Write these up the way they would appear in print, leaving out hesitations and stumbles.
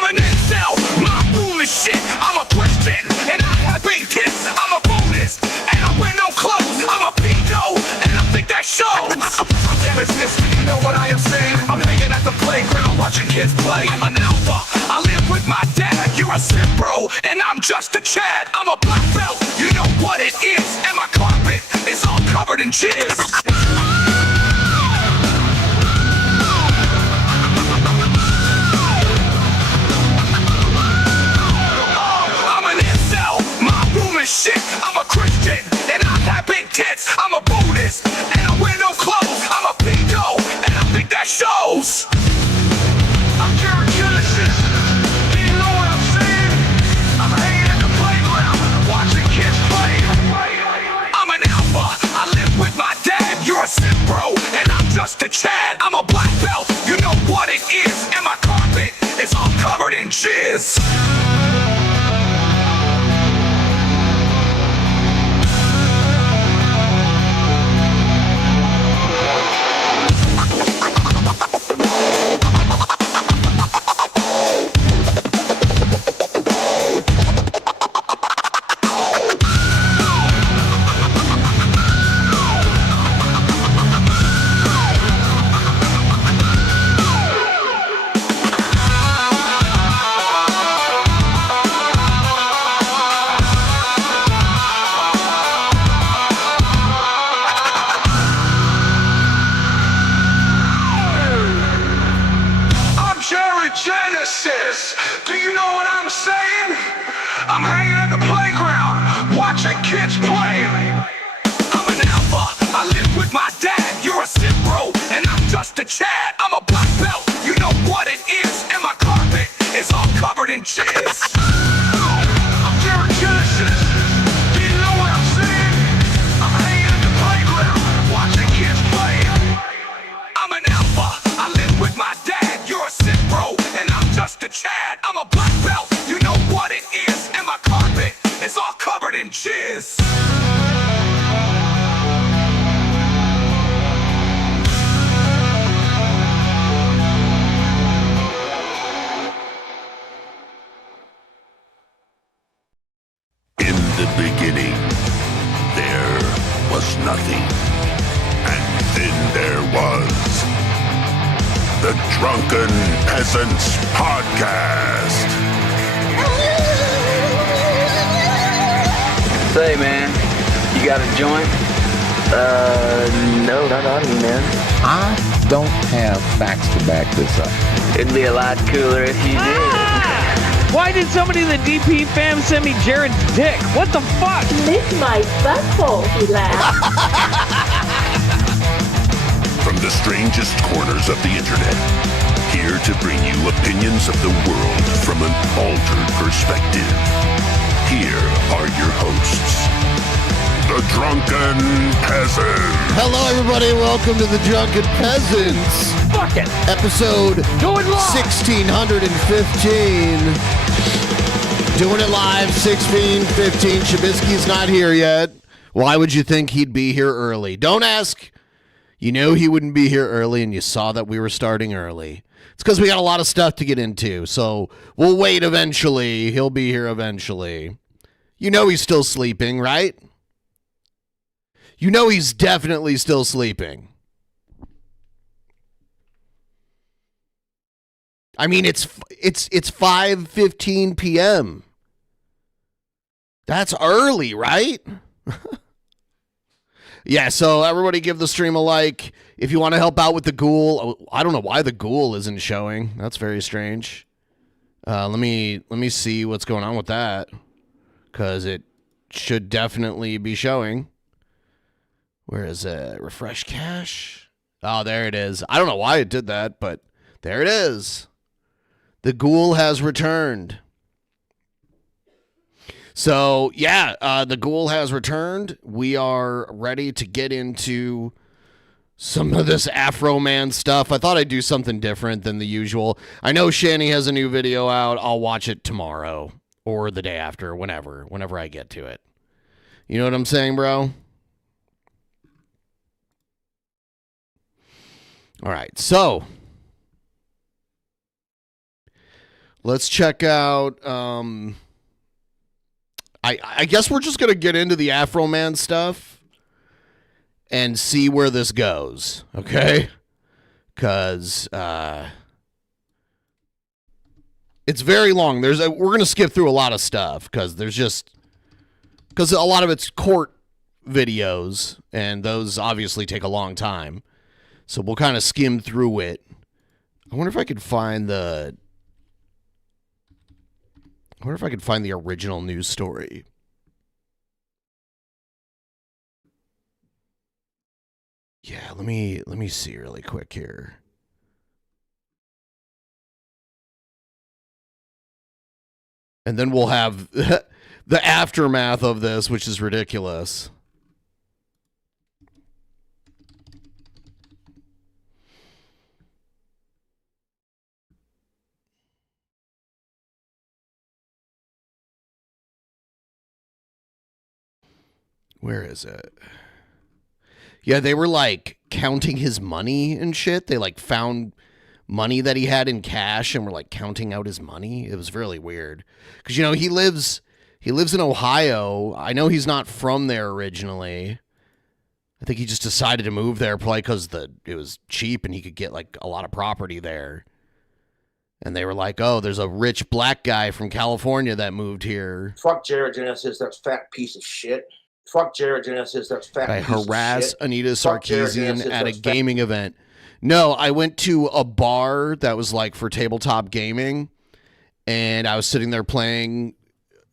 I'm an incel, my rule is shit. I'm a Christian, and I have big tits. I'm a Buddhist, and I wear no clothes. I'm a pedo, and I think that shows. Damn, it's this, you know what I am saying? I'm hanging at the playground watching kids play. I'm an alpha, I live with my dad. You're a simp, bro, and I'm just a Chad. I'm a black belt, you know what it is. And my carpet is all covered in jizz. Shit, I'm a Christian, and I have big tits. I'm a Buddhist, and I wear no clothes. I'm a pedo, and I think that shows. I'm Jared Genesis. Do you know what I'm saying? I'm hanging at the playground, watching kids play. I'm an alpha, I live with my dad. You're a simp, bro, and I'm just a Chad. I'm a black belt, you know what it is. And my carpet is all covered in jizz. Genesis, do you know what I'm saying? I'm hanging at the playground, watching kids play. I'm an alpha, I live with my dad. You're a simp, bro, and I'm just a Chad. I'm a black belt, you know what it is. And my carpet is all covered in jizz. I'm Jared Genesis, do you know what I'm saying? I'm hanging at the playground, watching kids play. I'm an alpha, I live with my dad. You're a simp, bro, and I'm just a Chad. I'm a black belt, you know what it is. And my carpet is all covered in jizz. In the beginning, there was nothing. And then there was the Drunken Peasants Podcast. Say, man, you got a joint? No, not on me, man. I don't have facts to back this up. It'd be a lot cooler if you did. Why did somebody in the DP fam send me Jared's dick? What the fuck? Lick my butthole, he laughed. From the strangest corners of the internet, here to bring you opinions of the world from an altered perspective. Here are your hosts, the Drunken Peasants. Hello, everybody. Welcome to the Drunken Peasants. Fuck it. Episode Do it live. 1615. Doing it live, 1615. Shabisky's not here yet. Why would you think he'd be here early? Don't ask. You know he wouldn't be here early, and you saw that we were starting early. It's because we got a lot of stuff to get into, so we'll wait eventually. He'll be here eventually. You know he's still sleeping, right? You know he's definitely still sleeping. I mean, it's 5:15 p.m. That's early, right? Yeah, so everybody give the stream a like. If you want to help out with the ghoul, I don't know why the ghoul isn't showing. That's very strange. Let me see what's going on with that, because it should definitely be showing. Where is it? Refresh cache. Oh, there it is. I don't know why it did that, but there it is. The ghoul has returned. So, yeah, the ghoul has returned. We are ready to get into some of this Afroman stuff. I thought I'd do something different than the usual. I know Shani has a new video out. I'll watch it tomorrow or the day after, whenever I get to it. You know what I'm saying, bro? All right, so Let's check out. I guess we're just gonna get into the Afroman stuff and see where this goes. Okay, because it's very long. We're gonna skip through a lot of stuff because because a lot of it's court videos and those obviously take a long time. So we'll kind of skim through it. I wonder if I could find the original news story. Yeah, let me see really quick here. And then we'll have the aftermath of this, which is ridiculous. Where is it? Yeah, they were like counting his money and shit. They like found money that he had in cash and were like counting out his money. It was really weird. Cuz he lives in Ohio. I know he's not from there originally. I think he just decided to move there probably cuz it was cheap and he could get like a lot of property there. And they were like, "Oh, there's a rich black guy from California that moved here." Fuck Jared Genesis, that fat piece of shit. Fuck Jared Genesis, that fat I piece of shit. harass Anita Fuck Jared Sarkeesian Genesis, at a that's gaming event. No, I went to a bar that was like for tabletop gaming, and I was sitting there playing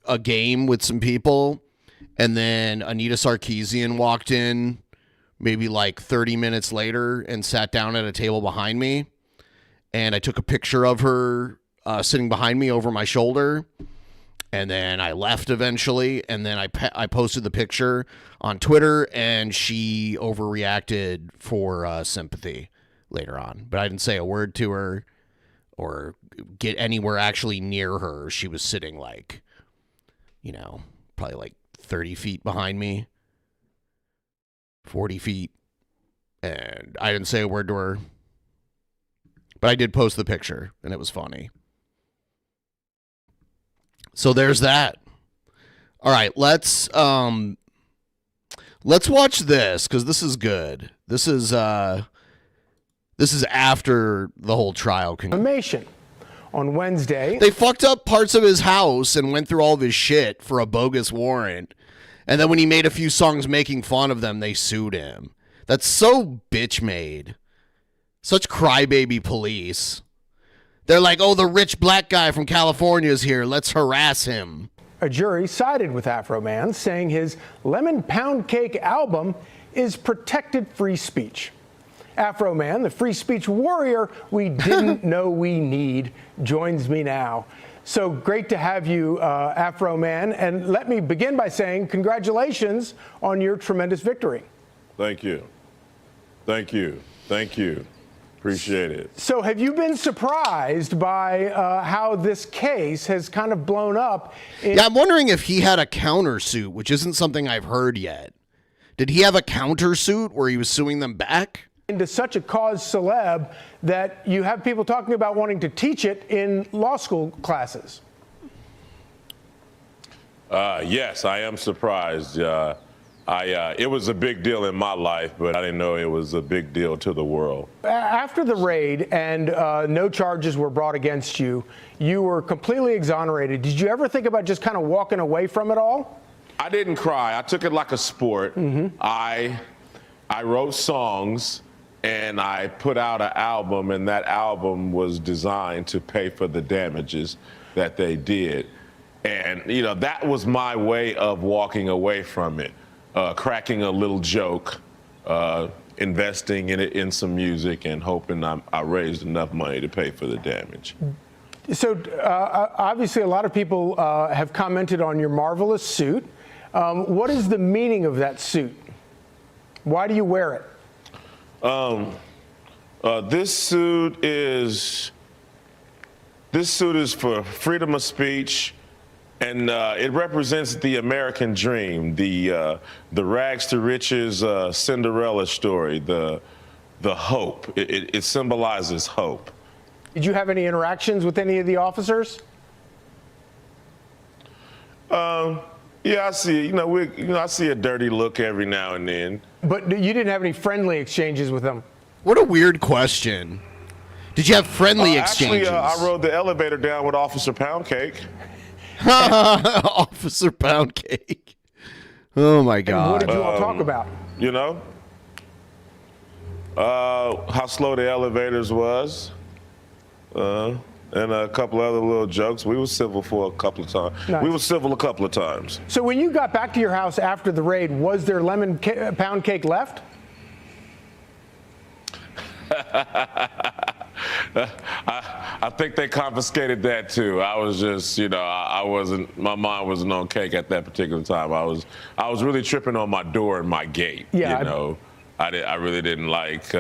a game with some people, and then Anita Sarkeesian walked in maybe like 30 minutes later and sat down at a table behind me, and I took a picture of her sitting behind me over my shoulder. And then I left eventually, and then I posted the picture on Twitter, and she overreacted for sympathy later on. But I didn't say a word to her or get anywhere actually near her. She was sitting like, probably like 30 feet behind me, 40 feet, and I didn't say a word to her. But I did post the picture, and it was funny. So there's that. All right, let's watch this because this is good. This is after the whole trial. Information on Wednesday. They fucked up parts of his house and went through all of his shit for a bogus warrant. And then when he made a few songs making fun of them, they sued him. That's so bitch made. Such crybaby police. They're like, "Oh, the rich black guy from California is here. Let's harass him." A jury sided with Afroman, saying his Lemon Pound Cake album is protected free speech. Afroman, the free speech warrior we didn't know we need, joins me now. So great to have you, Afroman. And let me begin by saying congratulations on your tremendous victory. Thank you. Thank you. Thank you. Appreciate it. So have you been surprised by how this case has kind of blown up? Yeah, I'm wondering if he had a countersuit, which isn't something I've heard yet. Did he have a countersuit where he was suing them back? Into such a cause celeb that you have people talking about wanting to teach it in law school classes. Yes, I am surprised. It was a big deal in my life, but I didn't know it was a big deal to the world. After the raid and no charges were brought against you, you were completely exonerated. Did you ever think about just kind of walking away from it all? I didn't cry. I took it like a sport. Mm-hmm. I wrote songs and I put out an album, and that album was designed to pay for the damages that they did. And, that was my way of walking away from it. Cracking a little joke, investing in it in some music, and hoping I raised enough money to pay for the damage. So obviously a lot of people have commented on your marvelous suit. What is the meaning of that suit? Why do you wear it? This suit is for freedom of speech. And it represents the American dream, the rags to riches Cinderella story, the hope. It symbolizes hope. Did you have any interactions with any of the officers? Yeah, I see. I see a dirty look every now and then. But you didn't have any friendly exchanges with them? What a weird question. Did you have friendly exchanges? Actually, I rode the elevator down with Officer Poundcake. Officer Poundcake. Oh my God. And what did you all talk about? How slow the elevators was. And a couple other little jokes. We were civil for a couple of times. Nice. We were civil a couple of times. So when you got back to your house after the raid, was there pound cake left? I think they confiscated that too. I was just, I wasn't. My mind wasn't on cake at that particular time. I was really tripping on my door and my gate. Yeah. I really didn't like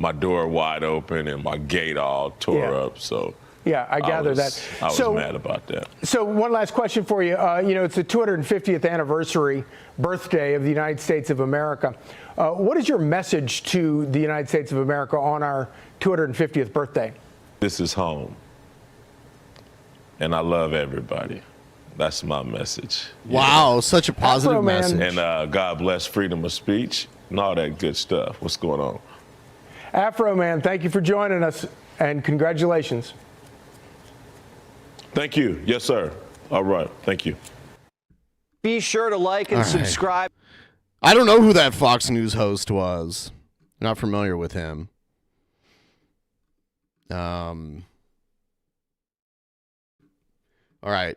my door wide open and my gate all tore up. So. Yeah, I gather that. I was mad about that. So one last question for you. It's the 250th anniversary birthday of the United States of America. What is your message to the United States of America on our 250th birthday? This is home. And I love everybody. That's my message. Wow, such a positive message. And God bless freedom of speech and all that good stuff. What's going on? Afroman, thank you for joining us, and congratulations. Thank you. Yes, sir. All right. Thank you. Be sure to like and subscribe. I don't know who that Fox News host was. Not familiar with him. All right.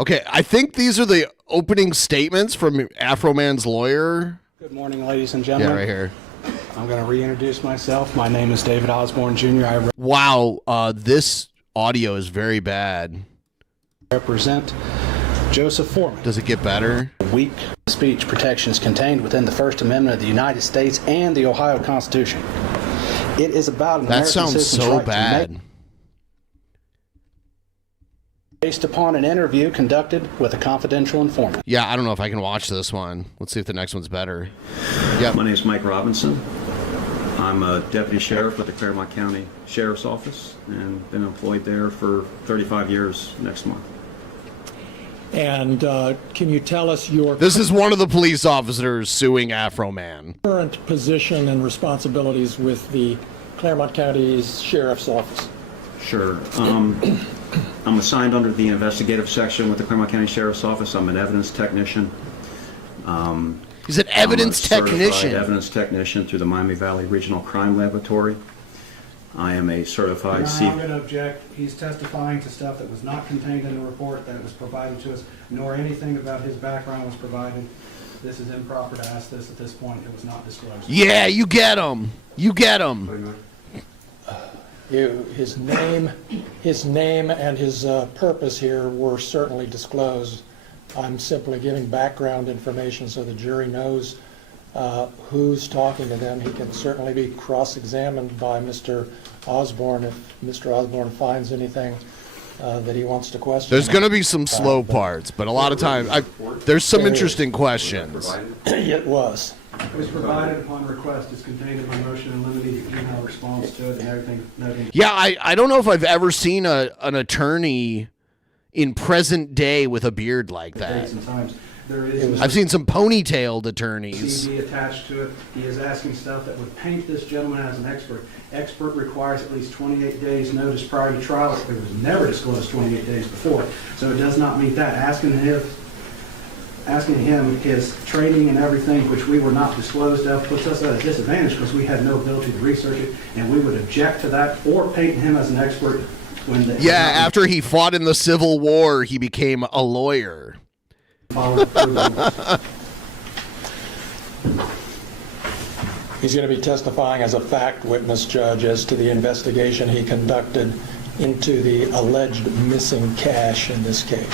Okay, I think these are the opening statements from Afroman's lawyer. Good morning, ladies and gentlemen. Yeah, right here. I'm going to reintroduce myself. My name is David Osborne, Jr. Wow, this audio is very bad. Represent Joseph Foreman. Does it get better? Weak speech protections contained within the First Amendment of the United States and the Ohio Constitution. It is about an that American sounds citizen's so right bad. to make, based upon an interview conducted with a confidential informant. Yeah, I don't know if I can watch this one. Let's see if the next one's better. Yep. My name is Mike Robinson. I'm a deputy sheriff with the Claremont County Sheriff's Office and been employed there for 35 years next month. And can you tell us your This is one of the police officers suing Afroman. current position and responsibilities with the Claremont County's Sheriff's Office? Sure. I'm assigned under the investigative section with the Claremont County Sheriff's Office. I'm an evidence technician. He's an evidence technician. Certified evidence technician through the Miami Valley Regional Crime Laboratory. I am a certified I'm going to object. He's testifying to stuff that was not contained in the report that was provided to us, nor anything about his background was provided. This is improper to ask this at this point. It was not disclosed. Yeah, you get him. You get him. His name and his purpose here were certainly disclosed. I'm simply giving background information so the jury knows who's talking to them. He can certainly be cross-examined by Mr. Osborne if Mr. Osborne finds anything that he wants to question. There's going to be some slow parts, but a lot of times there's some interesting questions. It was. It was provided upon request. It's contained in my motion and limited email response to it and everything. Yeah, I don't know if I've ever seen an attorney in present day with a beard like that. I've seen some ponytailed attorneys. CV attached to it. He is asking stuff that would paint this gentleman as an expert. Expert requires at least 28 days notice prior to trial. It was never disclosed 28 days before, so it does not meet that. Asking him his training and everything, which we were not disclosed of, puts us at a disadvantage because we had no ability to research it, and we would object to that or painting him as an expert. Yeah, after he fought in the Civil War, he became a lawyer. He's going to be testifying as a fact witness, Judge, as to the investigation he conducted into the alleged missing cash in this case.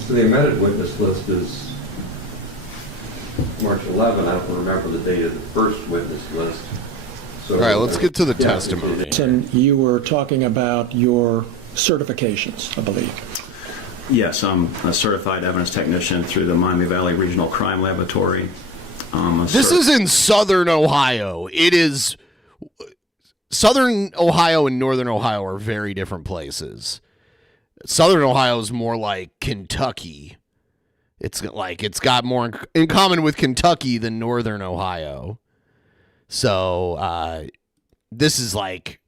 So the amended witness list is March 11. I don't remember the date of the first witness list. So, all right, let's get to the testimony. And you were talking about your certifications, I believe. Yes, I'm a certified evidence technician through the Miami Valley Regional Crime Laboratory. This is in southern Ohio. It is Southern Ohio and Northern Ohio are very different places. Southern Ohio is more like Kentucky. It's got more in common with Kentucky than Northern Ohio. So this is like,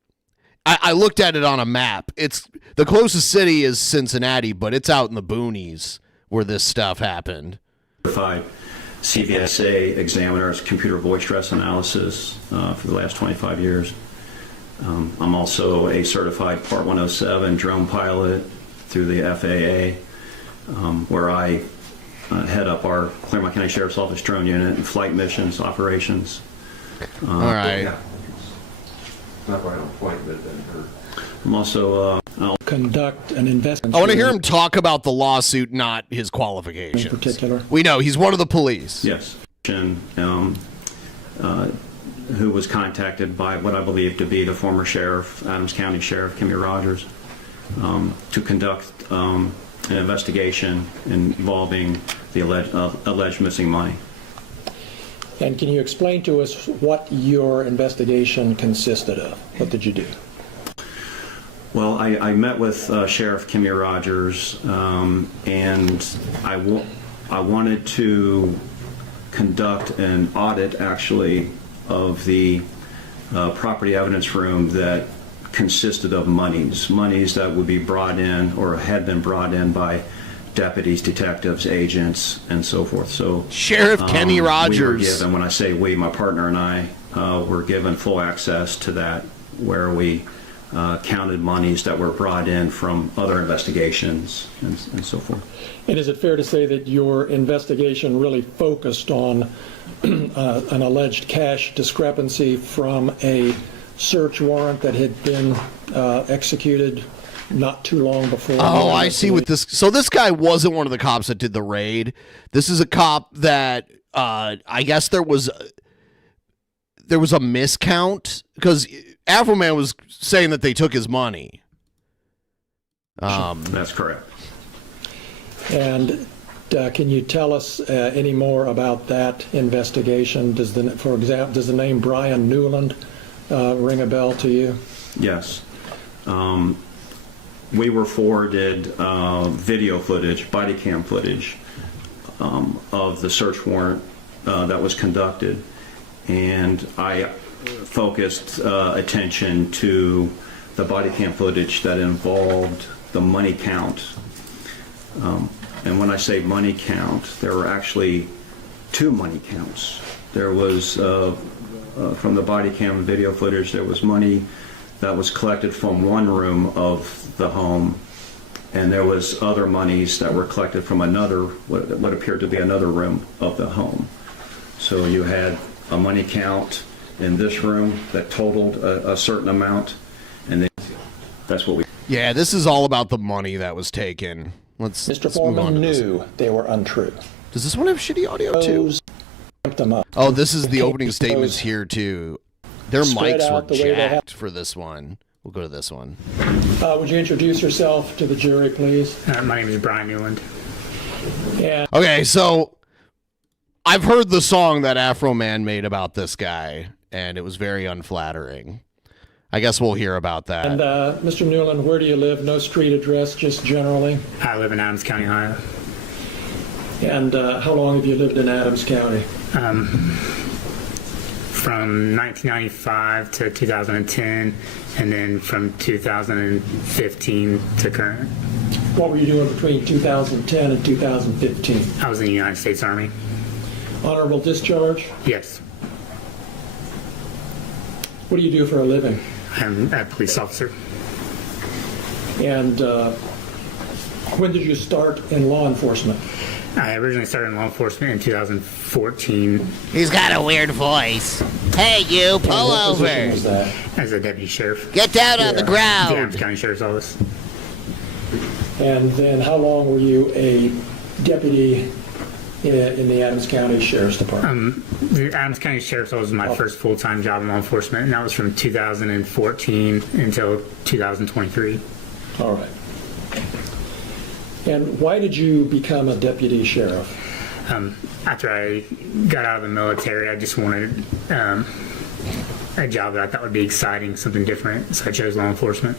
I looked at it on a map. It's the closest city is Cincinnati, but it's out in the boonies where this stuff happened. Certified CVSA examiners, computer voice stress analysis for the last 25 years. I'm also a certified Part 107 drone pilot through the FAA, where I head up our Claremont County Sheriff's Office drone unit and flight missions, operations. All right. Yeah. Not right on point, but it doesn't hurt. I'm also I'll conduct an investigation. I want to hear him talk about the lawsuit, not his qualifications. In particular? We know he's one of the police. Yes. Who was contacted by what I believe to be the former sheriff, Adams County Sheriff Kimmy Rogers, to conduct an investigation involving the alleged missing money. And can you explain to us what your investigation consisted of? What did you do? Well, I met with Sheriff Kimmy Rogers, and I wanted to conduct an audit, actually, of the property evidence room that consisted of monies that would be brought in or had been brought in by deputies, detectives, agents, and so forth. So Sheriff Kenny Rogers. We were given, when I say we, my partner and I were given full access to that, where we counted monies that were brought in from other investigations and so forth. And is it fair to say that your investigation really focused on an alleged cash discrepancy from a search warrant that had been executed not too long before? Oh, I see what this... So this guy wasn't one of the cops that did the raid. This is a cop that I guess there was a miscount, because Afroman was saying that they took his money. That's correct. And can you tell us any more about that investigation? For example, does the name Brian Newland ring a bell to you? Yes. We were forwarded video footage, body cam footage of the search warrant that was conducted, and I focused attention to the body cam footage that involved the money count. And when I say money count, there were actually two money counts. There was, from the body cam video footage, there was money that was collected from one room of the home, and there was other monies that were collected from another, what appeared to be another room of the home. So you had a money count in this room that totaled a certain amount, and then that's what we... Yeah, this is all about the money that was taken. Mr. Foreman knew they were untrue. Does this one have shitty audio too? Oh, this is the opening statements here too. Their mics were jacked for this one. We'll go to this one. Would you introduce yourself to the jury, please? My name is Brian Newland. Yeah. Okay, so I've heard the song that Afroman made about this guy, and it was very unflattering. I guess we'll hear about that. And Mr. Newland, where do you live? No street address, just generally? I live in Adams County, Ohio. And how long have you lived in Adams County? From 1995 to 2010, and then from 2015 to current. What were you doing between 2010 and 2015? I was in the United States Army. Honorable discharge? Yes. What do you do for a living? I'm a police officer. And when did you start in law enforcement? I originally started in law enforcement in 2014. He's got a weird voice. Hey, you, pull over. Was that? As a deputy sheriff. Get down on the ground. The Adams County Sheriff's Office. And then how long were you a deputy in the Adams County Sheriff's Department? The Adams County Sheriff's Office was my first full-time job in law enforcement, and that was from 2014 until 2023. All right. And why did you become a deputy sheriff? After I got out of the military, I just wanted a job that I thought would be exciting, something different, so I chose law enforcement.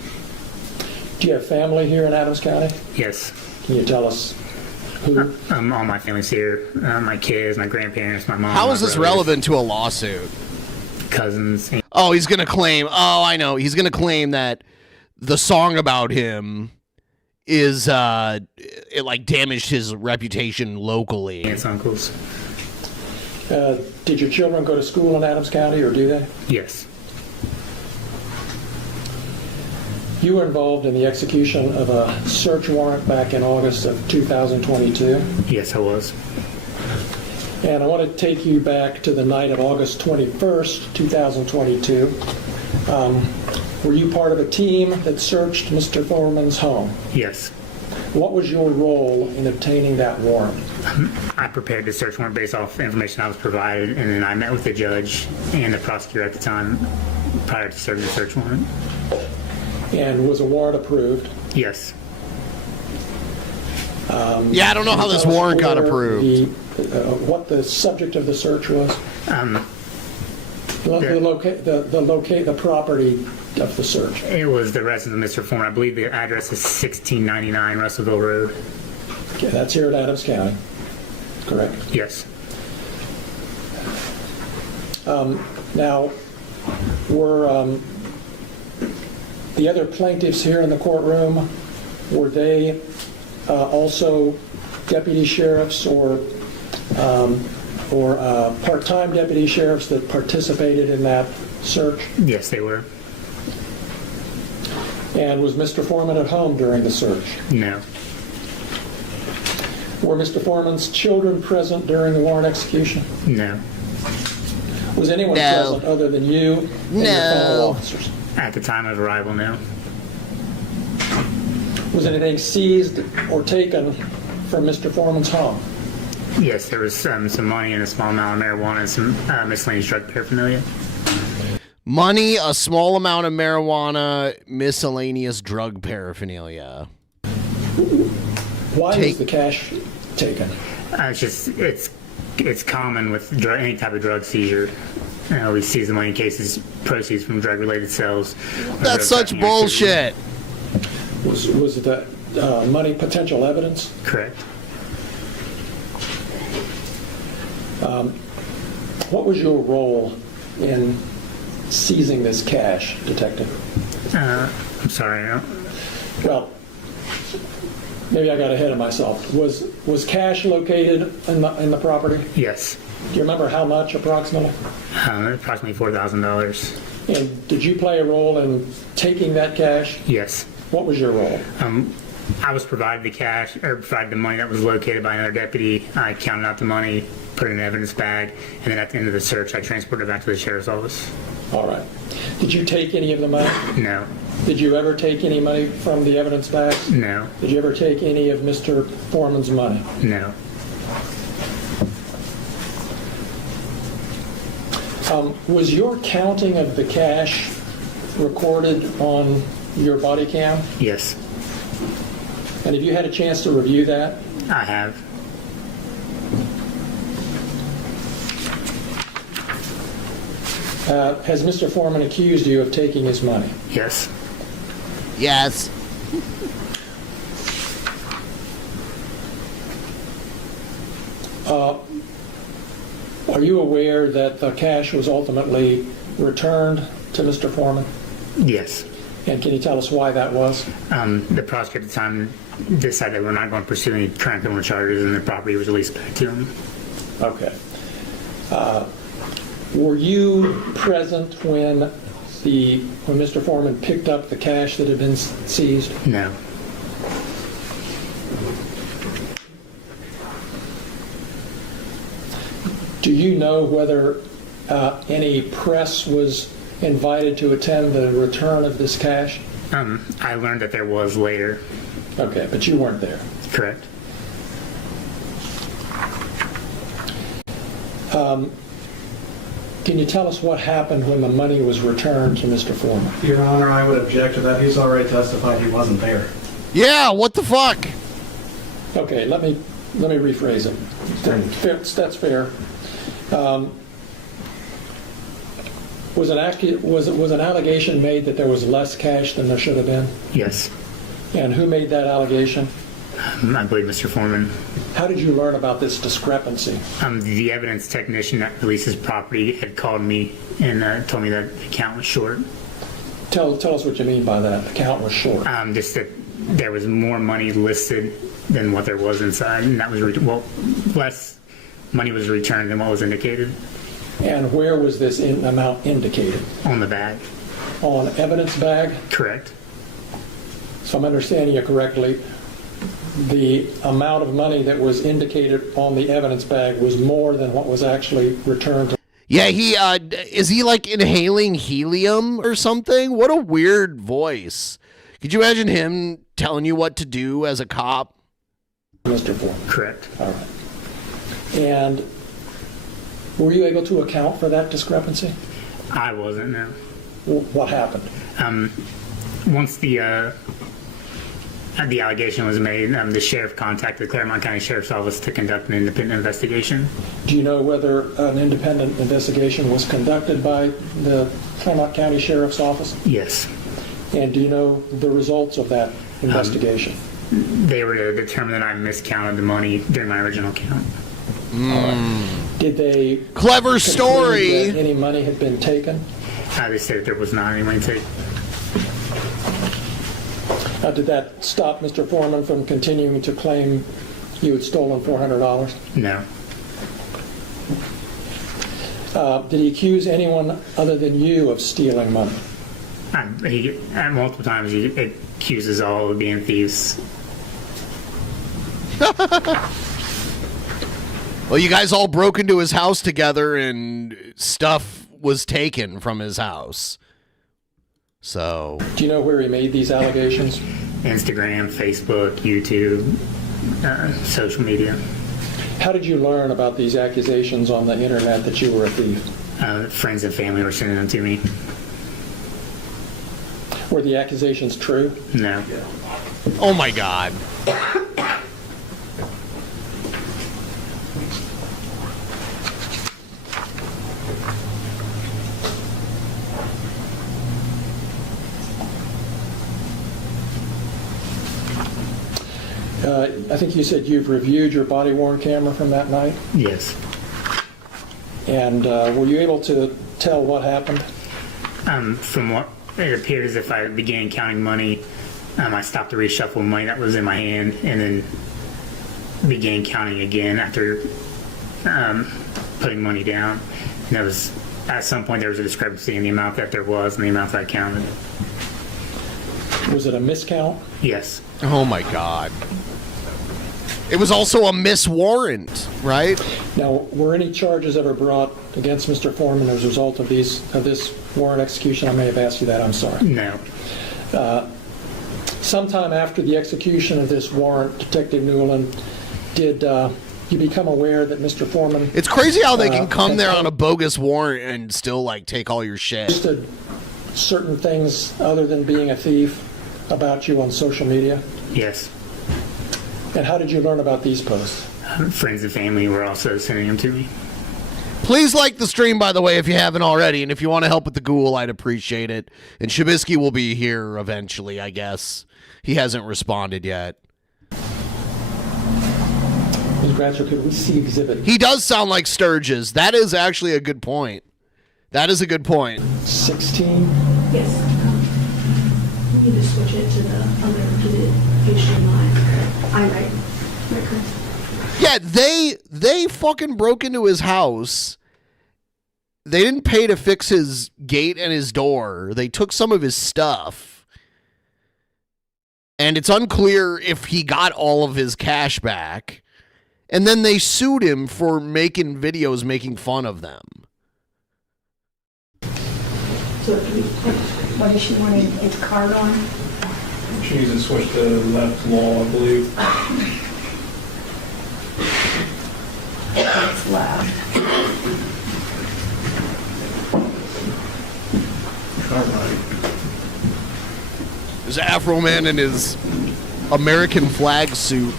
Do you have family here in Adams County? Yes. Can you tell us who? All my family's here. My kids, my grandparents, my mom. How my is this brothers, relevant to a lawsuit? Cousins. Oh, he's going to claim. Oh, I know. He's going to claim that the song about him is it like damaged his reputation locally. Aunts, uncles. Did your children go to school in Adams County, or do they? Yes. You were involved in the execution of a search warrant back in August of 2022. Yes, I was. And I want to take you back to the night of August 21st, 2022. Were you part of a team that searched Mr. Foreman's home? Yes. What was your role in obtaining that warrant? I prepared the search warrant based off information I was provided, and then I met with the judge and the prosecutor at the time prior to serving the search warrant. And was a warrant approved? Yes. Yeah, I don't know how this warrant got approved. What the subject of the search was? The property of the search. It was the residence of Mr. Foreman. I believe the address is 1699 Russellville Road. Okay, that's here at Adams County, correct? Yes. Now, were the other plaintiffs here in the courtroom, were they also deputy sheriffs or part-time deputy sheriffs that participated in that search? Yes, they were. And was Mr. Foreman at home during the search? No. Were Mr. Foreman's children present during the warrant execution? No. Was anyone present other than you and your fellow officers? At the time of arrival, no. Was anything seized or taken from Mr. Foreman's home? Yes, there was some money and a small amount of marijuana and some miscellaneous drug paraphernalia. Money, a small amount of marijuana, miscellaneous drug paraphernalia. Why was the cash taken? It's common with any type of drug seizure. We seize the money in cases proceeds from drug-related sales. That's such bullshit. Was the money potential evidence? Correct. What was your role in seizing this cash, Detective? I'm sorry. Well, maybe I got ahead of myself. Was cash located in the property? Yes. Do you remember how much approximately? Approximately $4,000. And did you play a role in taking that cash? Yes. What was your role? I was provided the cash, or provided the money that was located by another deputy. I counted out the money, put it in an evidence bag, and then at the end of the search, I transported it back to the sheriff's office. All right. Did you take any of the money? No. Did you ever take any money from the evidence bag? No. Did you ever take any of Mr. Foreman's money? No. Was your counting of the cash recorded on your body cam? Yes. And have you had a chance to review that? I have. Has Mr. Foreman accused you of taking his money? Yes. Yes. Are you aware that the cash was ultimately returned to Mr. Foreman? Yes. And can you tell us why that was? The prosecutor at the time decided that we're not going to pursue any current criminal charges, and the property was released back to him. Okay. Were you present when Mr. Foreman picked up the cash that had been seized? No. Do you know whether any press was invited to attend the return of this cash? I learned that there was later. Okay, but you weren't there. Correct. Can you tell us what happened when the money was returned to Mr. Foreman? Your Honor, I would object to that. He's already testified he wasn't there. Yeah, what the fuck? Okay, let me rephrase it. That's fair. Was an allegation made that there was less cash than there should have been? Yes. And who made that allegation? I believe Mr. Foreman. How did you learn about this discrepancy? The evidence technician that releases property had called me and told me that the account was short. Tell us what you mean by that. The account was short. Just that there was more money listed than what there was inside, and that was less money was returned than what was indicated. And where was this amount indicated? On the bag. On evidence bag? Correct. So I'm understanding you correctly. The amount of money that was indicated on the evidence bag was more than what was actually returned to. Yeah, is he like inhaling helium or something? What a weird voice. Could you imagine him telling you what to do as a cop? Mr. Ford. Correct. All right. And were you able to account for that discrepancy? I wasn't, no. What happened? Once the allegation was made, the sheriff contacted the Claremont County Sheriff's Office to conduct an independent investigation. Do you know whether an independent investigation was conducted by the Claremont County Sheriff's Office? Yes. And do you know the results of that investigation? They were to determine that I miscounted the money during my original count. Right. Did they clever story that any money had been taken? They said there was not any money taken. Did that stop Mr. Foreman from continuing to claim you had stolen $400? No. Did he accuse anyone other than you of stealing money? Multiple times he accuses all of being thieves. Well, you guys all broke into his house together and stuff was taken from his house. So, do you know where he made these allegations? Instagram, Facebook, YouTube, social media. How did you learn about these accusations on the internet that you were a thief? Friends and family were sending them to me. Were the accusations true? No. Oh my God. I think you said you've reviewed your body-worn camera from that night? Yes. And were you able to tell what happened? From what it appeared as if I began counting money, I stopped to reshuffle money that was in my hand and then began counting again after putting money down. And that was, at some point there was a discrepancy in the amount that there was and the amount that I counted. Was it a miscount? Yes. Oh my God. It was also a miswarrant, right? Now, were any charges ever brought against Mr. Foreman as a result of this warrant execution? I may have asked you that. I'm sorry. No. Sometime after the execution of this warrant, Detective Newland, did you become aware that Mr. Foreman... It's crazy how they can come there on a bogus warrant and still, like, take all your shit. Posted certain things other than being a thief about you on social media? Yes. And how did you learn about these posts? Friends and family were also sending them to me. Please like the stream, by the way, if you haven't already. And if you want to help with the ghoul, I'd appreciate it. And Shabisky will be here eventually, I guess. He hasn't responded yet. Ms. Gratzer, could we see exhibit? He does sound like Sturgis. That is actually a good point. That is a good point. 16? Yes. We need to switch it to the HDMI. I'm right. Yeah, they fucking broke into his house. They didn't pay to fix his gate and his door. They took some of his stuff. And it's unclear if he got all of his cash back. And then they sued him for making videos making fun of them. So what is she wanting its card on? She needs to switch to left law, I believe. It's left. All right. There's Afroman in his American flag suit.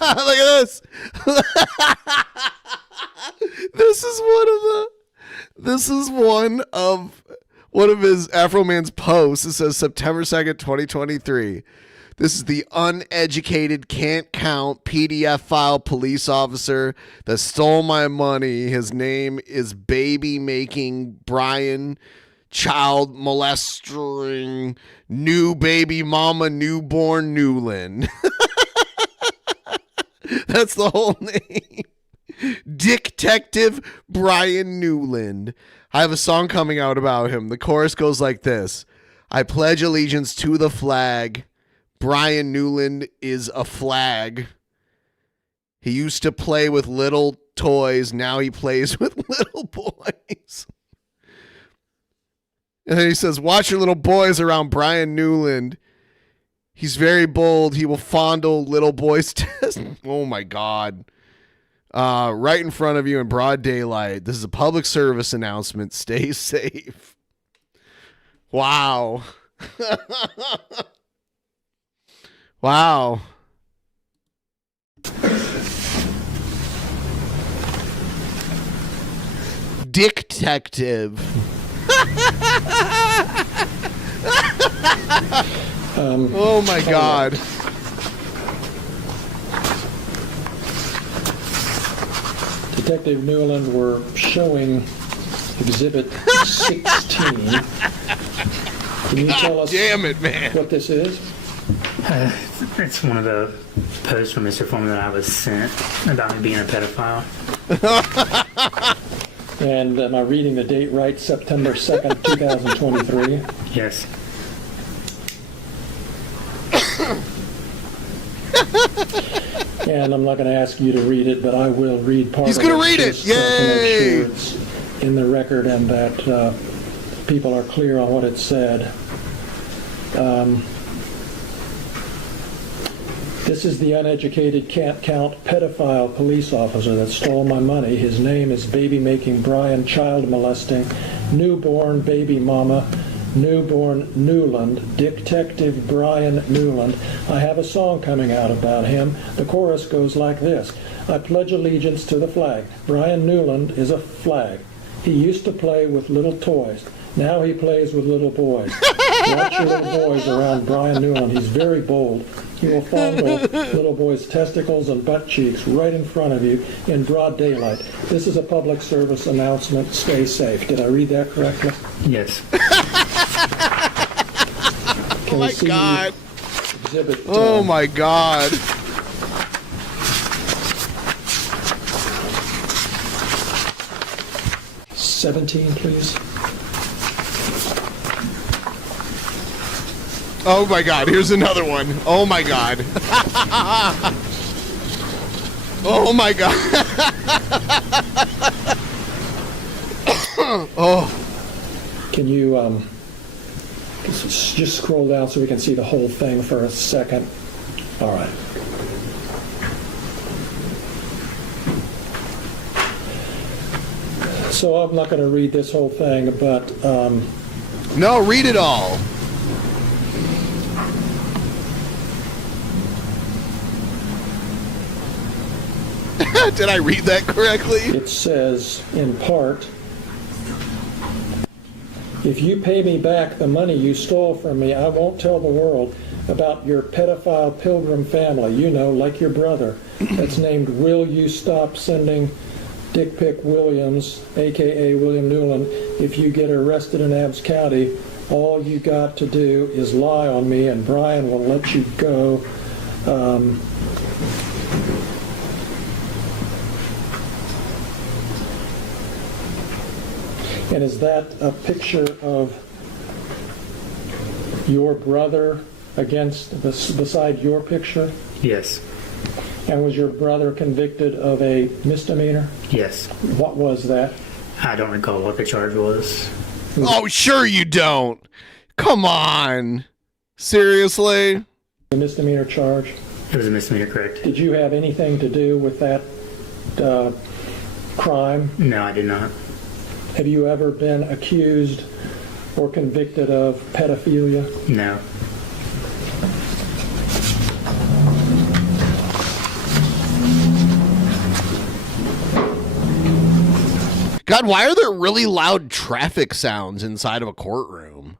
Look at this. This is one of his Afroman's posts. It says September 2nd, 2023. This is the uneducated, can't count PDF file police officer that stole my money. His name is baby making Brian, child molesting, new baby mama, newborn Newland. That's the whole name. Detective Brian Newland. I have a song coming out about him. The chorus goes like this. I pledge allegiance to the flag. Brian Newland is a flag. He used to play with little toys. Now he plays with little boys. And then he says, watch your little boys around Brian Newland. He's very bold. He will fondle little boys' test. Oh, my God. Right in front of you in broad daylight. This is a public service announcement. Stay safe. Wow. Wow. Detective. Oh my God. Detective Newland were showing Exhibit 16. Can you tell us damn it, man. What this is? It's one of the posts from Mr. Foreman that I was sent about me being a pedophile. And am I reading the date right? September 2nd, 2023? Yes. And I'm not going to ask you to read it, but I will read part He's of it. He's going to read it. To Yay! make sure it's in the record and that people are clear on what it said. This is the uneducated, can't count pedophile police officer that stole my money. His name is baby-making Brian, child molesting, newborn baby mama, newborn Newland, Detective Brian Newland. I have a song coming out about him. The chorus goes like this. I pledge allegiance to the flag. Brian Newland is a flag. He used to play with little toys. Now he plays with little boys. Watch your little boys around Brian Newland. He's very bold. He will fondle little boys' testicles and butt cheeks right in front of you in broad daylight. This is a public service announcement. Stay safe. Did I read that correctly? Yes. Oh my God. Exhibit. Oh my God. $17, please. Oh my God, here's another one. Oh my God. Oh my God. Oh. Can you just scroll down so we can see the whole thing for a second? All right. So I'm not going to read this whole thing, but no, read it all. Did I read that correctly? It says, in part, if you pay me back the money you stole from me, I won't tell the world about your pedophile pilgrim family, you know, like your brother, that's named Will You Stop Sending Dick Pic Williams, a.k.a. William Newland. If you get arrested in Abbs County, all you got to do is lie on me and Brian will let you go. And is that a picture of your brother beside your picture? Yes. And was your brother convicted of a misdemeanor? Yes. What was that? I don't recall what the charge was. Oh, sure you don't. Come on. Seriously? A misdemeanor charge? It was a misdemeanor, correct. Did you have anything to do with that crime? No, I did not. Have you ever been accused or convicted of pedophilia? No. God, why are there really loud traffic sounds inside of a courtroom?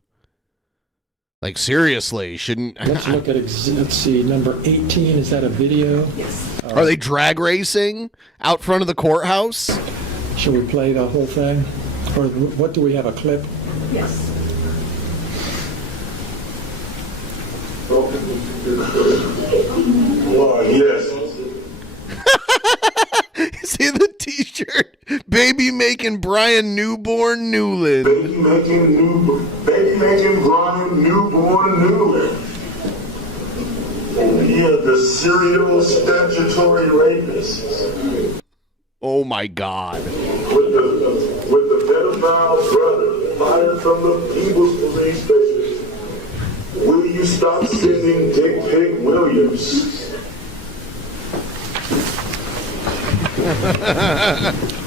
Like, seriously, shouldn't... Let's look at, let's see, number 18. Is that a video? Yes. Are they drag racing out front of the courthouse? Should we play the whole thing? Or what, do we have a clip? Yes. Yes. See the t-shirt? Baby making Brian Newborn Newland. Baby making Brian Newborn Newland. Yeah, the serial statutory rapist. Oh my God. With the pedophile brother fired from the People's Police Station. Will you stop sending Dick Pig Williams?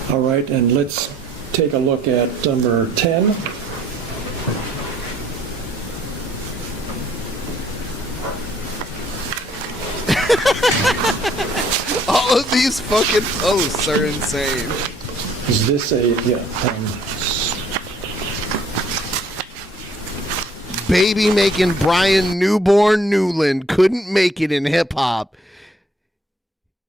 All right, and let's take a look at number 10. All of these fucking posts are insane. Is this a, Baby making Brian Newborn Newland couldn't make it in hip hop.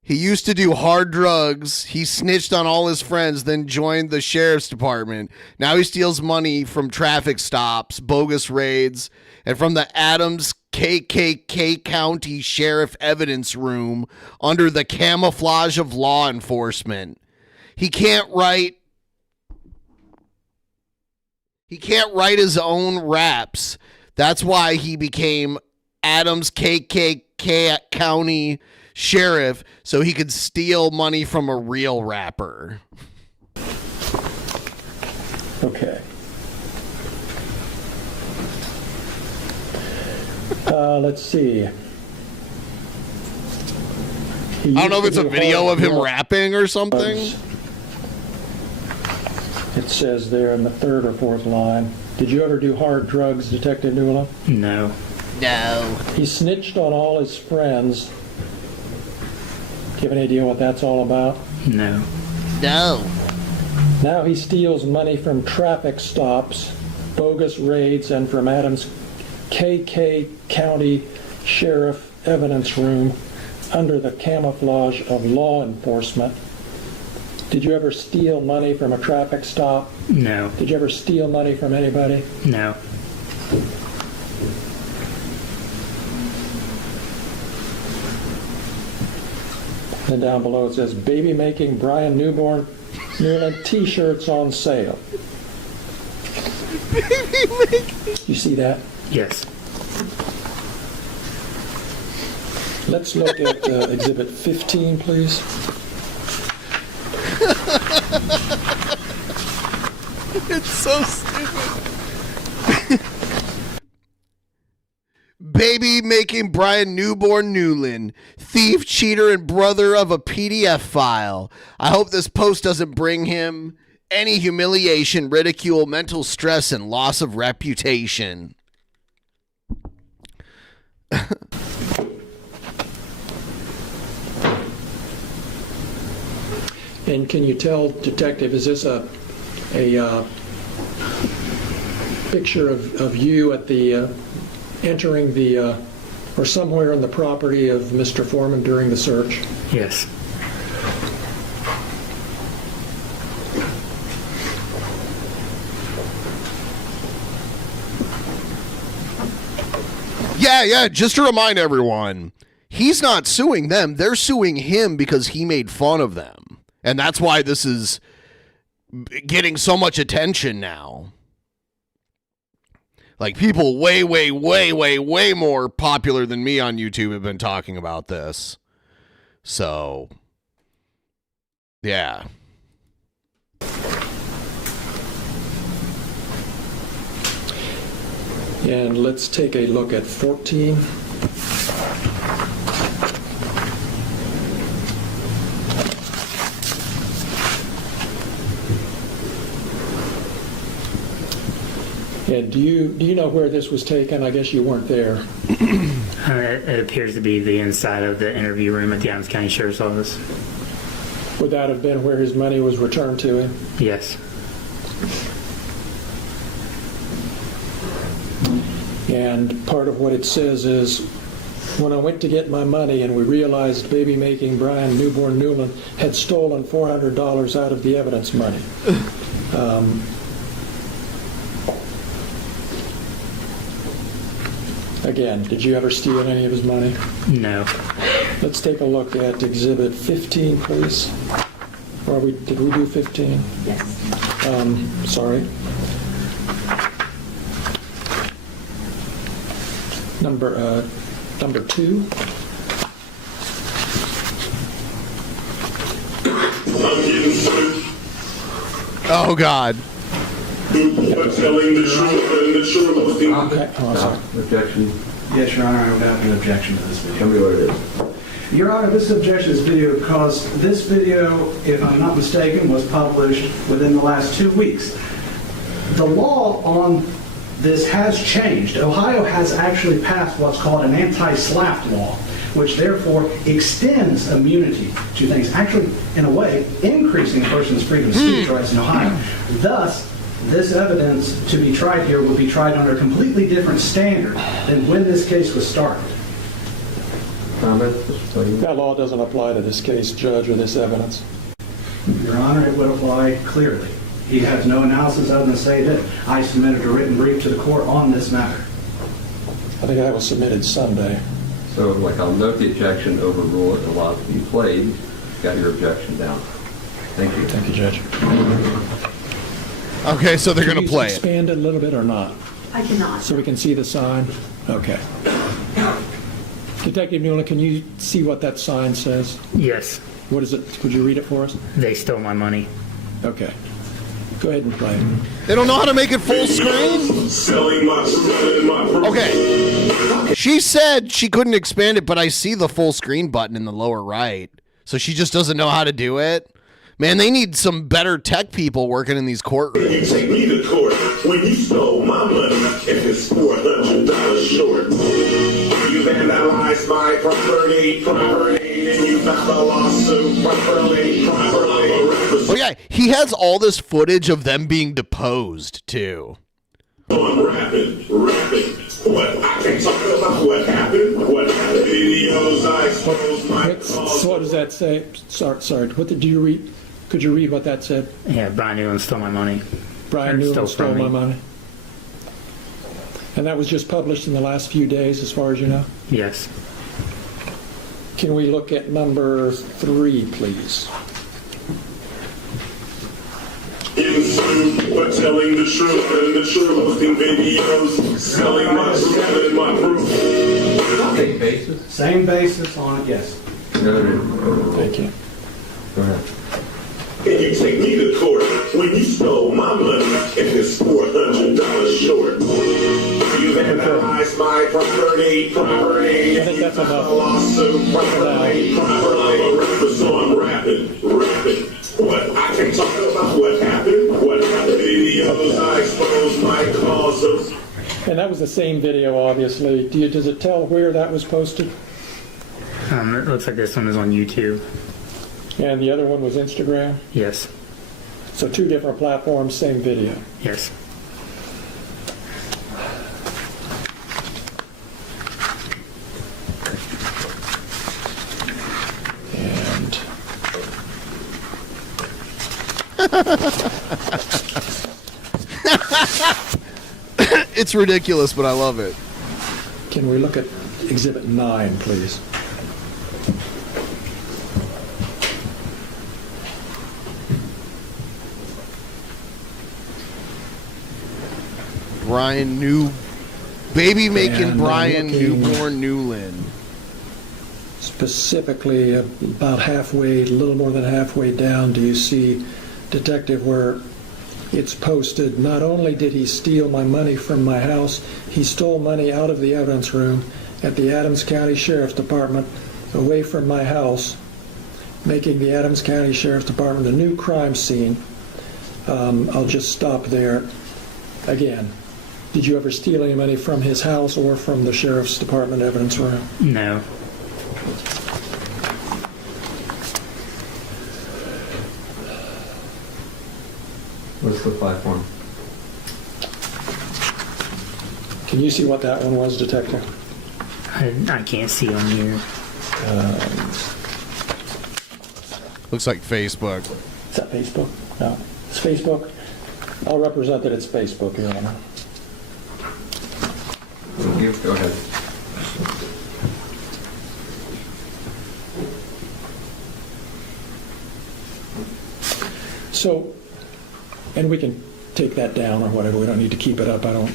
He used to do hard drugs. He snitched on all his friends, then joined the sheriff's department. Now he steals money from traffic stops, bogus raids, and from the Adams KKK County Sheriff Evidence Room under the camouflage of law enforcement. He can't write his own raps. That's why he became Adams KKK County Sheriff, so he could steal money from a real rapper. okay. Let's see. I don't know if it's a video of him rapping or something. It says there in the third or fourth line. Did you ever do hard drugs, Detective Newland? No. No. He snitched on all his friends. Do you have any idea what that's all about? No. No. Now he steals money from traffic stops, bogus raids, and from Adams KK County Sheriff Evidence Room under the camouflage of law enforcement. Did you ever steal money from a traffic stop? No. Did you ever steal money from anybody? No. And down below it says, baby making Brian Newborn Newland t-shirts on sale. You see that? Yes. Let's look at Exhibit 15, please. It's so stupid. Baby making Brian Newborn Newland, thief, cheater, and brother of a PDF file. I hope this post doesn't bring him any humiliation, ridicule, mental stress, and loss of reputation. And can you tell, Detective, is this a picture of you at the entering the or somewhere on the property of Mr. Foreman during the search? Yes. Yeah, just to remind everyone, he's not suing them. They're suing him because he made fun of them. And that's why this is getting so much attention now. Like, people way more popular than me on YouTube have been talking about this. So, yeah. And let's take a look at 14. And do you know where this was taken? I guess you weren't there. It appears to be the inside of the interview room at the Adams County Sheriff's Office. Would that have been where his money was returned to him? Yes. And part of what it says is, when I went to get my money and we realized baby-making Brian Newborn Newland had stolen $400 out of the evidence money. Again, did you ever steal any of his money? No. Let's take a look at Exhibit 15, please. Or did we do 15? Yes. Sorry. Number 2. Oh, God. Telling the truth and the truth. Okay. Oh, sorry. Objection. Yes, Your Honor, I would have an objection to this video. Tell me what it is. Your Honor, this objection is video because this video, if I'm not mistaken, was published within the last 2 weeks. The law on this has changed. Ohio has actually passed what's called an anti-SLAPP law, which therefore extends immunity to things, actually, in a way, increasing a person's freedom of speech rights in Ohio. Thus, this evidence to be tried here would be tried under a completely different standard than when this case was started. That law doesn't apply to this case, Judge, or this evidence. Your Honor, it would apply clearly. He has no analysis other than say that I submitted a written brief to the court on this matter. I think that was submitted Sunday. So, I'll note the objection, overrule it, allow it to be played. Got your objection down. Thank you. Thank you, Judge. Okay, so they're going to Can you play it. expand it a little bit or not? I cannot. So we can see the sign? Okay. Detective Newland, can you see what that sign says? Yes. What is it? Could you read it for us? They stole my money. Okay. Go ahead and play it. They don't know how to make it full screen? Okay. She said she couldn't expand it, but I see the full screen button in the lower right. So she just doesn't know how to do it. Man, they need some better tech people working in these courtrooms. You take me to court when you stole my money and it's $400 short. You vandalized my property, and you filed a lawsuit properly. Oh yeah, he has all this footage of them being deposed too. I'm rapping. What? I can't talk about what happened. Videos I exposed my cause. So what does that say? Sorry. What did you read? Could you read what that said? Yeah, Brian Newland stole my money. Brian Newland stole my money. And that was just published in the last few days, as far as you know? Yes. Can we look at number 3, please? In suit for telling the truth and the truth, posting videos, selling my truth and my proof. Same basis? Same basis on it, yes. Thank you. Go ahead. And you take me to court when you stole my money and it's $400 short. You vandalized my property, and you filed a lawsuit properly. So I'm rapping. What? I can't talk about what happened. Videos I exposed my causes. And that was the same video, obviously. Does it tell where that was posted? It looks like this one is on YouTube. And the other one was Instagram? Yes. So 2 different platforms, same video? Yes. And... It's ridiculous, but I love it. Can we look at Exhibit 9, please? Baby-making Brian Newborn Newland. Specifically, about halfway, a little more than halfway down, do you see, Detective, where it's posted, not only did he steal my money from my house, he stole money out of the evidence room at the Adams County Sheriff's Department away from my house, making the Adams County Sheriff's Department a new crime scene. I'll just stop there. Again, did you ever steal any money from his house or from the Sheriff's Department evidence room? No. What's the platform? Can you see what that one was, Detective? I can't see on here. Looks like Facebook. Is that Facebook? No. It's Facebook. I'll represent that it's Facebook, Your Honor. Go ahead. So, and we can take that down or whatever. We don't need to keep it up. I don't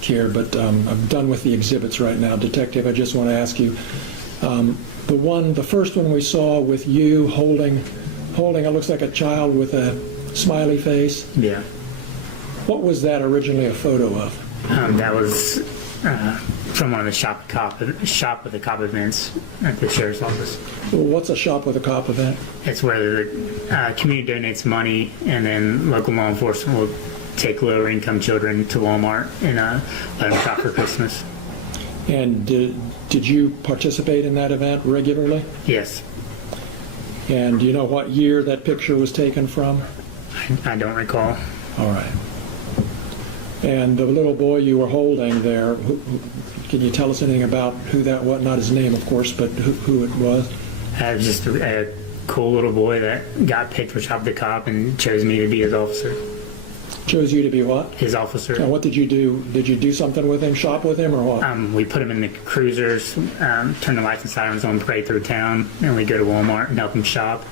care. But I'm done with the exhibits right now. Detective, I just want to ask you, the first one we saw with you holding, it looks like a child with a smiley face. Yeah. What was that originally a photo of? That was from one of the shop with the cop events at the sheriff's office. Well, what's a shop with a cop event? It's where the community donates money, and then local law enforcement will take lower income children to Walmart and let them shop for Christmas. And did you participate in that event regularly? Yes. And do you know what year that picture was taken from? I don't recall. All right. And the little boy you were holding there, can you tell us anything about who that was? Not his name, of course, but who it was? I was just a cool little boy that got picked for Shop the Cop and chose me to be his officer. Chose you to be what? His officer. And what did you do? Did you do something with him, shop with him, or what? We put him in the cruisers, turn the lights and sirens on, parade through town, and we go to Walmart and help him shop.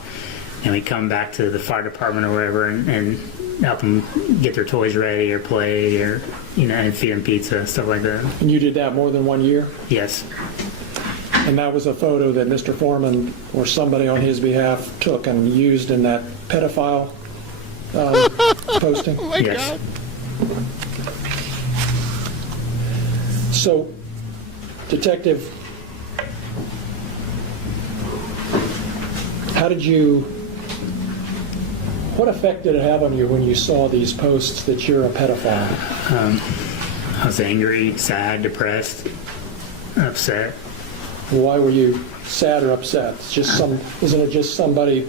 And we come back to the fire department or wherever and help them get their toys ready or play or, and feed them pizza, stuff like that. And you did that more than 1 year? Yes. And that was a photo that Mr. Foreman or somebody on his behalf took and used in that pedophile posting? Oh my Yes. God. So, Detective, what effect did it have on you when you saw these posts that you're a pedophile? I was angry, sad, depressed, upset. Why were you sad or upset? Isn't it just somebody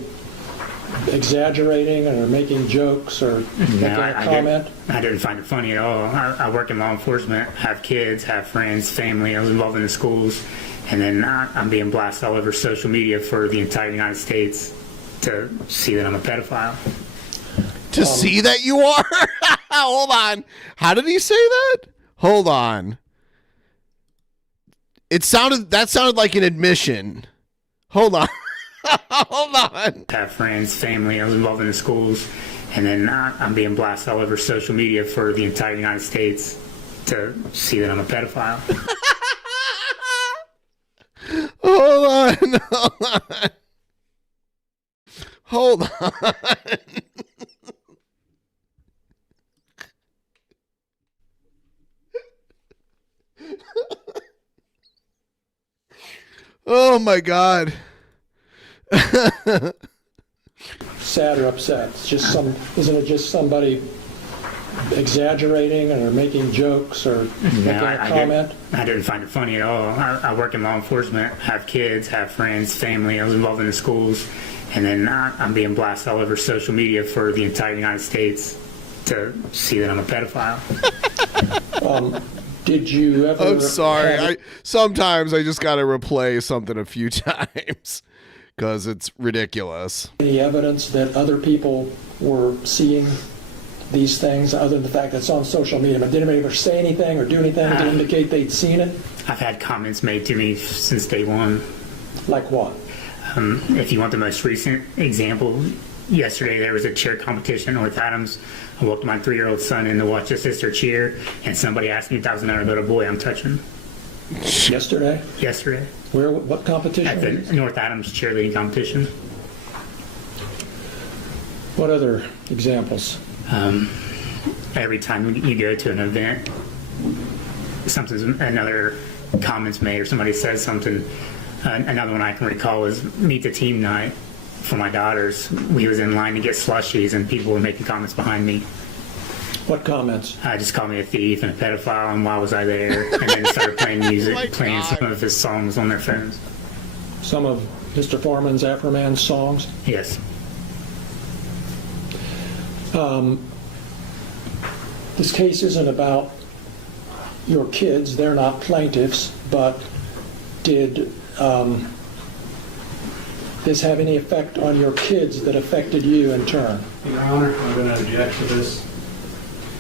exaggerating or making jokes or making a comment? I didn't find it funny at all. I work in law enforcement, have kids, have friends, family. I was involved in the schools. And then I'm being blasted all over social media for the entire United States to see that I'm a pedophile. To see that you are? Hold on. How did he say that? Hold on. That sounded like an admission. Hold on. Hold on. Have friends, family. I was involved in the schools. And then I'm being blasted all over social media for the entire United States to see that I'm a pedophile. Hold on. Hold on. Oh my God. Sad or upset? Isn't it just somebody exaggerating or making jokes or making a comment? I didn't find it funny at all. I work in law enforcement, have kids, have friends, family. I was involved in the schools. And then I'm being blasted all over social media for the entire United States to see that I'm a pedophile. Did you ever... I'm sorry. Sometimes I just got to replay something a few times because it's ridiculous. Any evidence that other people were seeing these things other than the fact that it's on social media? But did anybody ever say anything or do anything to indicate they'd seen it? I've had comments made to me since day one. Like what? If you want the most recent example, yesterday there was a cheer competition in North Adams. I walked my 3-year-old son in to watch his sister cheer, and somebody asked me if that was another little boy I'm touching. Yesterday? Yesterday. Where? What competition? At the North Adams cheerleading competition. What other examples? Every time you go to an event, another comment's made or somebody says something. Another one I can recall was Meet the Team Night for my daughters. We was in line to get slushies and people were making comments behind me. What comments? Just called me a thief and a pedophile and why was I there? And then started playing music, playing some of his songs on their phones. Some of Mr. Foreman's Afroman songs? Yes. This case isn't about your kids, they're not plaintiffs, but did this have any effect on your kids that affected you in turn? Your Honor, I'm going to object to this.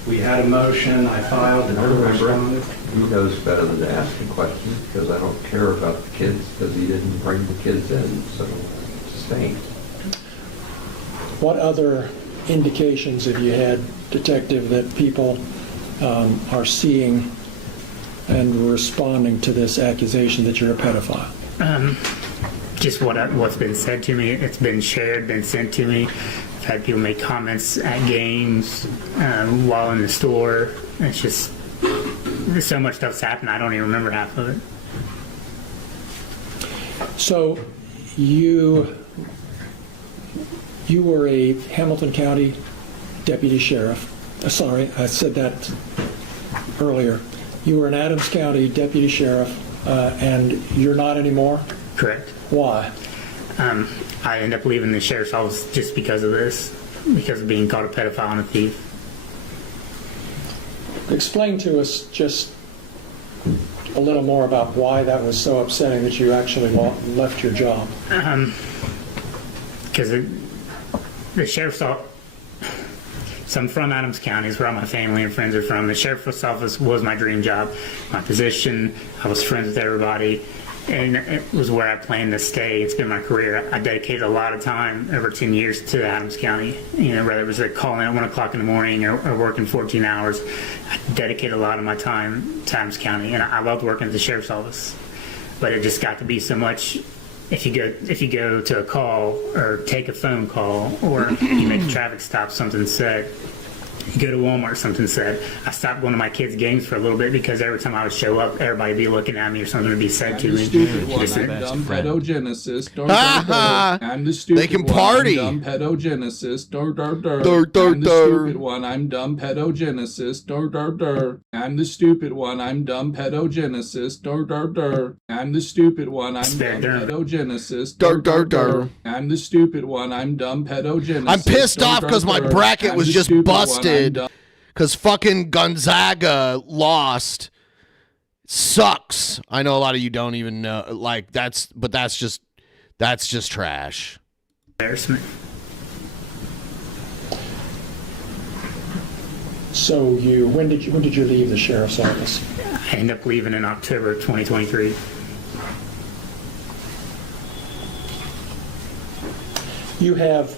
We had a motion, I filed, and I responded. He knows better than to ask a question because I don't care about the kids because he didn't bring the kids in, so sustained. What other indications have you had, Detective, that people are seeing and responding to this accusation that you're a pedophile? Just what's been said to me. It's been shared, been sent to me. I've had people make comments at games, while in the store. It's just, there's so much stuff's happened, I don't even remember half of it. So you were a Hamilton County deputy sheriff. Sorry, I said that earlier. You were an Adams County deputy sheriff, and you're not anymore? Correct. Why? I ended up leaving the sheriff's office just because of this, because of being called a pedophile and a thief. Explain to us just a little more about why that was so upsetting that you actually left your job. Because the sheriff's office, so I'm from Adams County, is where all my family and friends are from. The sheriff's office was my dream job, my position. I was friends with everybody, and it was where I planned to stay. It's been my career. I dedicated a lot of time, over 10 years, to Adams County. You know, whether it was calling at 1 o'clock in the morning or working 14 hours, I dedicated a lot of my time to Adams County, and I loved working at the sheriff's office. But it just got to be so much. If you go to a call or take a phone call or you make a traffic stop, something said. You go to Walmart, something said. I stopped going to my kids' games for a little bit because every time I would show up, everybody would be looking at me or something would be said to me. Stupid one, I'm dumb pedogenesis. I'm the stupid they can one, party. I'm dumb pedogenesis. I'm the stupid one, I'm dumb pedogenesis. I'm the stupid one, I'm dumb pedogenesis. I'm the stupid one, I'm dumb pedogenesis. I'm the stupid one, I'm dumb pedogenesis. I'm pissed off because my bracket was just busted because fucking Gonzaga lost. Sucks. I know a lot of you don't even know. Like that's just trash. Embarrassment. So when did you leave the sheriff's office? I ended up leaving in October 2023. You have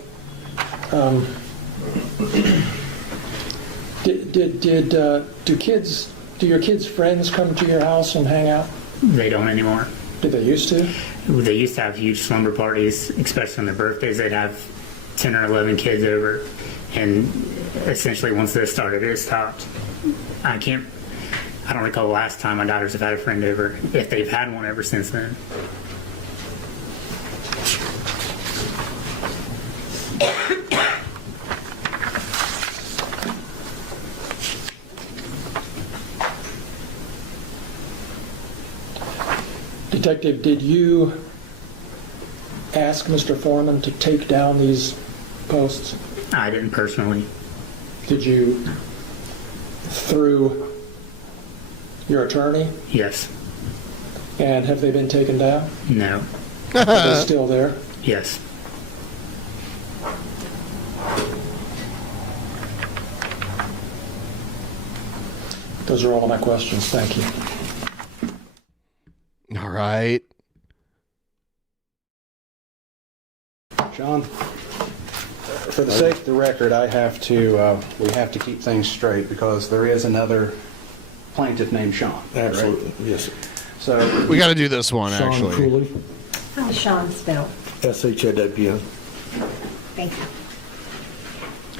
do your kids' friends come to your house and hang out? They don't anymore. Did they used to? They used to have huge slumber parties, especially on their birthdays. They'd have 10 or 11 kids over, and essentially once this started, it stopped. I don't recall the last time my daughters have had a friend over, if they've had one ever since then. Detective, did you ask Mr. Foreman to take down these posts? I didn't personally. Did you through your attorney? Yes. And have they been taken down? No. Are they still there? Yes. Those are all of my questions. Thank you. All right. Sean, for the sake of the record, we have to keep things straight because there is another plaintiff named Sean. Absolutely, right? Yes. So we got to do this one, Sean actually. Cooley. How's Sean spelled? S-H-A-W-N. Thank you.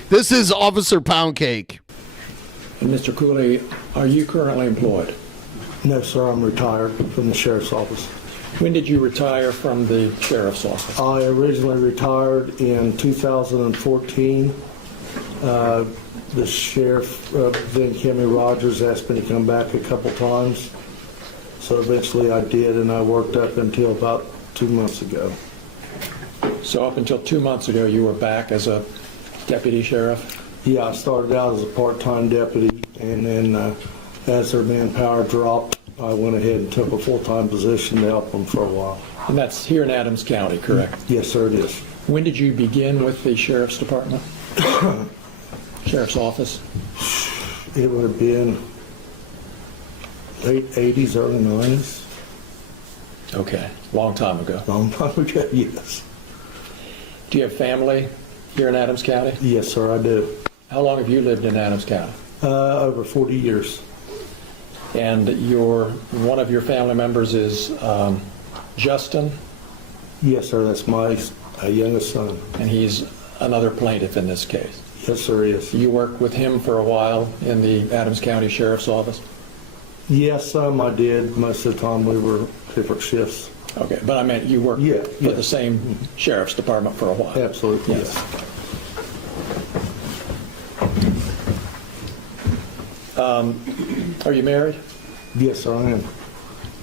This is Officer Poundcake. And Mr. Cooley, are you currently employed? No, sir, I'm retired from the sheriff's office. When did you retire from the sheriff's office? I originally retired in 2014. The sheriff, then Kimmy Rogers, asked me to come back a couple times. So eventually I did, and I worked up until about 2 months ago. So up until 2 months ago, you were back as a deputy sheriff? Yeah, I started out as a part-time deputy, and then as their manpower dropped, I went ahead and took a full-time position to help them for a while. And that's here in Adams County, correct? Yes, sir, it is. When did you begin with the Sheriff's Department? Sheriff's Office? It would have been late 80s, early 90s. Okay, long time ago. Long time ago, yes. Do you have family here in Adams County? Yes, sir, I do. How long have you lived in Adams County? Over 40 years. And one of your family members is Justin? Yes, sir, that's my youngest son. And he's another plaintiff in this case? Yes, sir, he is. You worked with him for a while in the Adams County Sheriff's Office? Yes, I did. Most of the time we were different shifts. Okay, but I meant you worked for the same Sheriff's Department for a while? Absolutely, yes. Are you married? Yes, sir, I am.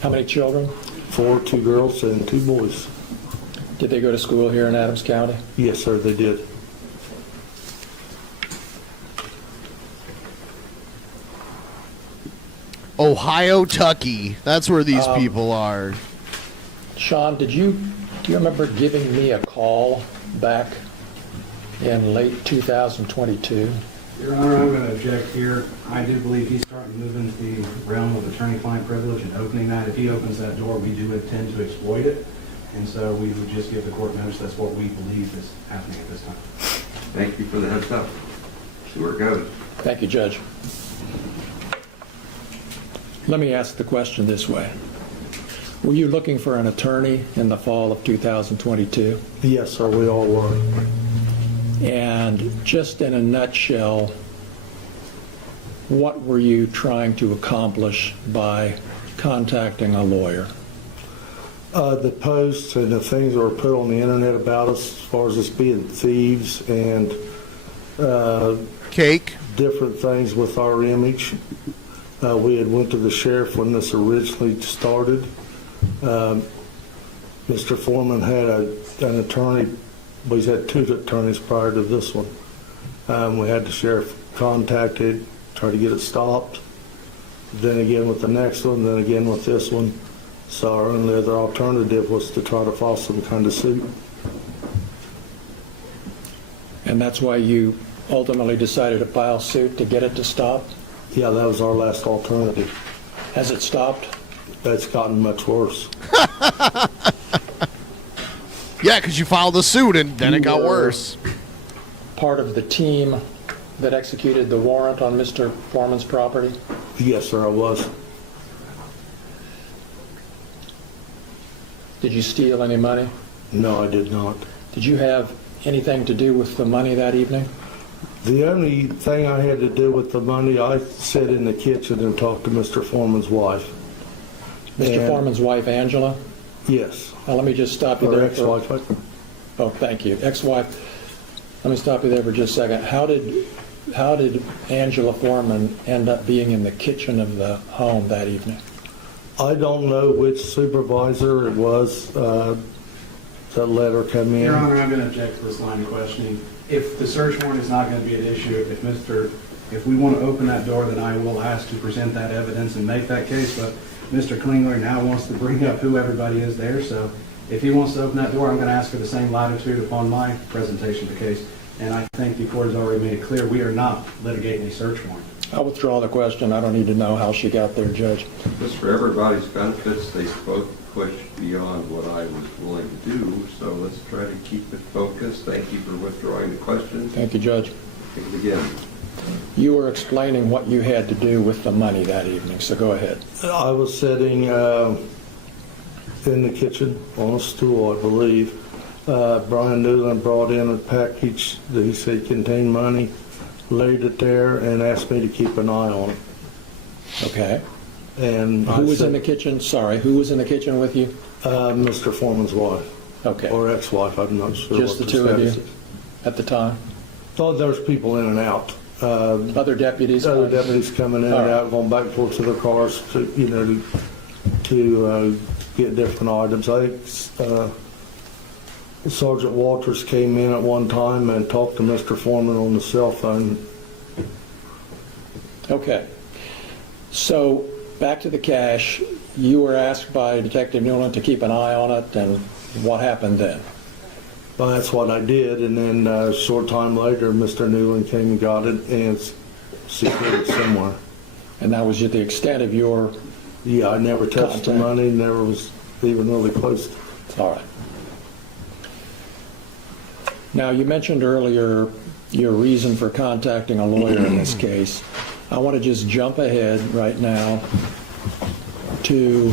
How many children? 4, 2 girls and 2 boys. Did they go to school here in Adams County? Yes, sir, they did. Ohio-tucky. That's where these people are. Sean, do you remember giving me a call back in late 2022? Your Honor, I'm going to object here. I do believe he's starting to move into the realm of attorney-client privilege and opening that. If he opens that door, we do intend to exploit it. And so we would just give the court notice that's what we believe is happening at this time. Thank you for the heads up. See where it goes. Thank you, Judge. Let me ask the question this way. Were you looking for an attorney in the fall of 2022? Yes, sir, we all were. And just in a nutshell, what were you trying to accomplish by contacting a lawyer? The posts and the things that were put on the internet about us as far as us being thieves and different things with our image. We had went to the sheriff when this originally started. Mr. Foreman had an attorney. We had 2 attorneys prior to this one. We had the sheriff contacted, try to get it stopped. Then again with the next one, then again with this one. So our only other alternative was to try to file some kind of suit. And that's why you ultimately decided to file suit to get it to stop? Yeah, that was our last alternative. Has it stopped? It's gotten much worse. Yeah, because you filed the suit and then it got worse. Part of the team that executed the warrant on Mr. Foreman's property? Yes, sir, I was. Did you steal any money? No, I did not. Did you have anything to do with the money that evening? The only thing I had to do with the money, I sat in the kitchen and talked to Mr. Foreman's wife. Mr. Foreman's wife, Angela? Yes. Now, let me just stop you Or there. ex-wife. Oh, thank you. Ex-wife. Let me stop you there for just a second. How did Angela Foreman end up being in the kitchen of the home that evening? I don't know which supervisor it was that let her come in. Your Honor, I'm going to object to this line of questioning. If the search warrant is not going to be an issue, if we want to open that door, then I will ask to present that evidence and make that case. But Mr. Klingler now wants to bring up who everybody is there. So if he wants to open that door, I'm going to ask for the same latitude upon my presentation of the case. And I think the court has already made it clear we are not litigating a search warrant. I'll withdraw the question. I don't need to know how she got there, Judge. Just for everybody's benefits, they both pushed beyond what I was willing to do, so let's try to keep it focused. Thank you for withdrawing the question. Thank you, Judge. Take it again. You were explaining what you had to do with the money that evening, so go ahead. I was sitting in the kitchen on a stool, I believe. Brian Newland brought in a package that he said contained money, laid it there, and asked me to keep an eye on it. Okay. And who was in the kitchen? Sorry, who was in the kitchen with you? Mr. Foreman's wife. Okay. Or ex-wife, I'm not sure. Just the two of you at the time? Oh, there's people in and out. Other deputies? Other deputies coming in and out, going back and forth to their cars to get different items. I think Sergeant Walters came in at one time and talked to Mr. Foreman on the cell phone. Okay. So back to the cash. You were asked by Detective Newland to keep an eye on it, and what happened then? Well, that's what I did, and then a short time later, Mr. Newland came and got it and secured it somewhere. And that was the extent of your Yeah, I never touched the money, never was even really close to it. All right. Now, you mentioned earlier your reason for contacting a lawyer in this case. I want to just jump ahead right now to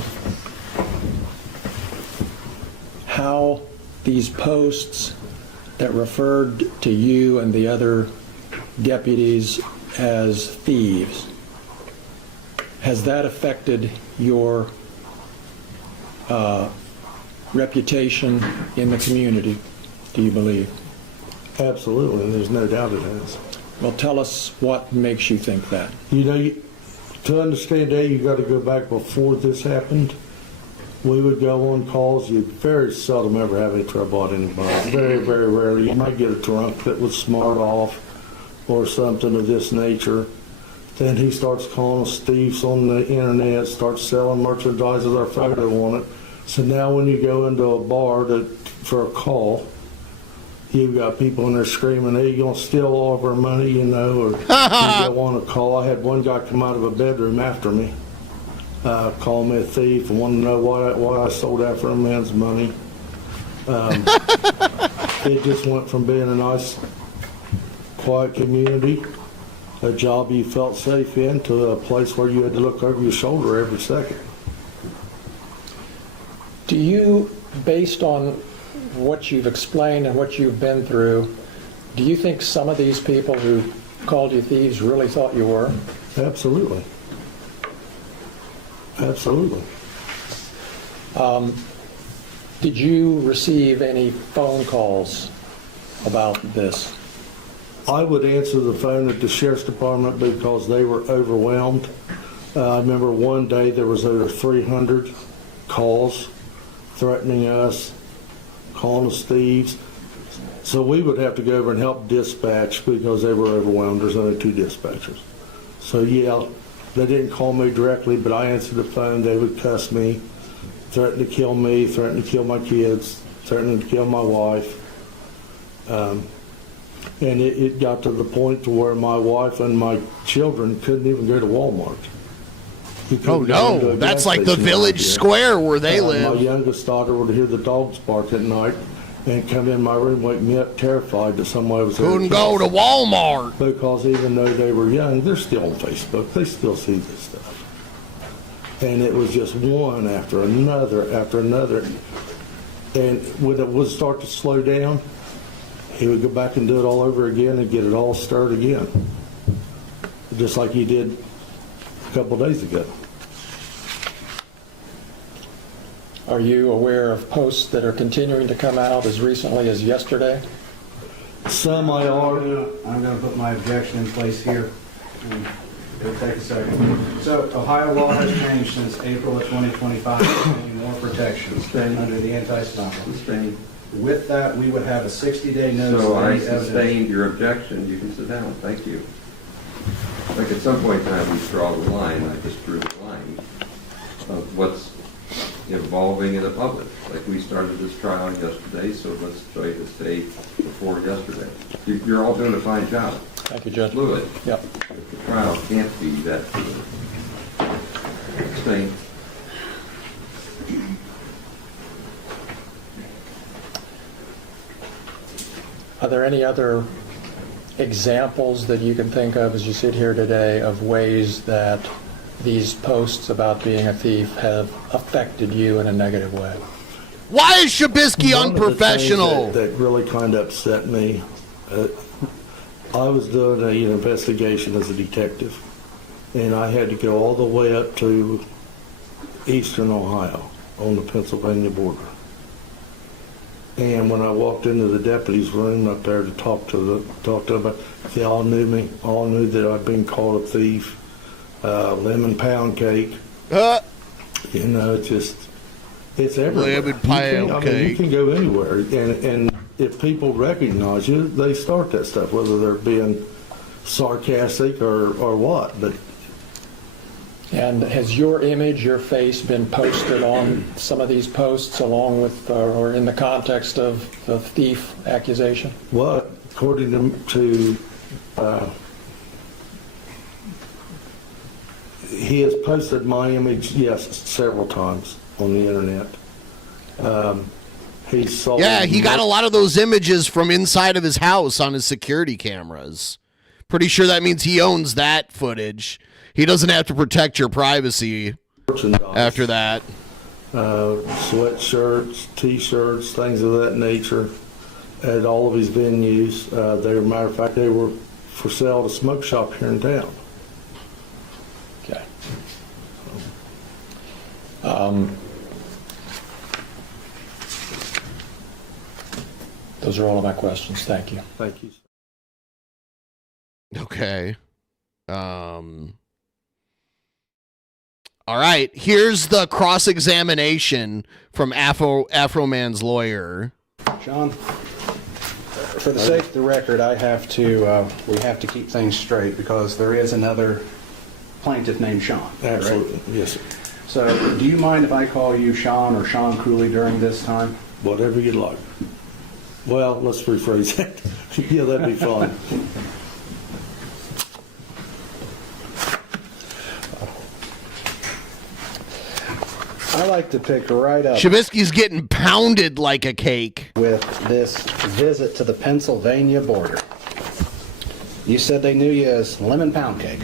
how these posts that referred to you and the other deputies as thieves, has that affected your reputation in the community, do you believe? Absolutely, there's no doubt it has. Well, tell us what makes you think that. You know, to understand that, you got to go back before this happened. We would go on calls. You very seldom ever have any trouble at anybody. Very, very rarely. You might get a drunk that was smart off or something of this nature. Then he starts calling us thieves on the internet, starts selling merchandise with our photo on it. So now when you go into a bar for a call, you've got people in there screaming, hey, you gonna steal all of our money, you know, or you go on a call. I had one guy come out of a bedroom after me, call me a thief and want to know why I sold Afroman's money. It just went from being a nice, quiet community, a job you felt safe in, to a place where you had to look over your shoulder every second. Do you, based on what you've explained and what you've been through, do you think some of these people who called you thieves really thought you were? Absolutely. Absolutely. Did you receive any phone calls about this? I would answer the phone at the sheriff's department because they were overwhelmed. I remember one day there was over 300 calls threatening us, calling us thieves. So we would have to go over and help dispatch because they were overwhelmed. There's only 2 dispatchers. So yeah, they didn't call me directly, but I answered the phone. They would cuss me, threaten to kill me, threaten to kill my kids, threaten to kill my wife. And it got to the point to where my wife and my children couldn't even go to Walmart. Oh no, that's like the village square where they live. My youngest daughter would hear the dogs bark at night and come in my room, wake me up terrified that somebody was there. Couldn't go to Walmart. Because even though they were young, they're still on Facebook. They still see this stuff. And it was just one after another after another. And when it would start to slow down, he would go back and do it all over again and get it all stirred again. Just like he did a couple days ago. Are you aware of posts that are continuing to come out as recently as yesterday? Some I are. I'm going to put my objection in place here. It'll take a second. So Ohio law has changed since April of 2025, giving more protections under the anti-stalking. With that, we would have a 60-day notice. So I sustained your objection. You can sit down. Thank you. Like at some point in time, we draw the line. I just drew the line of what's evolving in the public. Like we started this trial yesterday, so let's try to stay before yesterday. You're all doing a fine job. Thank you, Judge. Fluid. Yep. But the trial can't be that fluid. Stay. Are there any other examples that you can think of as you sit here today of ways that these posts about being a thief have affected you in a negative way? Why is Shabisky unprofessional? That really kind of upset me. I was doing an investigation as a detective, and I had to go all the way up to eastern Ohio on the Pennsylvania border. And when I walked into the deputy's room up there to talk to them, they all knew me, all knew that I'd been called a thief, lemon pound cake. You know, it's everywhere. Lemon pound cake. You can go anywhere, and if people recognize you, they start that stuff, whether they're being sarcastic or what. But And has your image, your face, been posted on some of these posts along with, or in the context of the thief accusation? Well, according to he has posted my image, yes, several times on the internet. He sold. Yeah, he got a lot of those images from inside of his house on his security cameras. Pretty sure that means he owns that footage. He doesn't have to protect your privacy after that. Sweatshirts, T-shirts, things of that nature at all of his venues. Matter of fact, they were for sale at a smoke shop here in town. Okay. Those are all of my questions. Thank you. Thank you. Okay. All right. Here's the cross-examination from Afroman's lawyer. Sean, for the sake of the record, we have to keep things straight because there is another plaintiff named Sean. Absolutely. Right? Yes, sir. So, do you mind if I call you Sean or Sean Cooley during this time? Whatever you'd like. Well, let's rephrase that. Yeah, that'd be fine. I like to pick right up Shabisky's getting pounded like a cake with this visit to the Pennsylvania border. You said they knew you as Lemon Pound Cake.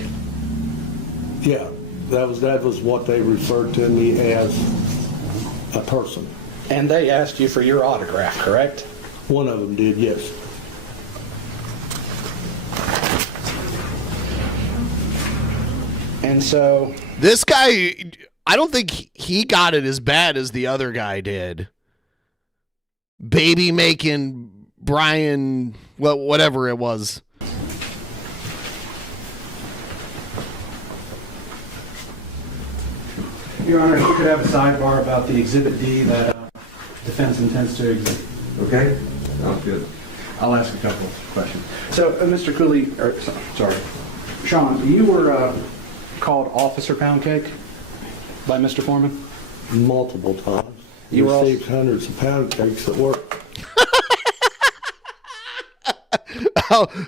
Yeah, that was what they referred to me as, a person. And they asked you for your autograph, correct? One of them did, yes. And so this guy, I don't think he got it as bad as the other guy did. Baby making Brian, well, whatever it was. Your Honor, if you could have a sidebar about the Exhibit D that defense intends to exhibit. Okay, sounds good. I'll ask a couple of questions. So, Mr. Cooley, sorry, Sean, you were called Officer Pound Cake by Mr. Foreman? Multiple times. You received hundreds of pound cakes at work.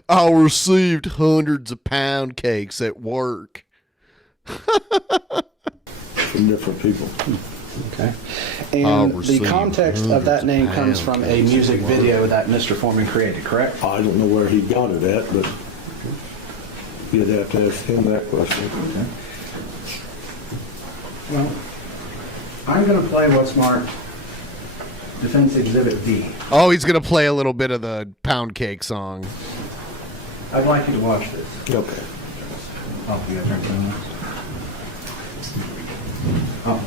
I received hundreds of pound cakes at work. From different people. Okay. And the context of that name comes from a music video that Mr. Foreman created, correct? I don't know where he got it at, but you'd have to ask him that question. Okay. Well, I'm going to play what's marked Defense Exhibit D. Oh, he's going to play a little bit of the pound cake song. I'd like you to watch this. Okay. Oh, you got to turn it on. Oh.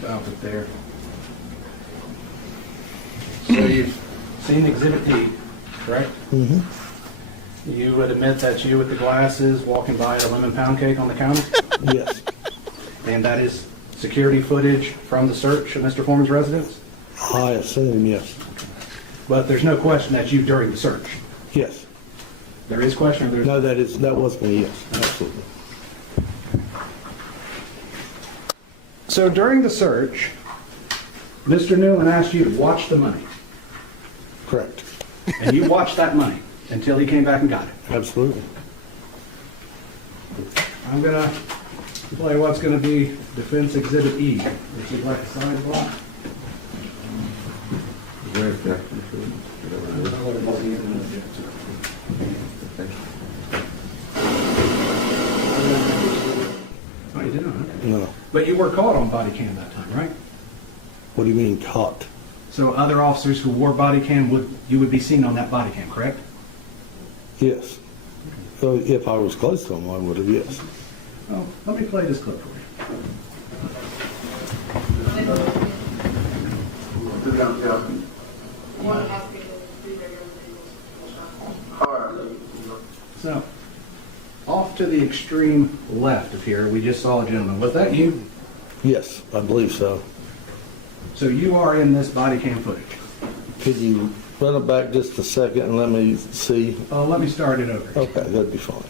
Stop it there. So you've seen Exhibit D, correct? Mm-hmm. You would admit that's you with the glasses walking by at a lemon pound cake on the counter? Yes. And that is security footage from the search of Mr. Foreman's residence? I assume, yes. But there's no question that's you during the search? Yes. There is question? Or there's... No, that was me, yes. Absolutely. So during the search, Mr. Newland asked you to watch the money. Correct. And you watched that money until he came back and got it. Absolutely. I'm going to play what's going to be Defense Exhibit E. If you'd like a sidebar. Is there objection to it? Oh, you didn't? No. But you were caught on body cam that time, right? What do you mean caught? So other officers who wore body cam, you would be seen on that body cam, correct? Yes. So if I was close to him, I would have, yes. Oh, let me play this clip for you. So, off to the extreme left of here, we just saw a gentleman. Was that you? Yes, I believe so. So you are in this body cam footage? Could you run it back just a second and let me see? Let me start it over. Okay, that'd be fine.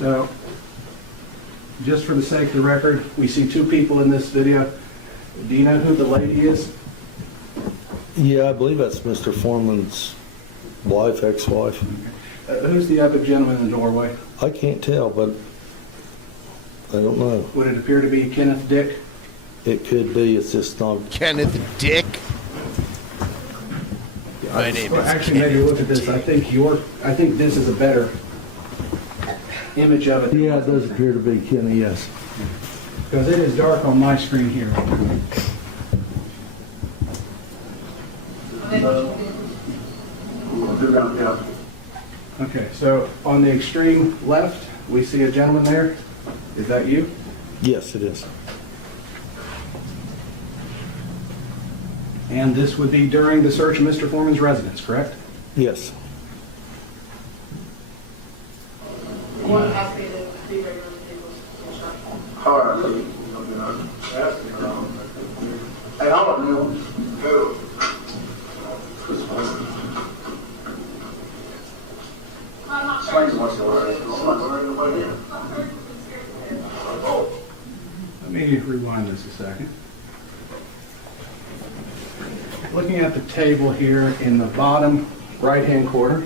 So, just for the sake of the record, we see two people in this video. Do you know who the lady is? Yeah, I believe that's Mr. Foreman's wife, ex-wife. Who's the other gentleman in the doorway? I can't tell, but I don't know. Would it appear to be Kenneth Dick? It could be. It's just not. Kenneth Dick. My name is Actually, maybe look at this. I think this is a better image of it. Yeah, it does appear to be Kenny, yes. Because it is dark on my screen here. Okay, so on the extreme left, we see a gentleman there. Is that you? Yes, it is. And this would be during the search of Mr. Foreman's residence, correct? Yes. Let me rewind this a second. Looking at the table here in the bottom right-hand corner,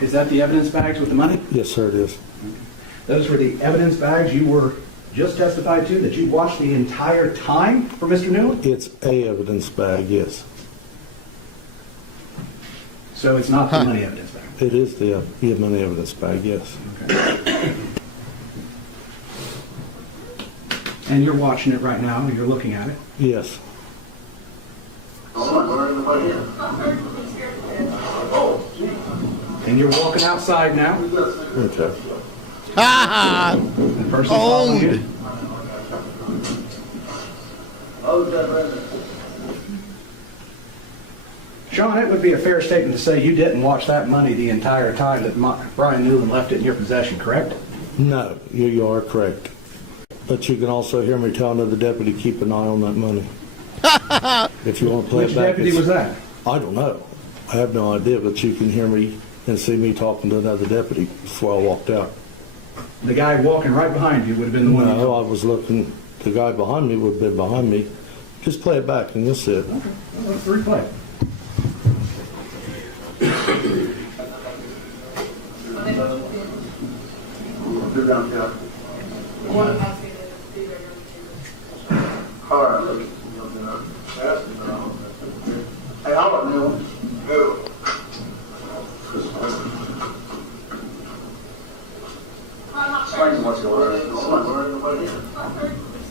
is that the evidence bags with the money? Yes, sir, it is. Those were the evidence bags you were just testified to, that you watched the entire time for Mr. Newland? It's a evidence bag, yes. So it's not the money evidence bag? It is the money evidence bag, yes. Okay. And you're watching it right now, you're looking at it? Yes. And you're walking outside now? Okay. Ha ha! The person following you? Sean, it would be a fair statement to say you didn't watch that money the entire time that Brian Newland left it in your possession, correct? No, you are correct. But you can also hear me telling the deputy, keep an eye on that money. If you want to play Which it back. deputy was that? I don't know. I have no idea, but you can hear me and see me talking to another deputy before I walked out. The guy walking right behind you would have been the one. No, I was looking. The guy behind me would have been behind me. Just play it back and you'll see it. Okay, well, let's replay.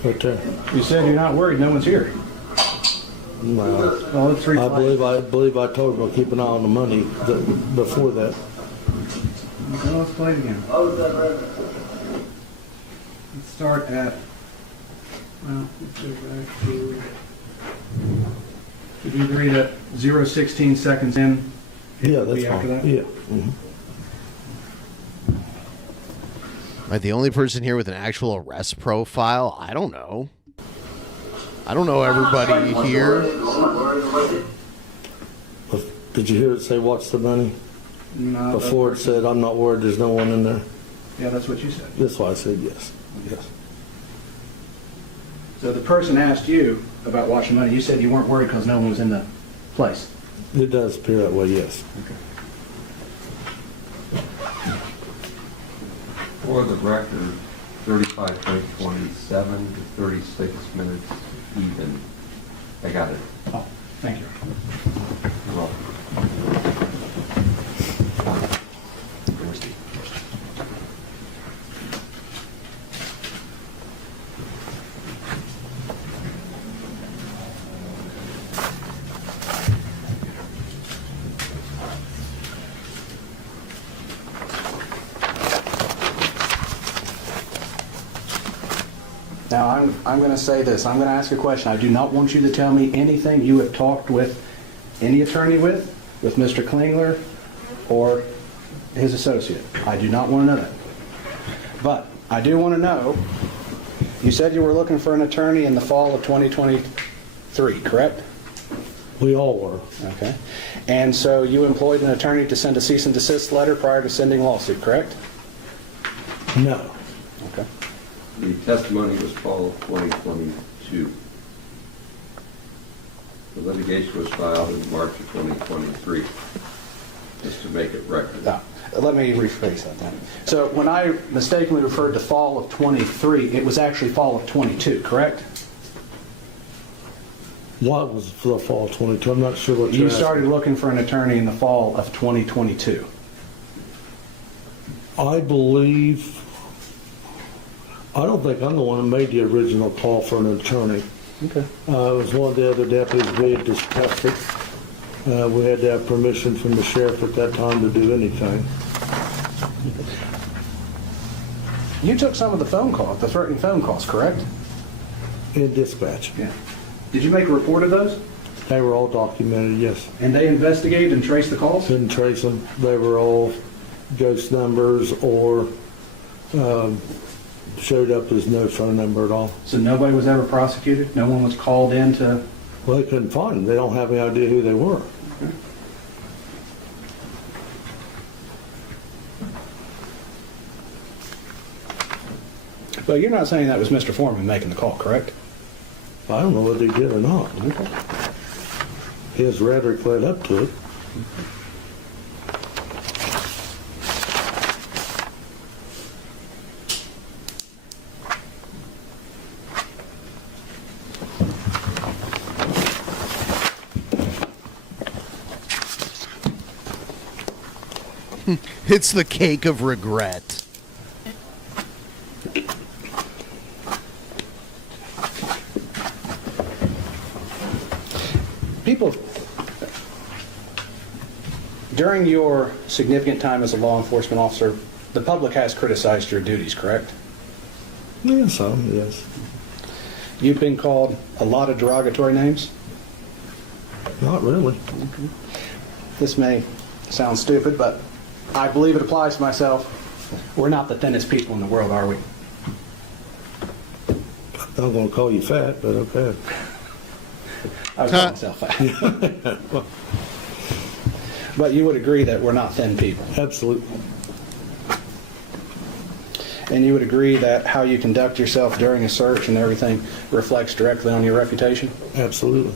Right there. You said you're not worried, no one's here. No. Well, let's replay. I believe I told him to keep an eye on the money before that. Okay, let's play it again. Let's start at, well, let's go back to, did you agree that 0:16 seconds in? Yeah, that's after fine. that? Yeah. Am I the only person here with an actual arrest profile? I don't know. I don't know everybody here. Did you hear it say, watch the money? No. Before it said, I'm not worried, there's no one in there. Yeah, that's what you said. That's why I said yes. Yes. So the person asked you about watching money. You said you weren't worried because no one was in the place. It does appear that way, yes. Okay. For the record, 35.27 to 36 minutes even. I got it. Oh, thank you. You're welcome. Now, I'm going to say this. I'm going to ask a question. I do not want you to tell me anything you have talked with any attorney with Mr. Klingler or his associate. I do not want to know that. But I do want to know, you said you were looking for an attorney in the fall of 2023. 23, correct? We all were. Okay. And so you employed an attorney to send a cease and desist letter prior to sending lawsuit, correct? No. Okay. The testimony was fall of 2022. The litigation was filed in March of 2023, just to make it record. Let me rephrase that then. So when I mistakenly referred to fall of 23, it was actually fall of 22, correct? What was the fall of 22? I'm not sure what You you're started looking for an attorney in the fall of 2022. I believe, I don't think I'm the one that made the original call for an attorney. Okay. It was one of the other deputies. We had discussed it. We had to have permission from the sheriff at that time to do anything. You took some of the phone calls, the threatening phone calls, correct? In dispatch. Yeah. Did you make a report of those? They were all documented, yes. And they investigated and traced the calls? Couldn't trace them. They were all ghost numbers or showed up as no phone number at all. So nobody was ever prosecuted? No one was called in to... Well, they couldn't find them. They don't have any idea who they were. Okay. But you're not saying that was Mr. Foreman making the call, correct? I don't know whether he did or not. Okay. His rhetoric led up to it. It's the cake of regret. People, during your significant time as a law enforcement officer, the public has criticized your duties, correct? Yeah, some, yes. You've been called a lot of derogatory names? Not really. Okay. This may sound stupid, but I believe it applies to myself. We're not the thinnest people in the world, are we? I'm going to call you fat, but okay. I was calling myself fat. But you would agree that we're not thin people? Absolutely. And you would agree that how you conduct yourself during a search and everything reflects directly on your reputation? Absolutely.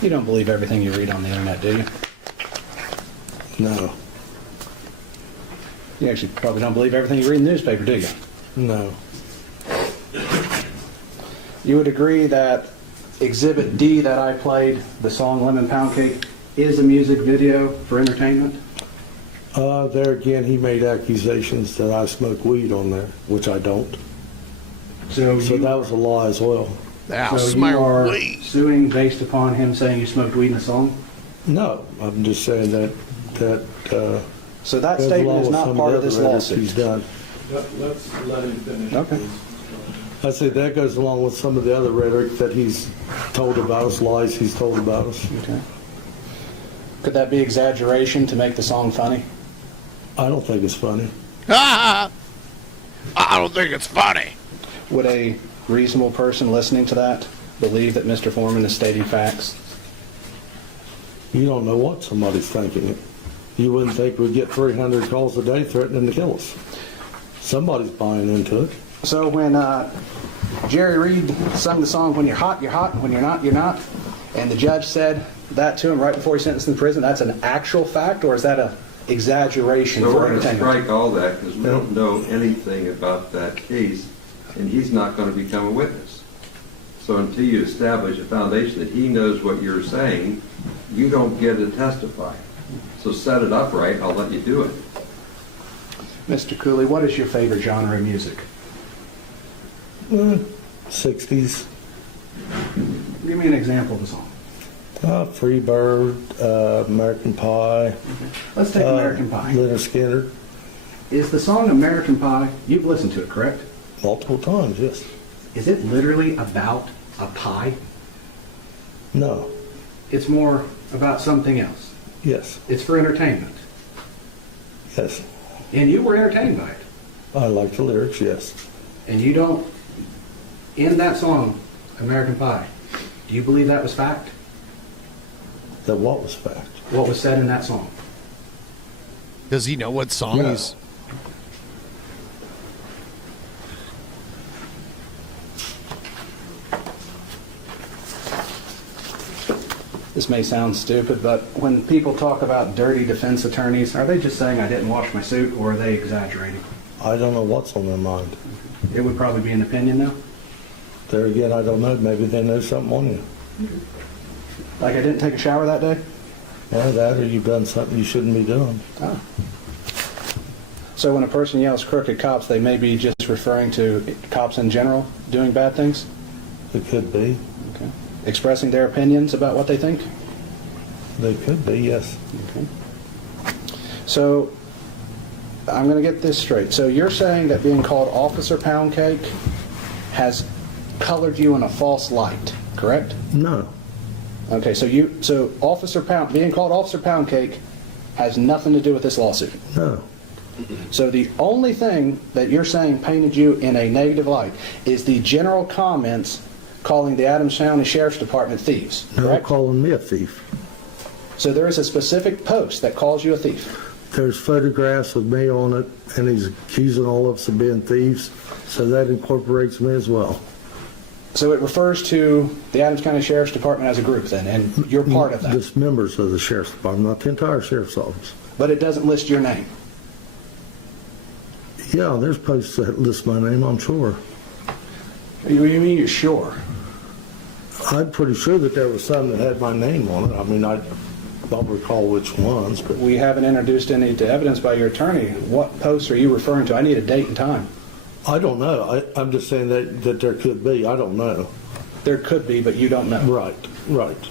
You don't believe everything you read on the internet, do you? No. You actually probably don't believe everything you read in the newspaper, do you? No. You would agree that Exhibit D that I played, the song Lemon Pound Cake, is a music video for entertainment? There again, he made accusations that I smoke weed on there, which I don't. So that was a lie as well. So you are suing based upon him saying you smoked weed in a song? No, I'm just saying that so that statement is not part of this lawsuit. He's done. Let's let him finish. Okay. I say that goes along with some of the other rhetoric that he's told about us, lies he's told about us. Okay. Could that be exaggeration to make the song funny? I don't think it's funny. I don't think it's funny. Would a reasonable person listening to that believe that Mr. Foreman is stating facts? You don't know what somebody's thinking. You wouldn't think we'd get 300 calls a day threatening to kill us. Somebody's buying into it. So when Jerry Reed sung the song, "When you're hot, and when you're not, you're not," and the judge said that to him right before he sentenced him to prison, that's an actual fact, or is that a exaggeration So for we're going to entertainment? strike all that because we don't know anything about that case, and he's not going to become a witness. So until you establish a foundation that he knows what you're saying, you don't get to testify. So set it up right, I'll let you do it. Mr. Cooley, what is your favorite genre of music? 60s. Give me an example of a song. Free Bird, American Pie. Let's take American Pie. Leonard Skinner. Is the song American Pie, you've listened to it, correct? Multiple times, yes. Is it literally about a pie? No. It's more about something else. Yes. It's for entertainment. Yes. And you were entertained by it. I like the lyrics, yes. And you don't, in that song, American Pie, do you believe that was fact? That what was fact? What was said in that song? Does he know what song No. he's... This may sound stupid, but when people talk about dirty defense attorneys, are they just saying I didn't wash my suit, or are they exaggerating? I don't know what's on their mind. It would probably be an opinion, though. There again, I don't know. Maybe they know something on you. Like I didn't take a shower that day? Yeah, that or you've done something you shouldn't be doing. Oh. So when a person yells crooked cops, they may be just referring to cops in general doing bad things? It could be. Okay. Expressing their opinions about what they think? They could be, yes. Okay. So I'm going to get this straight. So you're saying that being called Officer Pound Cake has colored you in a false light, correct? No. Okay, so being called Officer Pound Cake has nothing to do with this lawsuit. No. So the only thing that you're saying painted you in a negative light is the general comments calling the Adams County Sheriff's Department thieves, They're correct? calling me a thief. So there is a specific post that calls you a thief. There's photographs with me on it, and he's accusing all of us of being thieves, so that incorporates me as well. So it refers to the Adams County Sheriff's Department as a group then, and you're part of that. Just members of the Sheriff's Department, not the entire Sheriff's Office. But it doesn't list your name. Yeah, there's posts that list my name, I'm sure. You mean you're sure? I'm pretty sure that there was some that had my name on it. I mean, I don't recall which ones, but We haven't introduced any to evidence by your attorney. What posts are you referring to? I need a date and time. I don't know. I'm just saying that there could be. I don't know. There could be, but you don't know. Right, right.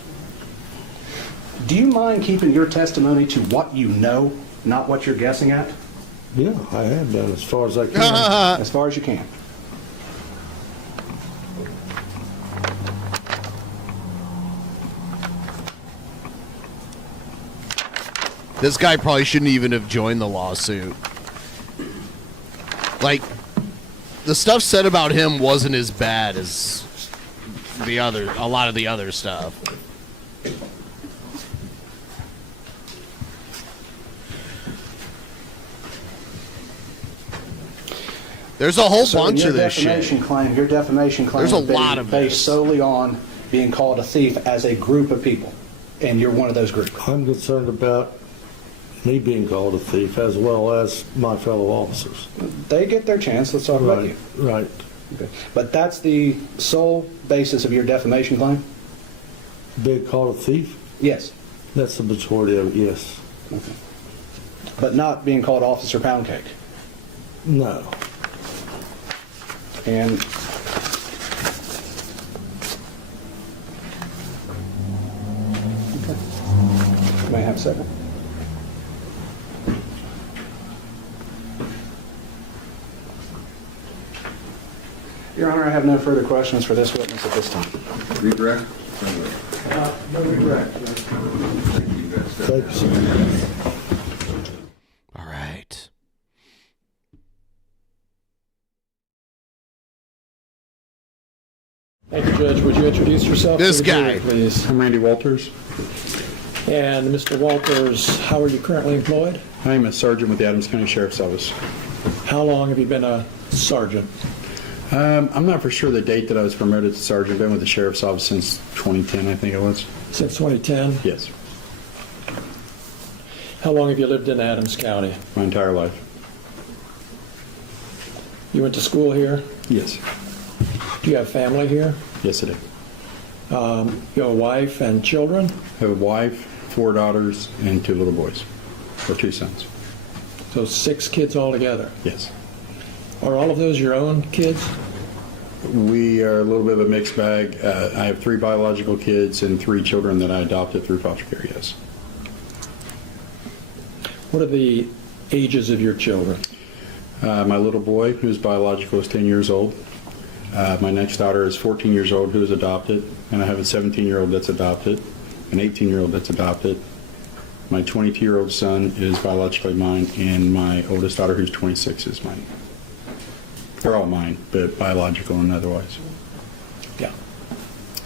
Do you mind keeping your testimony to what you know, not what you're guessing at? Yeah, I have done as far as I can. As far as you can. This guy probably shouldn't even have joined the lawsuit. Like, the stuff said about him wasn't as bad as a lot of the other stuff. There's a whole bunch of this shit. Your defamation claim There's a is lot of based this. solely on being called a thief as a group of people, and you're one of those groups. I'm concerned about me being called a thief as well as my fellow officers. They get their chance. Let's talk about you. Right. Okay. But that's the sole basis of your defamation claim? Being called a thief? Yes. That's the majority of it, yes. Okay. But not being called Officer Pound Cake? No. And may I have a second? Your Honor, I have no further questions for this witness at this time. Redirect? No redirect. Thanks. All right. Thank you, Judge. Would you introduce yourself? This to the jury, guy. please. I'm Randy Walters. And Mr. Walters, how are you currently employed? I am a sergeant with the Adams County Sheriff's Office. How long have you been a sergeant? I'm not for sure the date that I was promoted to sergeant. I've been with the Sheriff's Office since 2010, I think it was. Since 2010? Yes, How long have you lived in Adams County? my entire life. You went to school here? Yes, Do you have family here? yes I do. You have a wife and children? I have a wife, 4 daughters, and 2 little boys, or 2 sons. So 6 kids altogether. Yes. Are all of those your own kids? We are a little bit of a mixed bag. I have 3 biological kids and 3 children that I adopted through foster care, yes. What are the ages of your children? My little boy, who's biological, is 10 years old. My next daughter is 14 years old, who is adopted, and I have a 17-year-old that's adopted, an 18-year-old that's adopted. My 22-year-old son is biologically mine, and my oldest daughter, who's 26, is mine. They're all mine, but biological and otherwise. Yeah.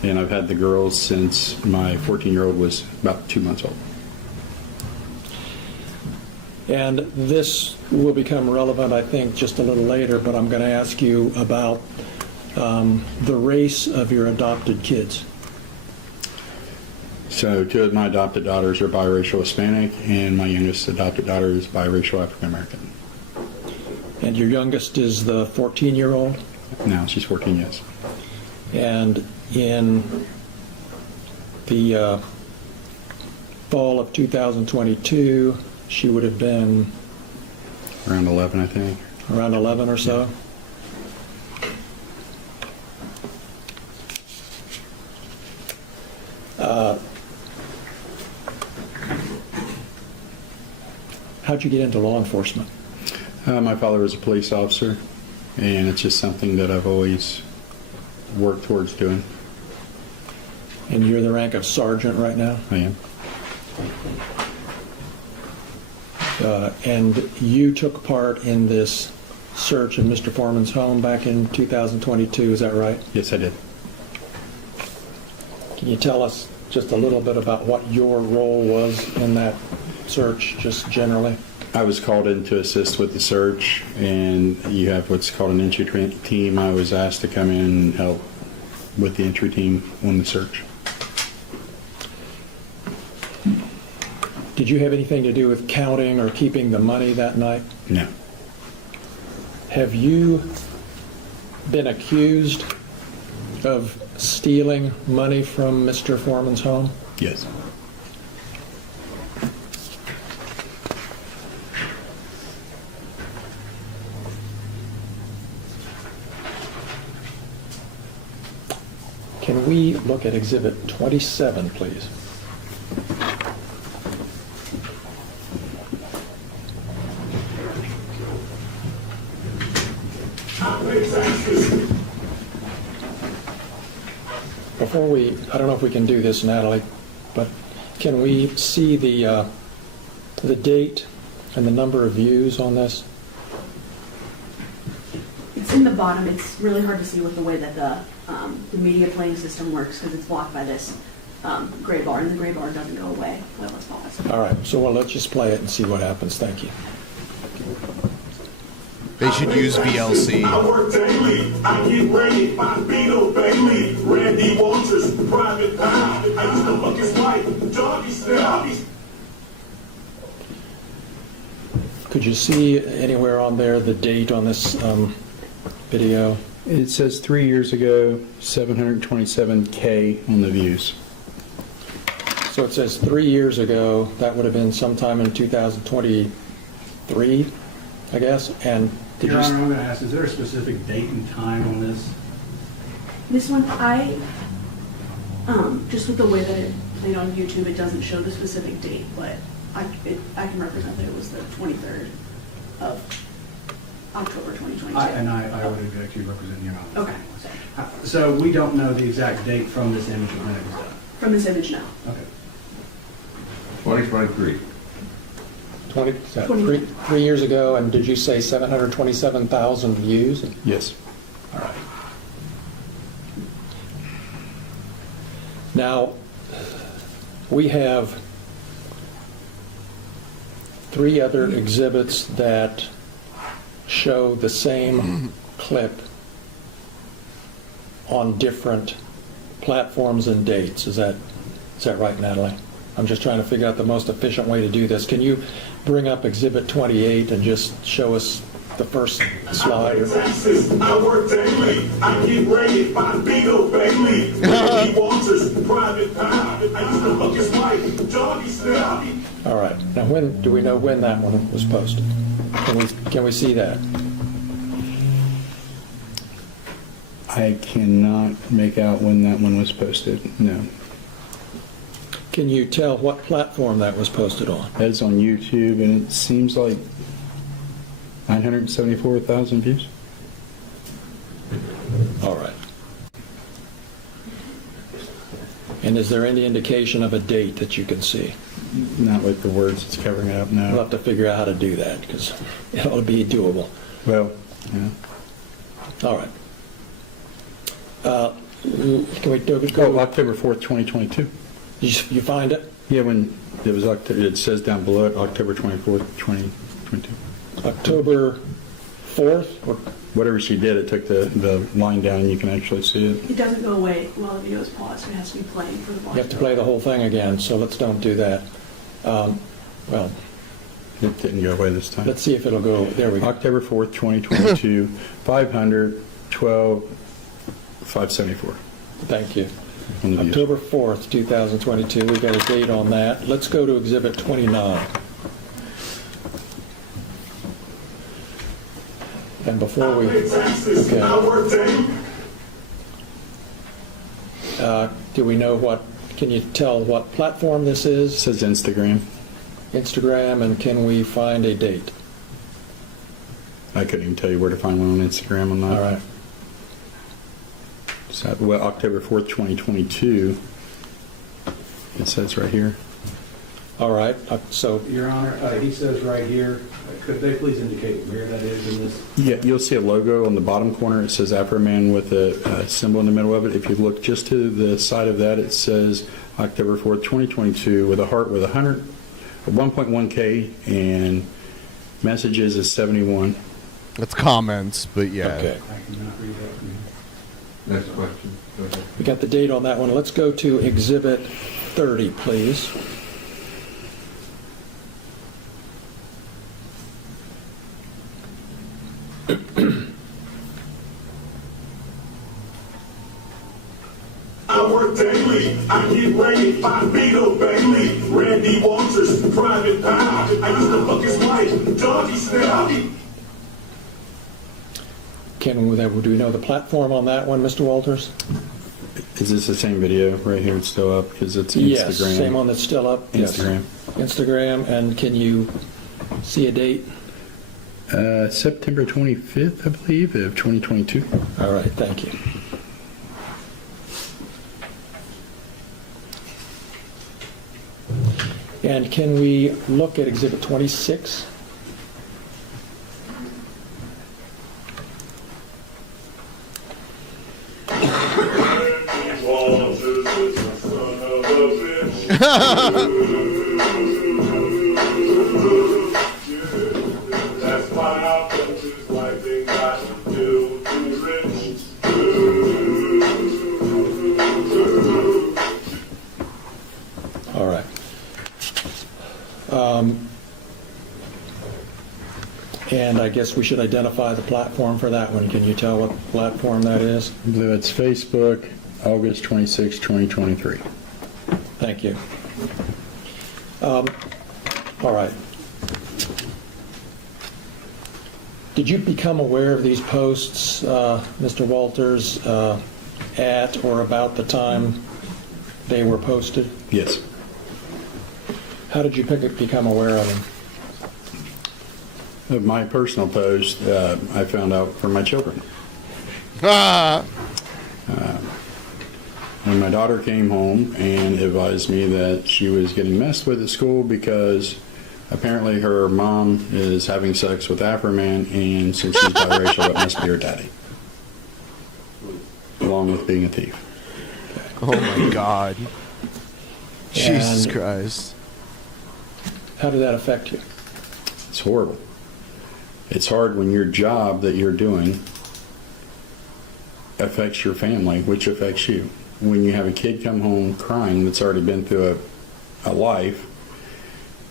And I've had the girls since my 14-year-old was about 2 months old. And this will become relevant, I think, just a little later, but I'm going to ask you about the race of your adopted kids. So 2 of my adopted daughters are biracial Hispanic, and my youngest adopted daughter is biracial African American. And your youngest is the 14-year-old? Now she's 14, yes. And in the fall of 2022, she would have been around 11, I think. Around 11 or so? How'd you get into law enforcement? My father was a police officer, and it's just something that I've always worked towards doing. And you're the rank of sergeant right now? I am. And you took part in this search of Mr. Foreman's home back in 2022, is that right? Yes, I did. Can you tell us just a little bit about what your role was in that search, just generally? I was called in to assist with the search, and you have what's called an entry team. I was asked to come in and help with the entry team on the search. Did you have anything to do with counting or keeping the money that night? No. Have you been accused of stealing money from Mr. Foreman's home? Yes. Can we look at Exhibit 27, please? Before I don't know if we can do this, Natalie, but can we see the date and the number of views on this? It's in the bottom. It's really hard to see with the way that the media playing system works because it's blocked by this gray bar, and the gray bar doesn't go away while it's paused. All right, so let's just play it and see what happens. Thank you. They should use VLC. I work daily. I get ready. My Beetle Bailey. Randy Walters. Private Pound. I used to look his wife. Doggy style. Could you see anywhere on there the date on this video? It says 3 years ago, 727K on the views. So it says 3 years ago. That would have been sometime in 2023, I guess. And did Your you? Honor, I'm going to ask, is there a specific date and time on this? This one, just with the way that it played on YouTube, it doesn't show the specific date, but I can represent that it was the 23rd of October 2022. I would object to you representing Your Honor. Okay. So we don't know the exact date from this image of when it was done? From this image, no. Okay. 2023. 3 years ago, and did you say 727,000 views? Yes. All right. Now, we have 3 other exhibits that show the same clip on different platforms and dates. Is that right, Natalie? I'm just trying to figure out the most efficient way to do this. Can you bring up Exhibit 28 and just show us the first slide? I work daily. I get ready. My Beetle Bailey. Randy Walters. Private Pound. I used to look his wife. Doggy style. All right. Now, do we know when that one was posted? Can we see that? I cannot make out when that one was posted. No. Can you tell what platform that was posted on? It's on YouTube, and it seems like 974,000 views. All right. And is there any indication of a date that you can see? Not with the words it's covering it up, no. We'll have to figure out how to do that because it ought to be doable. Well, yeah. All right. Can we go? October 4th, 2022. You find it? Yeah, when it was it says down below it, October 24th, 2022. October 4th? Or whatever she did, it took the line down and you can actually see it. It doesn't go away while the video is paused. It has to be playing for the boss. You have to play the whole thing again, so let's don't do that. Well, it didn't go away this time. Let's see if it'll go. There we go. October 4th, 2022, 512, 574. Thank you. October 4th, 2022. We've got a date on that. Let's go to Exhibit 29. And before we... Okay. Do we know what... Can you tell what platform this is? It says Instagram. Instagram, and can we find a date? I couldn't even tell you where to find one on Instagram on that. All right. So, well, October 4th, 2022. It says right here. All right. So, Your Honor, he says right here, could they please indicate where that is in this? Yeah, you'll see a logo on the bottom corner. It says Afroman with a symbol in the middle of it. If you look just to the side of that, it says October 4th, 2022 with a heart with 1.1K and messages is 71. That's comments, but yeah. Okay. I cannot read that from you. Next question. Go ahead. we got the date on that one. Let's go to Exhibit 30, please. I work daily, I get raid, I beat up Bailey, Randy Walters, Private Power. I used to fuck his wife, Doggy Style. Do we know the platform on that one, Mr. Walters? Is this the same video right here? It's still up because it's Instagram. Yes, same one that's still up. Instagram. Yes. Instagram, and can you see a date? September 25th, I believe, of 2022. All right, thank you. And can we look at Exhibit 26? All right. And I guess we should identify the platform for that one. Can you tell what platform that is? I believe it's Facebook, August 26, 2023. Thank you. All right. Did you become aware of these posts, Mr. Walters, at or about the time they were posted? Yes. How did you become aware of them? Of my personal post, I found out from my children. When my daughter came home and advised me that she was getting messed with at school because apparently her mom is having sex with Afroman, and since she's biracial, it must be her daddy, along with being a thief. Oh my God. Jesus Christ. How did that affect you? It's horrible. It's hard when your job that you're doing affects your family, which affects you. When you have a kid come home crying that's already been through a life,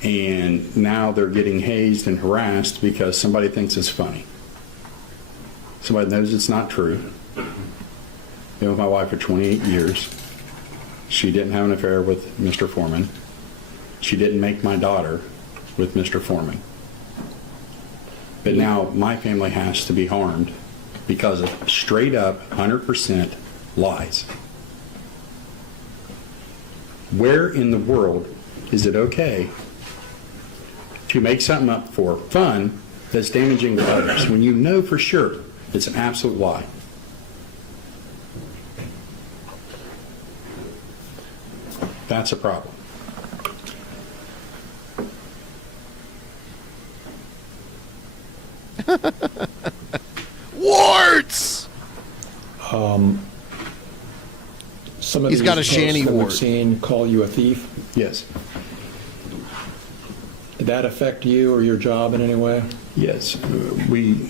and now they're getting hazed and harassed because somebody thinks it's funny. Somebody knows it's not true. Been with my wife for 28 years. She didn't have an affair with Mr. Foreman. She didn't make my daughter with Mr. Foreman. But now my family has to be harmed because of straight up 100% lies. Where in the world is it okay to make something up for fun that's damaging to others when you know for sure it's an absolute lie? That's a problem. Warts! Some of He's these got a posts shanty that wart. we've seen call you a thief. Yes. Did that affect you or your job in any way? Yes. We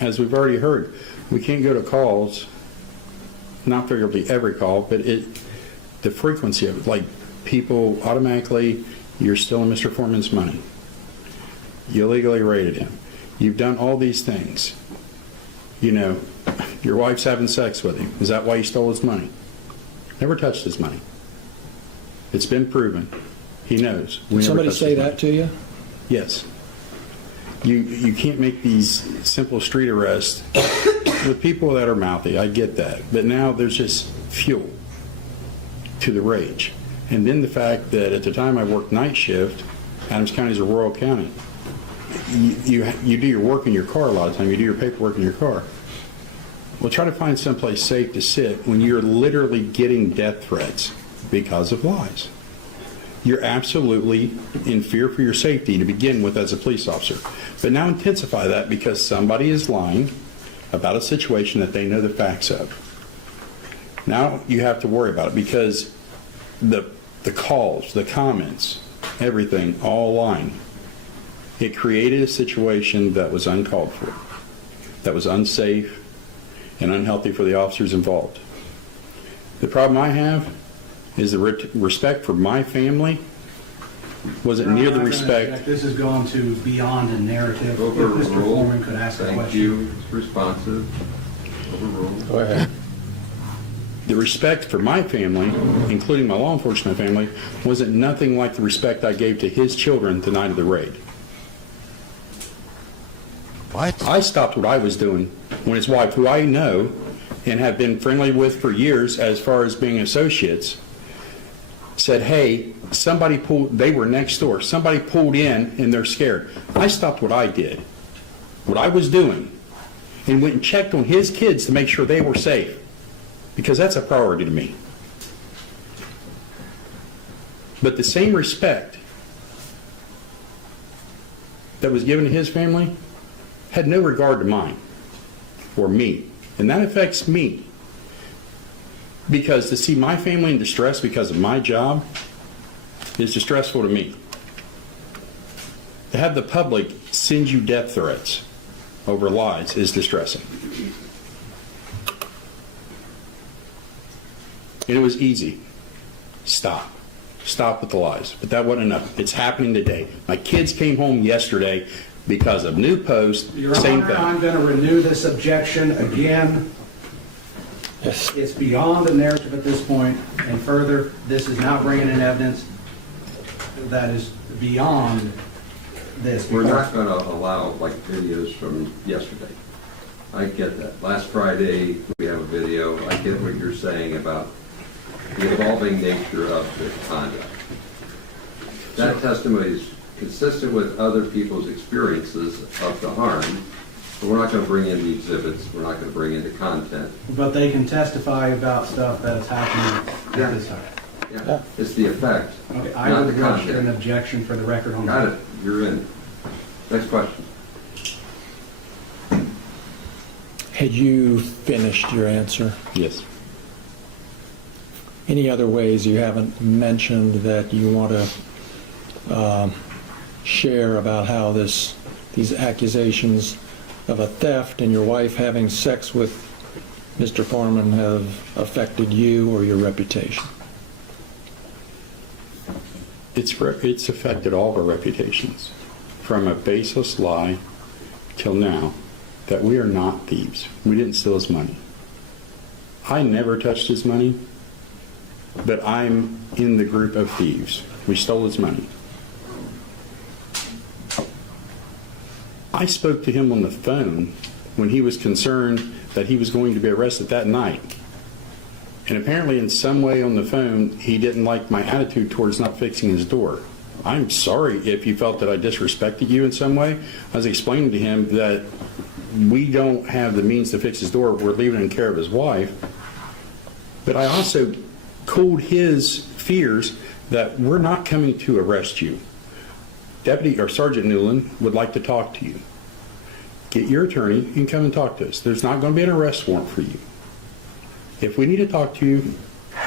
as we've already heard, we can't go to calls, not figuratively every call, but the frequency of it, like people automatically, you're stealing Mr. Foreman's money. You illegally raided him. You've done all these things. You know, your wife's having sex with him. Is that why you stole his money? Never touched his money. It's been proven. He knows. Did somebody say that to you? Yes. You can't make these simple street arrests with people that are mouthy. I get that. But now there's just fuel to the rage. And then the fact that at the time I worked night shift, Adams County is a rural county. You do your work in your car a lot of the time. You do your paperwork in your car. Well, try to find someplace safe to sit when you're literally getting death threats because of lies. You're absolutely in fear for your safety to begin with as a police officer. But now intensify that because somebody is lying about a situation that they know the facts of. Now you have to worry about it because the calls, the comments, everything, all lying. It created a situation that was uncalled for, that was unsafe and unhealthy for the officers involved. The problem I have is the respect for my family wasn't near the respect. This has gone to beyond a narrative. If Mr. Foreman could ask a question. Thank you. It's responsive. Overruled. Go ahead. The respect for my family, including my law enforcement family, wasn't nothing like the respect I gave to his children the night of the raid. What? I stopped what I was doing when his wife, who I know and have been friendly with for years as far as being associates, said, hey, somebody pulled, they were next door, somebody pulled in and they're scared. I stopped what I did, what I was doing, and went and checked on his kids to make sure they were safe, because that's a priority to me. But the same respect that was given to his family had no regard to mine or me. And that affects me. Because to see my family in distress because of my job is distressful to me. To have the public send you death threats over lies is distressing. And it was easy. Stop. Stop with the lies. But that wasn't enough. It's happening today. My kids came home yesterday because of new posts. Your Same Honor, thing. I'm going to renew this objection again. Yes. It's beyond the narrative at this point, and further, this is not bringing in evidence that is beyond this. We're not going to allow like videos from yesterday. I get that. Last Friday, we have a video. I get what you're saying about the evolving nature of the conduct. That testimony is consistent with other people's experiences of the harm. But we're not going to bring in the exhibits. We're not going to bring in the content. But they can testify about stuff that's happening at this time. Yeah. It's the effect, Okay, I not would the register content. an objection for the record on Got that. it. You're in. Next question. Had you finished your answer? Yes. Any other ways you haven't mentioned that you want to share about how these accusations of a theft and your wife having sex with Mr. Foreman have affected you or your reputation? It's affected all of our reputations, from a baseless lie till now, that we are not thieves. We didn't steal his money. I never touched his money, but I'm in the group of thieves. We stole his money. I spoke to him on the phone when he was concerned that he was going to be arrested that night. And apparently in some way on the phone, he didn't like my attitude towards not fixing his door. I'm sorry if you felt that I disrespected you in some way. I was explaining to him that we don't have the means to fix his door. We're leaving it in care of his wife. But I also cooled his fears that we're not coming to arrest you. Deputy or Sergeant Newland would like to talk to you. Get your attorney and come and talk to us. There's not going to be an arrest warrant for you. If we need to talk to you,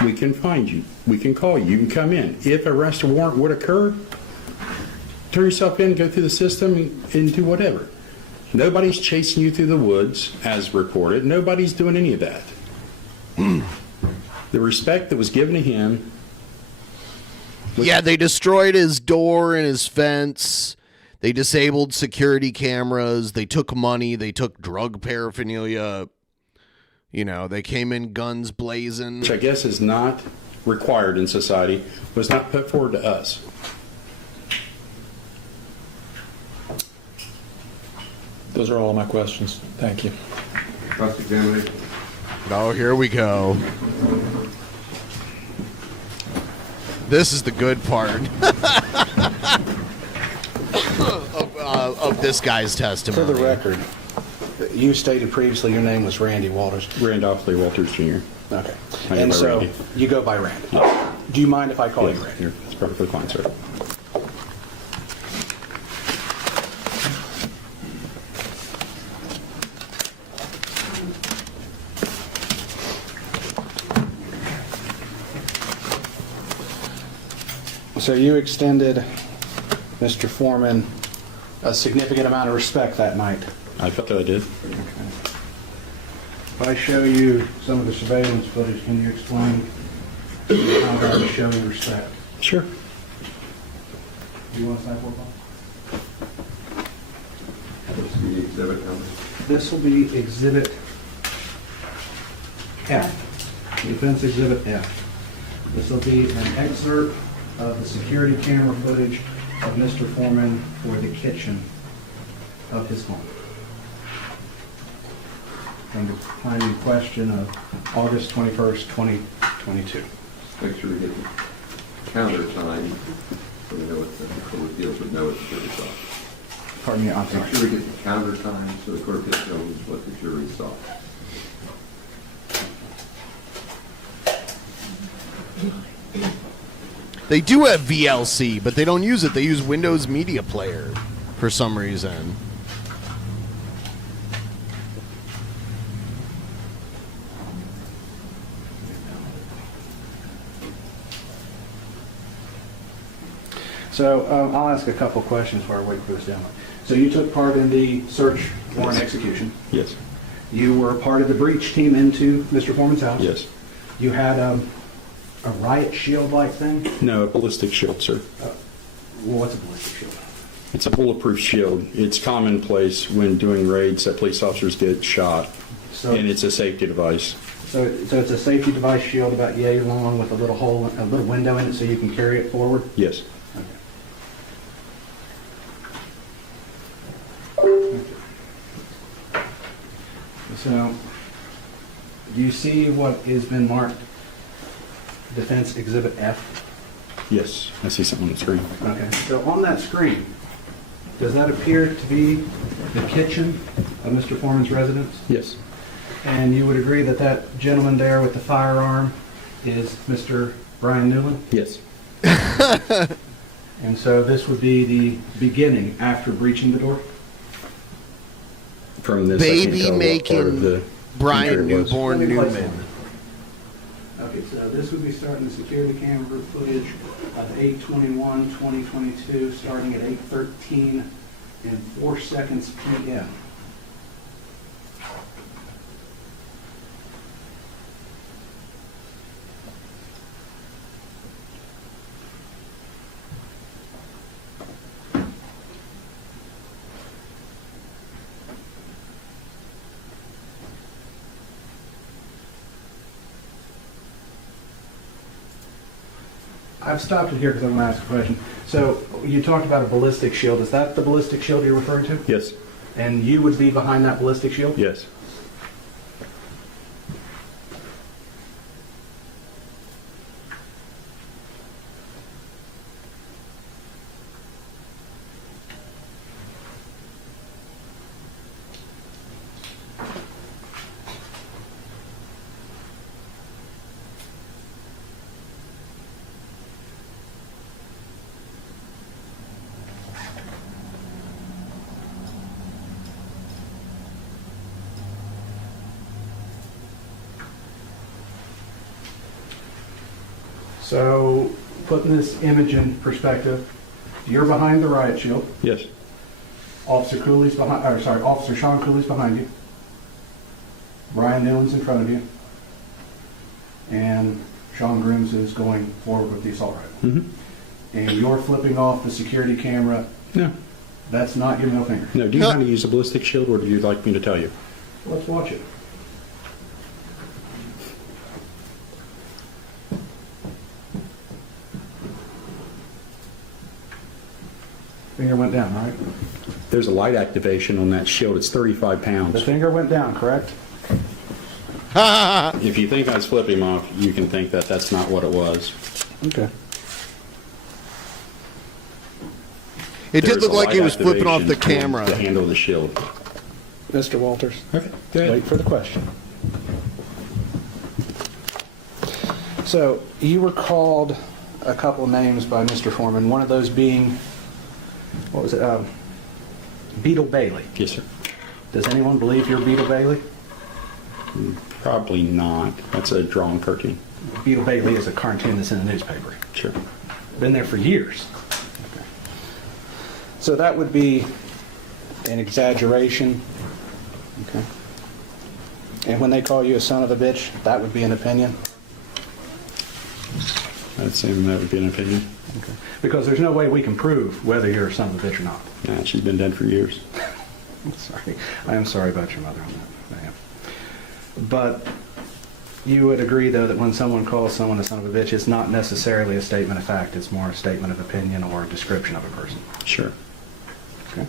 we can find you. We can call you. You can come in. If arrest warrant would occur, turn yourself in, go through the system, and do whatever. Nobody's chasing you through the woods, as reported. Nobody's doing any of that. The respect that was given to him. Yeah, they destroyed his door and his fence. They disabled security cameras. They took money. They took drug paraphernalia. You know, they came in guns blazing. Which I guess is not required in society, was not put forward to us. Those are all my questions. Thank you. Cross-examination. Oh, here we go. This is the good part of this guy's testimony. For the record, you stated previously your name was Randy Walters. Randolph Lee Walters Jr. Okay. I go And by so Randy. you go by Randy. Yes. Do you mind if I call you Yes, Randy? it's perfectly fine, sir. So you extended Mr. Foreman a significant amount of respect that night. I felt that I did. If I show you some of the surveillance footage, can you explain how that was showing respect? Sure. Do you want to sign for What's the exhibit number? This will be Exhibit F. Defense Exhibit F. This will be an excerpt of the security camera footage of Mr. Foreman for the kitchen of his home. From the time in question of August 21st, 2022. Make sure we get the counter time so we know what the court of appeals would know what the jury saw. Pardon me, I'm sorry. Make sure we get the counter time so the court of appeals knows what the jury saw. They do have VLC, but they don't use it. They use Windows Media Player for some reason. So I'll ask a couple questions while I wait for this gentleman. So you took part in the search warrant execution. Yes. You were part of the breach team into Mr. Foreman's house. Yes. You had a riot shield-like thing? No, a ballistic shield, sir. Well, what's a ballistic shield? It's a bulletproof shield. It's commonplace when doing raids that police officers get shot, and it's a safety device. So it's a safety device shield about yay long with a little hole, a little window in it so you can carry it forward? Yes. So, do you see what has been marked Defense Exhibit F? Yes, I see something on the screen. Okay, so on that screen, does that appear to be the kitchen of Mr. Foreman's residence? Yes. And you would agree that that gentleman there with the firearm is Mr. Brian Newland? Yes. And so this would be the beginning after breaching the door? From this, Baby I can tell what part of the Brian country it was. Newborn Newman. Okay, so this would be starting the security camera footage of 8/21/2022, starting at 8:13 and 4 seconds p.m. I've stopped it here because I'm going to ask a question. So you talked about a ballistic shield. Is that the ballistic shield you're referring to? Yes. And you would be behind that ballistic shield? Yes. So, putting this image in perspective, you're behind the riot shield. Yes. Officer Sean Cooley's behind you. Brian Newland's in front of you. And Sean Grooms is going forward with the assault rifle. Mm-hmm. And you're flipping off the security camera. No. That's not your middle finger. No, do you know how to use a ballistic shield, or do you like me to tell you? Let's watch it. Finger went down, right? There's a light activation on that shield. It's 35 pounds. The finger went down, correct? If you think I was flipping him off, you can think that that's not what it was. Okay. It did There's look a like he light was flipping off the activation camera. to handle the shield. Mr. Walters. Okay, go ahead. Wait for the question. So, you were called a couple of names by Mr. Foreman, one of those being, what was it, Beetle Bailey. Yes, sir. Does anyone believe you're Beetle Bailey? Probably not. That's a drawn cartoon. Beetle Bailey is a cartoon that's in the newspaper. Sure. Been there for years. Okay. So that would be an exaggeration. Okay. And when they call you a son of a bitch, that would be an opinion? I'd assume that would be an opinion. Okay. Because there's no way we can prove whether you're a son of a bitch or not. Nah, she's been dead for years. I'm sorry. I am sorry about your mother on that. I am. But you would agree, though, that when someone calls someone a son of a bitch, it's not necessarily a statement of fact. It's more a statement of opinion or a description of a person. Sure. Okay.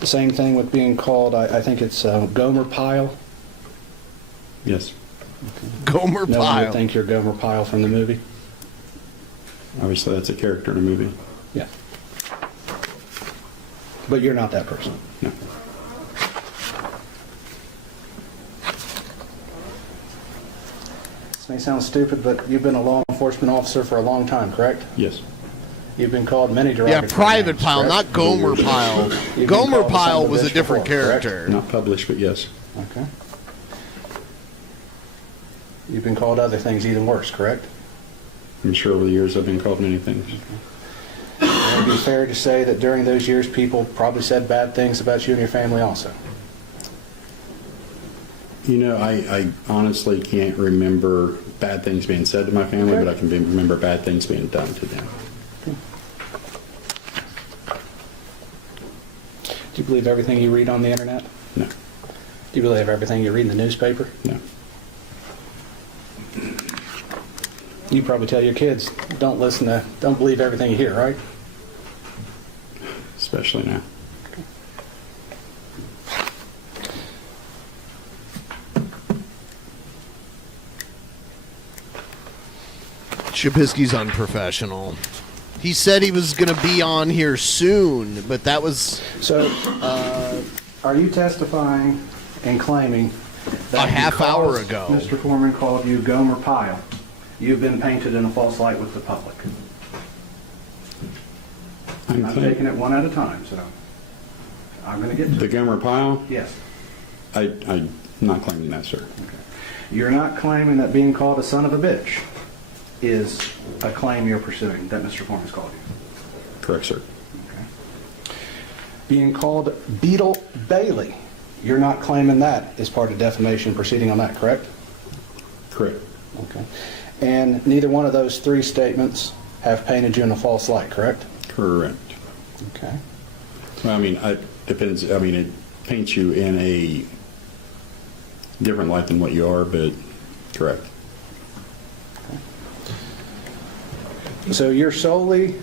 The same thing with being called, I think it's Gomer Pyle. Yes. Gomer No one Pyle. would think you're Gomer Pyle from the movie? Obviously, that's a character in a movie. Yeah. But you're not that person. No. This may sound stupid, but you've been a law enforcement officer for a long time, correct? Yes. You've been called many Yeah, derogatory Private names, Pyle, correct? not Gomer Pyle. You've been Gomer called a son Pyle of was a bitch different before, correct? character. Not published, but yes. Okay. You've been called other things even worse, correct? I'm sure over the years I've been called many things. Would it be fair to say that during those years people probably said bad things about you and your family also? You know, I honestly can't remember bad things being said to my family, but I can remember bad things being done to them. Do you believe everything you read on the internet? No. Do you believe everything you read in the newspaper? No. You probably tell your kids, don't believe everything you hear, right? Especially now. Shabisky's unprofessional. He said he was going to be on here soon, but that was... So, are you testifying and claiming that a half hour because ago Mr. Foreman called you Gomer Pyle, you've been painted in a false light with the public? I'm taking it one at a time, so I'm going to get to The Gomer Pyle? Yes. I'm not claiming that, sir. Okay. You're not claiming that being called a son of a bitch is a claim you're pursuing, that Mr. Foreman's called you? Correct, sir. Okay. Being called Beetle Bailey, you're not claiming that is part of defamation proceeding on that, correct? Correct. Okay. And neither one of those three statements have painted you in a false light, correct? Correct. Okay. Well, I mean, it depends. I mean, it paints you in a different light than what you are, but correct. So you're solely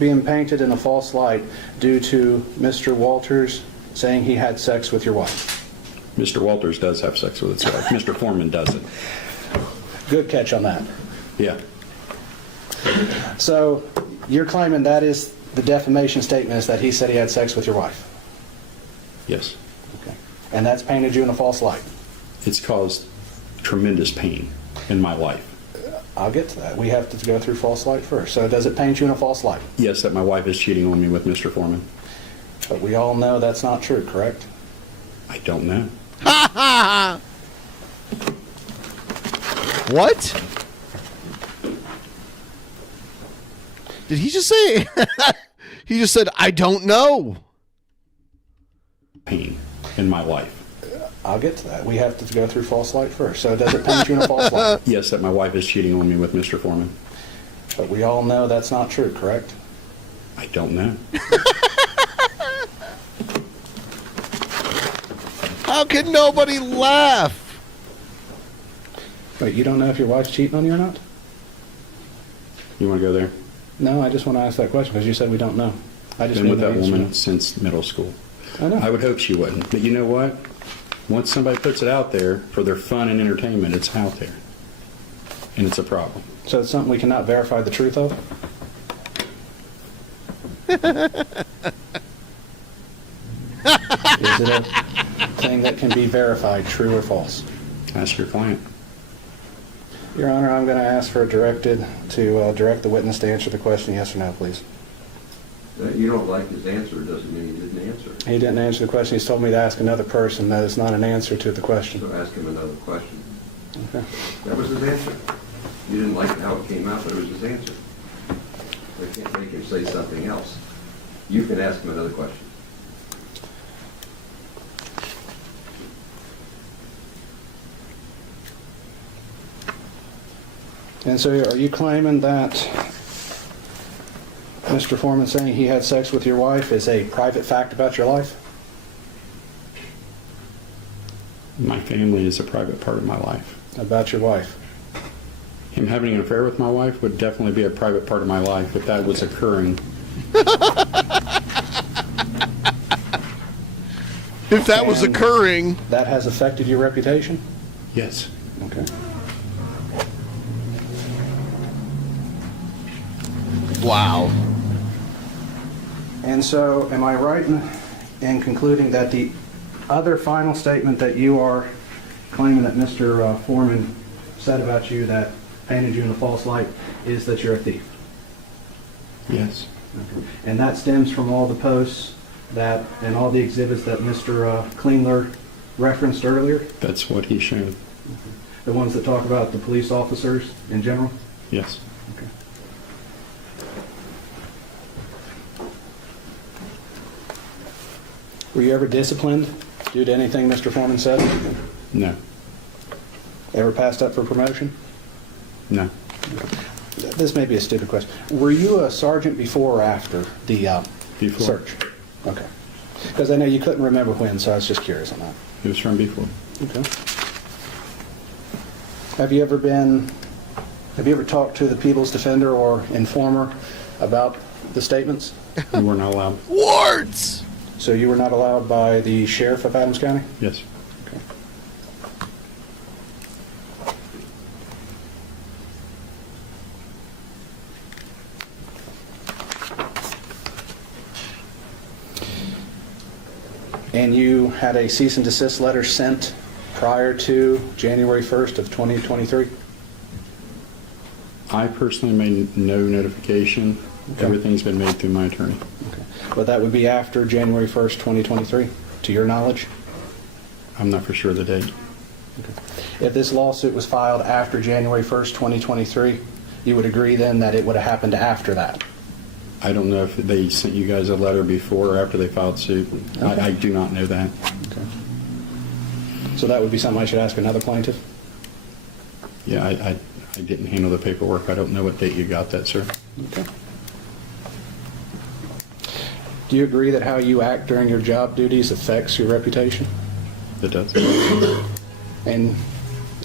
being painted in a false light due to Mr. Walters saying he had sex with your wife? Mr. Walters does have sex with his wife. Mr. Foreman doesn't. Good catch on that. Yeah. So you're claiming that is the defamation statement, is that he said he had sex with your wife? Yes. Okay. And that's painted you in a false light? It's caused tremendous pain in my life. I'll get to that. We have to go through false light first. So does it paint you in a false light? Yes, that my wife is cheating on me with Mr. Foreman. But we all know that's not true, correct? I don't know. What? Did he just say? He just said, I don't know. Pain in my life. I'll get to that. We have to go through false light first. So does it paint you in a false light? Yes, that my wife is cheating on me with Mr. Foreman. But we all know that's not true, correct? I don't know. How can nobody laugh? Wait, you don't know if your wife's cheating on you or not? You want to go there? No, I just want to ask that question because you said we don't know. I just Been need with to that know yes or woman no. since middle school. I know. I would hope she wouldn't. But you know what? Once somebody puts it out there for their fun and entertainment, it's out there. And it's a problem. So it's something we cannot verify the truth of? Is it a thing that can be verified, true or false? Ask your client. Your Honor, I'm going to ask for a direct the witness to answer the question, yes or no, please. You don't like his answer doesn't mean he didn't answer. He didn't answer the question. He's told me to ask another person. That is not an answer to the question. So ask him another question. Okay. That was his answer. You didn't like how it came out, but it was his answer. They can't make him say something else. You can ask him another question. And so are you claiming that Mr. Foreman saying he had sex with your wife is a private fact about your life? My family is a private part of my life. About your wife? Him having an affair with my wife would definitely be a private part of my life if that was occurring. If that was And occurring. That has affected your reputation? Yes. Okay. Wow. And so, am I right in concluding that the other final statement that you are claiming that Mr. Foreman said about you that painted you in a false light is that you're a thief? Yes. Okay. And that stems from all the posts that and all the exhibits that Mr. Klingler referenced earlier? That's what he showed. The ones that talk about the police officers in general? Yes. Okay. Were you ever disciplined due to anything Mr. Foreman said? No. Ever passed up for promotion? No. This may be a stupid question. Were you a sergeant before or after the Before. search? Okay. Because I know you couldn't remember when, so I was just curious on that. It was from before. Okay. Have you ever talked to the People's Defender or Informer about the statements? You were not allowed. Wards! So you were not allowed by the sheriff of Adams County? Yes. Okay. And you had a cease and desist letter sent prior to January 1st of 2023? I personally made no notification. Okay. Everything's been made through my attorney. Okay. But that would be after January 1st, 2023, to your knowledge? I'm not for sure the date. Okay. If this lawsuit was filed after January 1st, 2023, you would agree then that it would have happened after that? I don't know if they sent you guys a letter before or after they filed suit. Okay. I do not know that. Okay. So that would be something I should ask another plaintiff? Yeah, I didn't handle the paperwork. I don't know what date you got that, sir. Okay. Do you agree that how you act during your job duties affects your reputation? It does. And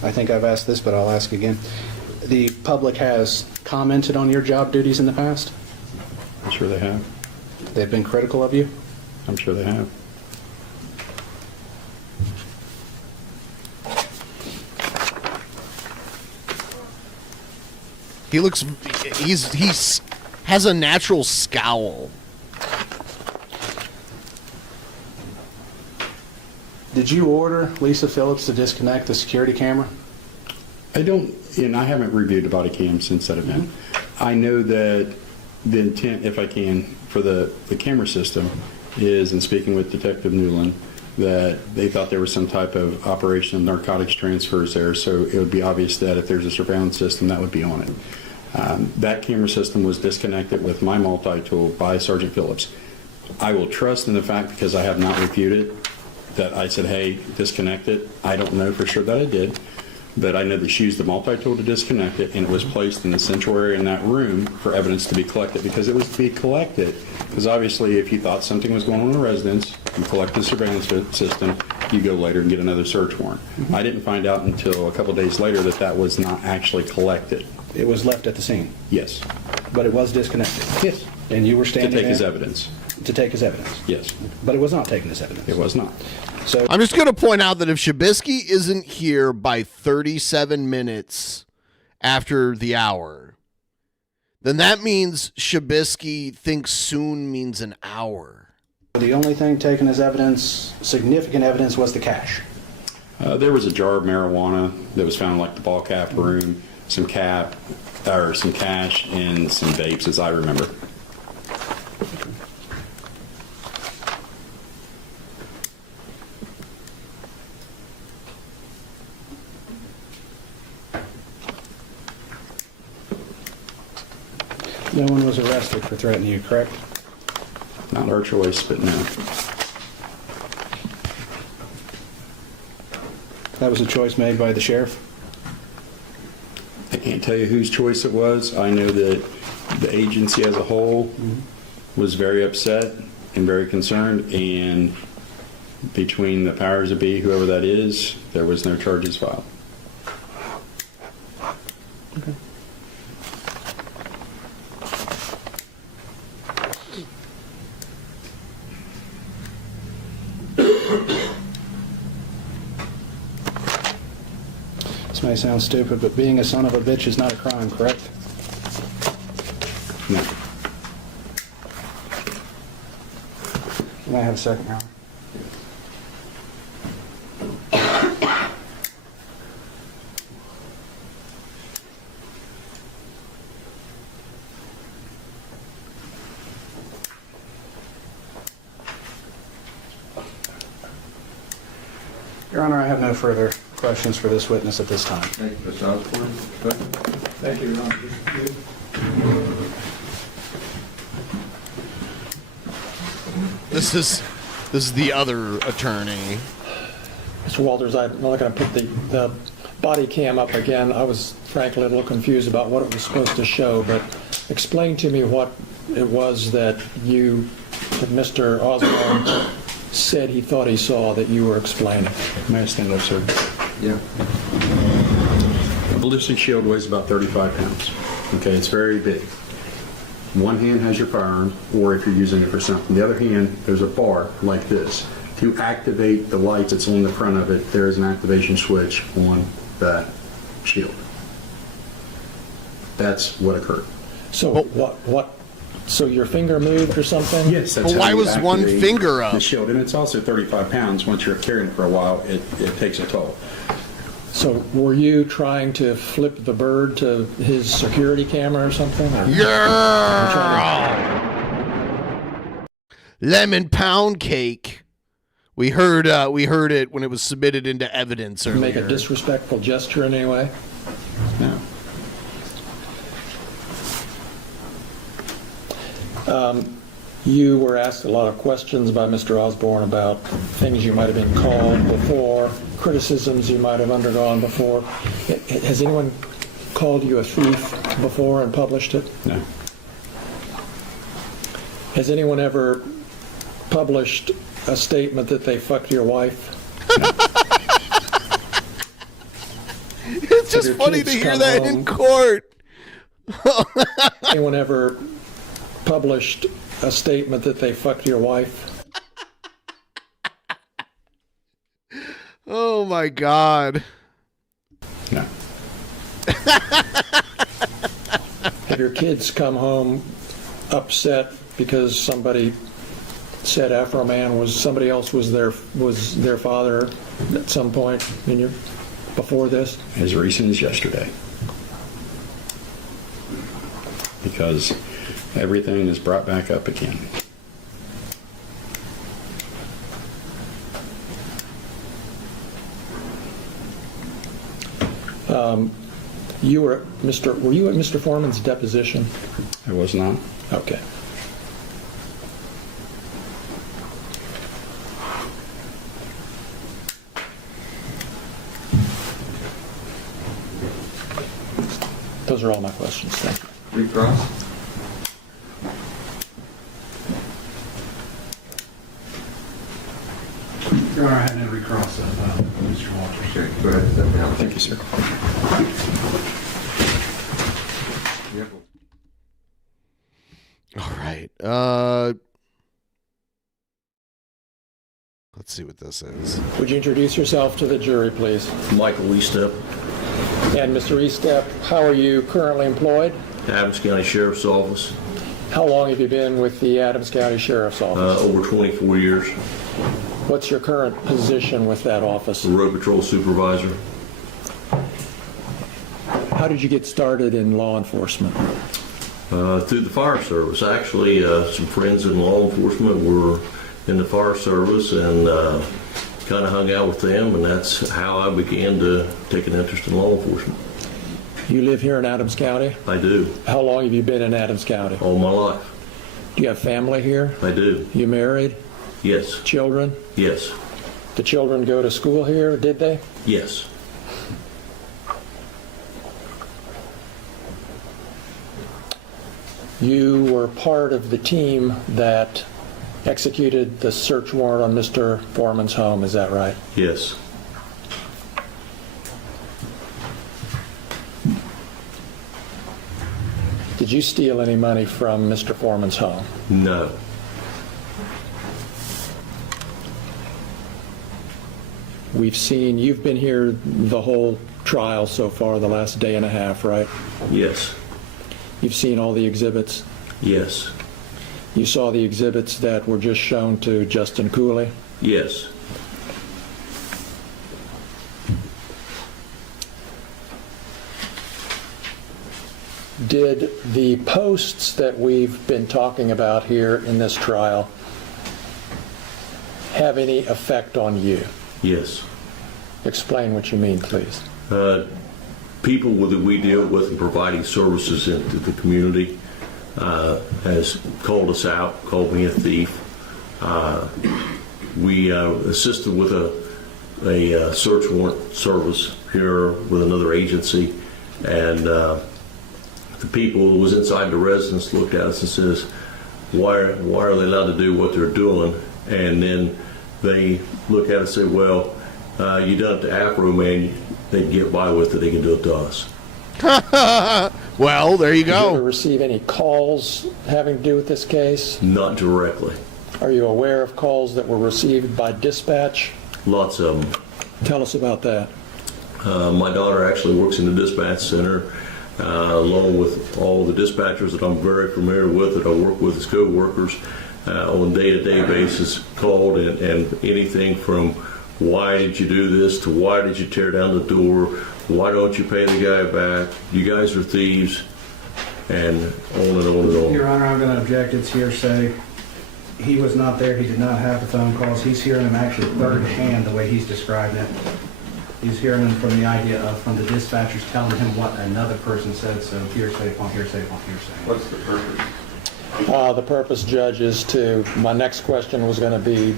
I think I've asked this, but I'll ask again. The public has commented on your job duties in the past? I'm sure they have. They've been critical of you? I'm sure they have. He looks, he's has a natural scowl. Did you order Lisa Phillips to disconnect the security camera? I don't, and I haven't reviewed the body cam since that event. I know that the intent, if I can, for the camera system is, in speaking with Detective Newland, that they thought there was some type of operation of narcotics transfers there, so it would be obvious that if there's a surveillance system, that would be on it. That camera system was disconnected with my multi-tool by Sergeant Phillips. I will trust in the fact, because I have not refuted, that I said, hey, disconnect it. I don't know for sure that I did, but I know that she used the multi-tool to disconnect it, and it was placed in the central area in that room for evidence to be collected, because it was to be collected. Because obviously, if you thought something was going on in a residence, you collect the surveillance system, you go later and get another search warrant. I didn't find out until a couple days later that that was not actually collected. It was left at the scene? Yes. But it was disconnected? Yes. And you were standing to take there? his evidence. To take his evidence? Yes. But it was not taken as evidence? It was not. So I'm just going to point out that if Shabisky isn't here by 37 minutes after the hour, then that means Shabisky thinks soon means an hour. The only thing taken as evidence, significant evidence, was the cash? There was a jar of marijuana that was found in like the ball cap room, some cash, and some vapes, as I remember. No one was arrested for threatening you, correct? Not our choice, but no. That was a choice made by the sheriff? I can't tell you whose choice it was. I know that the agency as a whole was very upset and very concerned, and between the powers that be, whoever that is, there was no charges filed. Okay. This may sound stupid, but being a son of a bitch is not a crime, correct? No. Can I have a second, Howard? Your Honor, I have no further questions for this witness at this time. Thank you, Mr. Osborne. Thank you, Your Honor. This is the other attorney. Mr. Walters, I'm not going to put the body cam up again. I was frankly a little confused about what it was supposed to show, but explain to me what it was that Mr. Osborne said he thought he saw that you were explaining. May I stand up, sir? Yeah. A ballistic shield weighs about 35 pounds. Okay, it's very big. One hand has your firearm, or if you're using it for something. The other hand, there's a bar like this. To activate the lights that's on the front of it, there is an activation switch on that shield. That's what occurred. So what? So your finger moved or something? Yes. That's But why how you was one activate finger up? the shield, and it's also 35 pounds. Once you're carrying it for a while, it takes a toll. So were you trying to flip the bird to his security camera or something? Yeah. Lemon pound cake. We heard it when it was submitted into evidence earlier. Make a disrespectful gesture in any way? No. You were asked a lot of questions by Mr. Osborne about things you might have been called before, criticisms you might have undergone before. Has anyone called you a thief before and published it? No. Has anyone ever published a statement that they fucked your wife? It's just funny to hear that in court. Anyone ever published a statement that they fucked your wife? Oh my God. No. Have your kids come home upset because somebody said Afroman was somebody else was their father at some point before this? As recent as yesterday. Because everything is brought back up again. You were at Mr. Foreman's deposition? I was not. Okay. Those are all my questions. Thank you. Recross? Your Honor, I had no recross of Mr. Walters. Okay, go ahead and step down. Thank you, sir. Yep. All right. Let's see what this is. Would you introduce yourself to the jury, please? Michael Eastep, And Mr. Eastep, how are you currently employed? Adams County Sheriff's Office, How long have you been with the Adams County Sheriff's Office? over 24 years. What's your current position with that office? Road Patrol Supervisor. How did you get started in law enforcement? Through the fire service. Actually, some friends in law enforcement were in the fire service and kind of hung out with them, and that's how I began to take an interest in law enforcement. You live here in Adams County? I do. How long have you been in Adams County? All my life. Do you have family here? I do. You married? Yes. Children? Yes. The children go to school here, did they? Yes. You were part of the team that executed the search warrant on Mr. Foreman's home, is that right? Yes. Did you steal any money from Mr. Foreman's home? No. We've seen, you've been here the whole trial so far, the last day and a half, right? Yes. You've seen all the exhibits? Yes. You saw the exhibits that were just shown to Justin Cooley? Yes. Did the posts that we've been talking about here in this trial have any effect on you? Yes. Explain what you mean, please. People that we deal with in providing services into the community has called us out, called me a thief. We assisted with a search warrant service here with another agency, and the people who was inside the residence looked at us and says, why are they allowed to do what they're doing? And then they look at us and say, well, you done it to Afroman, they can get by with it, they can do it to us. Well, there you go. Did you ever receive any calls having to do with this case? Not directly. Are you aware of calls that were received by dispatch? Lots of them. Tell us about that. My daughter actually works in the dispatch center, along with all the dispatchers that I'm very familiar with, that I work with as co-workers on a day-to-day basis, called, and anything from why did you do this to why did you tear down the door, why don't you pay the guy back, you guys are thieves, and on and on and on. Your Honor, I'm going to object. It's hearsay. He was not there. He did not have the phone calls. He's hearing them actually third hand the way he's describing it. He's hearing them from the idea of from the dispatchers telling him what another person said, so hearsay upon hearsay upon hearsay. What's the purpose? The purpose, Judge, is to, my next question was going to be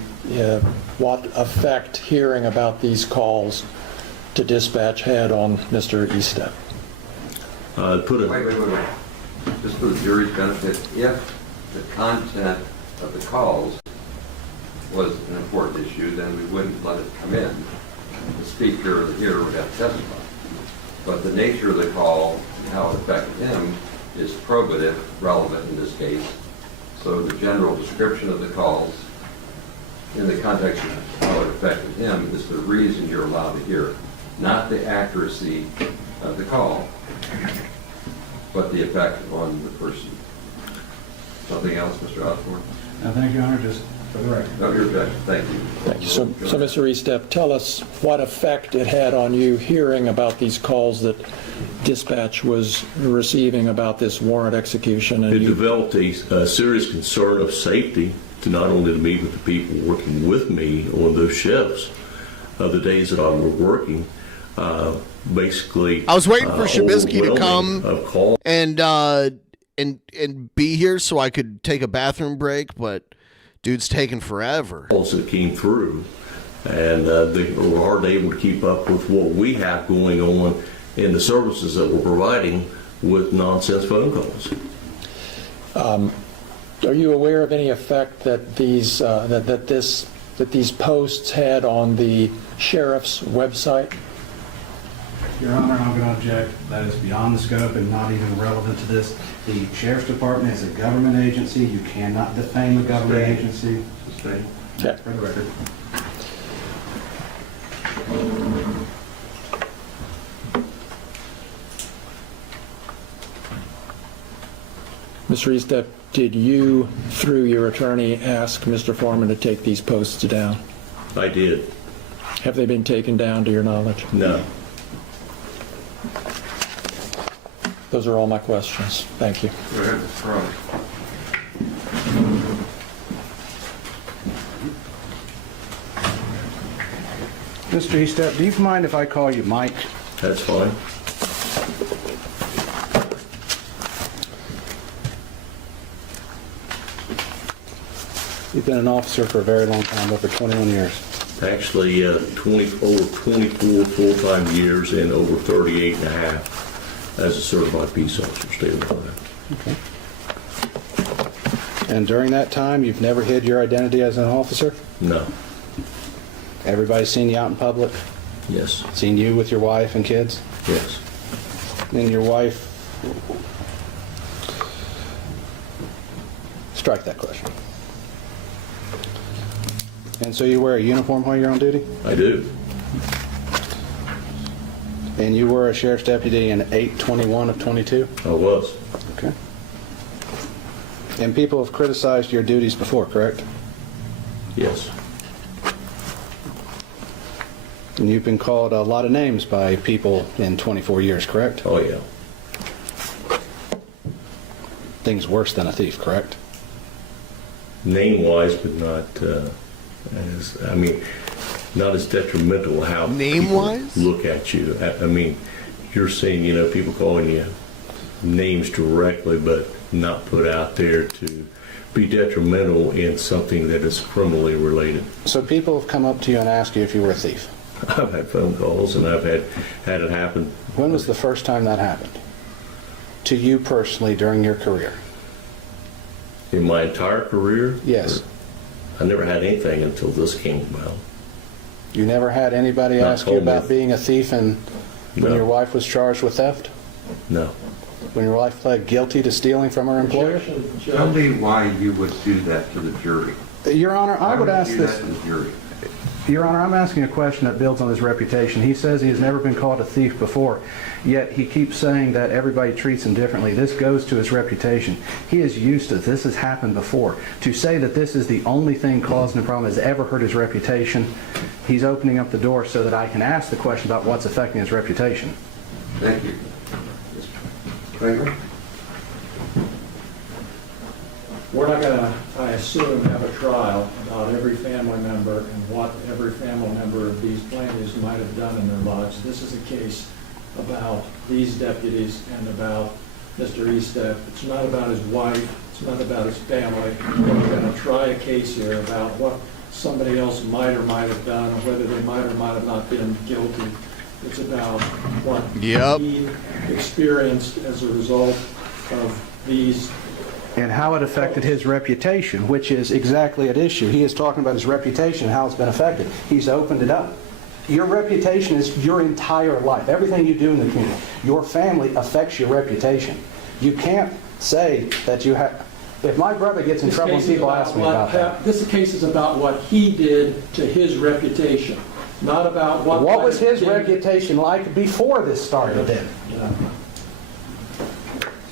what effect hearing about these calls to dispatch had on Mr. Eastep. Wait. Just for the jury's benefit, if the content of the calls was an important issue, then we wouldn't let it come in. The speaker or the hearer would have to testify. But the nature of the call and how it affected him is probative, relevant in this case. So the general description of the calls in the context of how it affected him is the reason you're allowed to hear it. Not the accuracy of the call, but the effect on the person. Something else, Mr. Osborne? No, thank you, Your Honor. Just for the record. No, your objection. Thank you. Thank you. So Mr. Eastep, tell us what effect it had on you hearing about these calls that dispatch was receiving about this warrant execution. And it developed a serious concern of safety to not only to me, but the people working with me on those shifts, the days that I was working. basically. I was waiting for Shabisky to come call. and be here so I could take a bathroom break, but dude's taking forever. Calls that came through, and they aren't able to keep up with what we have going on in the services that we're providing with nonsense phone calls. Are you aware of any effect that these these posts had on the sheriff's website? Your Honor, I'm going to object. That is beyond the scope and not even relevant to this. The Sheriff's Department is a government agency. You cannot defame a government agency. Okay. For the record. Mr. Eastep, did you, through your attorney, ask Mr. Foreman to take these posts down? I did. Have they been taken down to your knowledge? No. Those are all my questions. Thank you. Go ahead, Ron. Mr. Eastep, do you mind if I call you Mike? That's fine. You've been an officer for a very long time, over 21 years. Actually, over 24 full-time years and over 38 and a half as a certified peace officer, state of Ohio. Okay. And during that time, you've never hid your identity as an officer? No. Everybody's seen you out in public? Yes. Seen you with your wife and kids? Yes. And your wife... Strike that question. And so you wear a uniform while you're on duty? I do. And you were a sheriff's deputy in 8/21 of 22? I was. Okay. And people have criticized your duties before, correct? Yes. And you've been called a lot of names by people in 24 years, correct? Oh, yeah. Things worse than a thief, correct? Name-wise, but not not as detrimental how name-wise people look at you. I mean, you're seeing, people calling you names directly, but not put out there to be detrimental in something that is criminally related. So people have come up to you and asked you if you were a thief? I've had phone calls, and I've had it happen. When was the first time that happened? To you personally during your career? In my entire career? Yes. I never had anything until this came about. You never had anybody ask you about being a thief and when your wife was charged with theft? No. When your wife pled guilty to stealing from her employer? Tell me why you would do that to the jury. Your Honor, I would ask do that this. to the jury? Your Honor, I'm asking a question that builds on his reputation. He says he has never been called a thief before, yet he keeps saying that everybody treats him differently. This goes to his reputation. He is used to this has happened before. To say that this is the only thing causing the problem has ever hurt his reputation, he's opening up the door so that I can ask the question about what's affecting his reputation. Thank you. Kramer? We're not going to, I assume, have a trial about every family member and what every family member of these plaintiffs might have done in their lives. This is a case about these deputies and about Mr. Eastep. It's not about his wife. It's not about his family. We're going to try a case here about what somebody else might or might have done, or whether they might or might have not been guilty. It's about what he experienced as a result of these. And how it affected his reputation, which is exactly at issue. He is talking about his reputation and how it's been affected. He's opened it up. Your reputation is your entire life. Everything you do in the community. Your family affects your reputation. You can't say that you have... If my brother gets in trouble and people ask me about that... This case is about what he did to his reputation, not about what... What was his reputation like before this started then?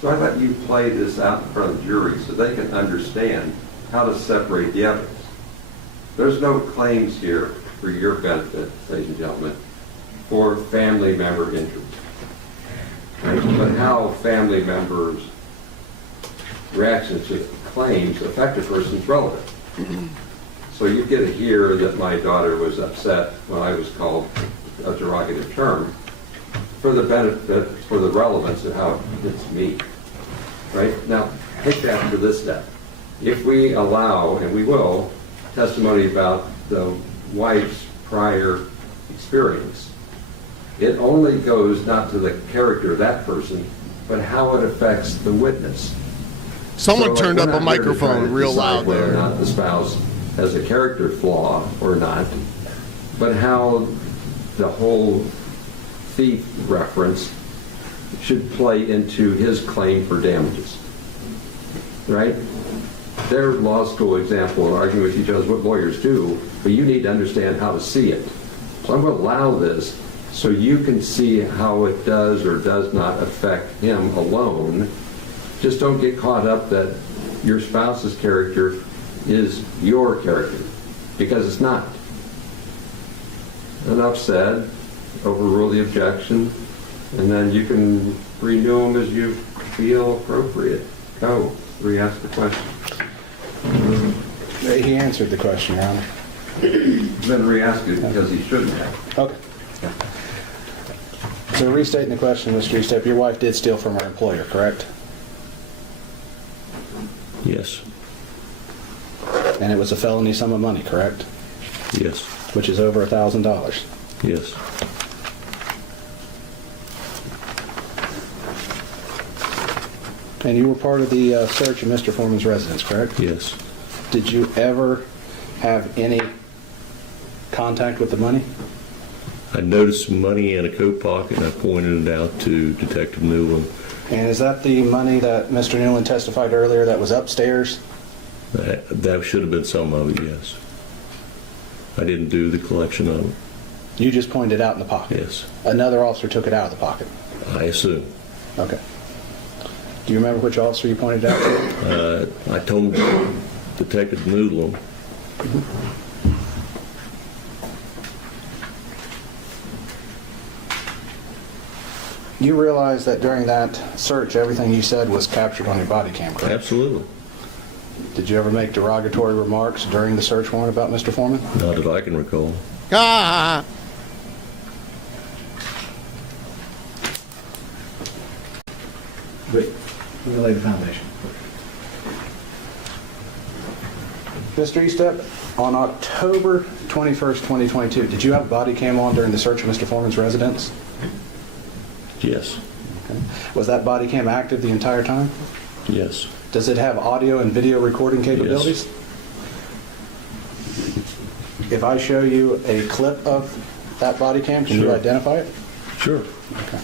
So I let you play this out in front of the jury so they can understand how to separate the evidence. There's no claims here for your benefit, ladies and gentlemen, for family member injury. Right? But how family members' reactions to claims affect a person's relevant. So you get to hear that my daughter was upset when I was called a derogative term, for the benefit, for the relevance of how it hits me. Right? Now, take that to this step. If we allow, and we will, testimony about the wife's prior experience, it only goes not to the character of that person, but how it affects the witness. Someone turned we're up a not here to try microphone to real decide loud whether there. or not the spouse has a character flaw or not, but how the whole thief reference should play into his claim for damages. Right? Their law school example and arguing with each other is what lawyers do, but you need to understand how to see it. So I'm going to allow this so you can see how it does or does not affect him alone. Just don't get caught up that your spouse's character is your character, because it's not. Enough said, overrule the objection, and then you can renew them as you feel appropriate. Go, re-ask the question. He answered the question, Your Honor. Then re-ask it because he shouldn't have. Okay. So restating the question, Mr. Eastep, your wife did steal from her employer, correct? Yes. And it was a felony sum of money, correct? Yes. Which is over $1,000. Yes. And you were part of the search of Mr. Foreman's residence, correct? Yes. Did you ever have any contact with the money? I noticed some money in a coat pocket, and I pointed it out to Detective Newland. And is that the money that Mr. Newland testified earlier that was upstairs? That should have been some of it, yes. I didn't do the collection of it. You just pointed it out in the pocket? Yes. Another officer took it out of the pocket? I assume. Okay. Do you remember which officer you pointed it out to? I told Detective Newland. You realize that during that search, everything you said was captured on your body cam, correct? Absolutely. Did you ever make derogatory remarks during the search warrant about Mr. Foreman? Not that I can recall. Ah! Wait, we're going to lay the foundation. Mr. Eastep, on October 21st, 2022, did you have a body cam on during the search of Mr. Foreman's residence? Yes. Okay. Was that body cam active the entire time? Yes. Does it have audio and video recording capabilities? Yes. If I show you a clip of that body cam, can you Sure. identify it? Sure. Okay.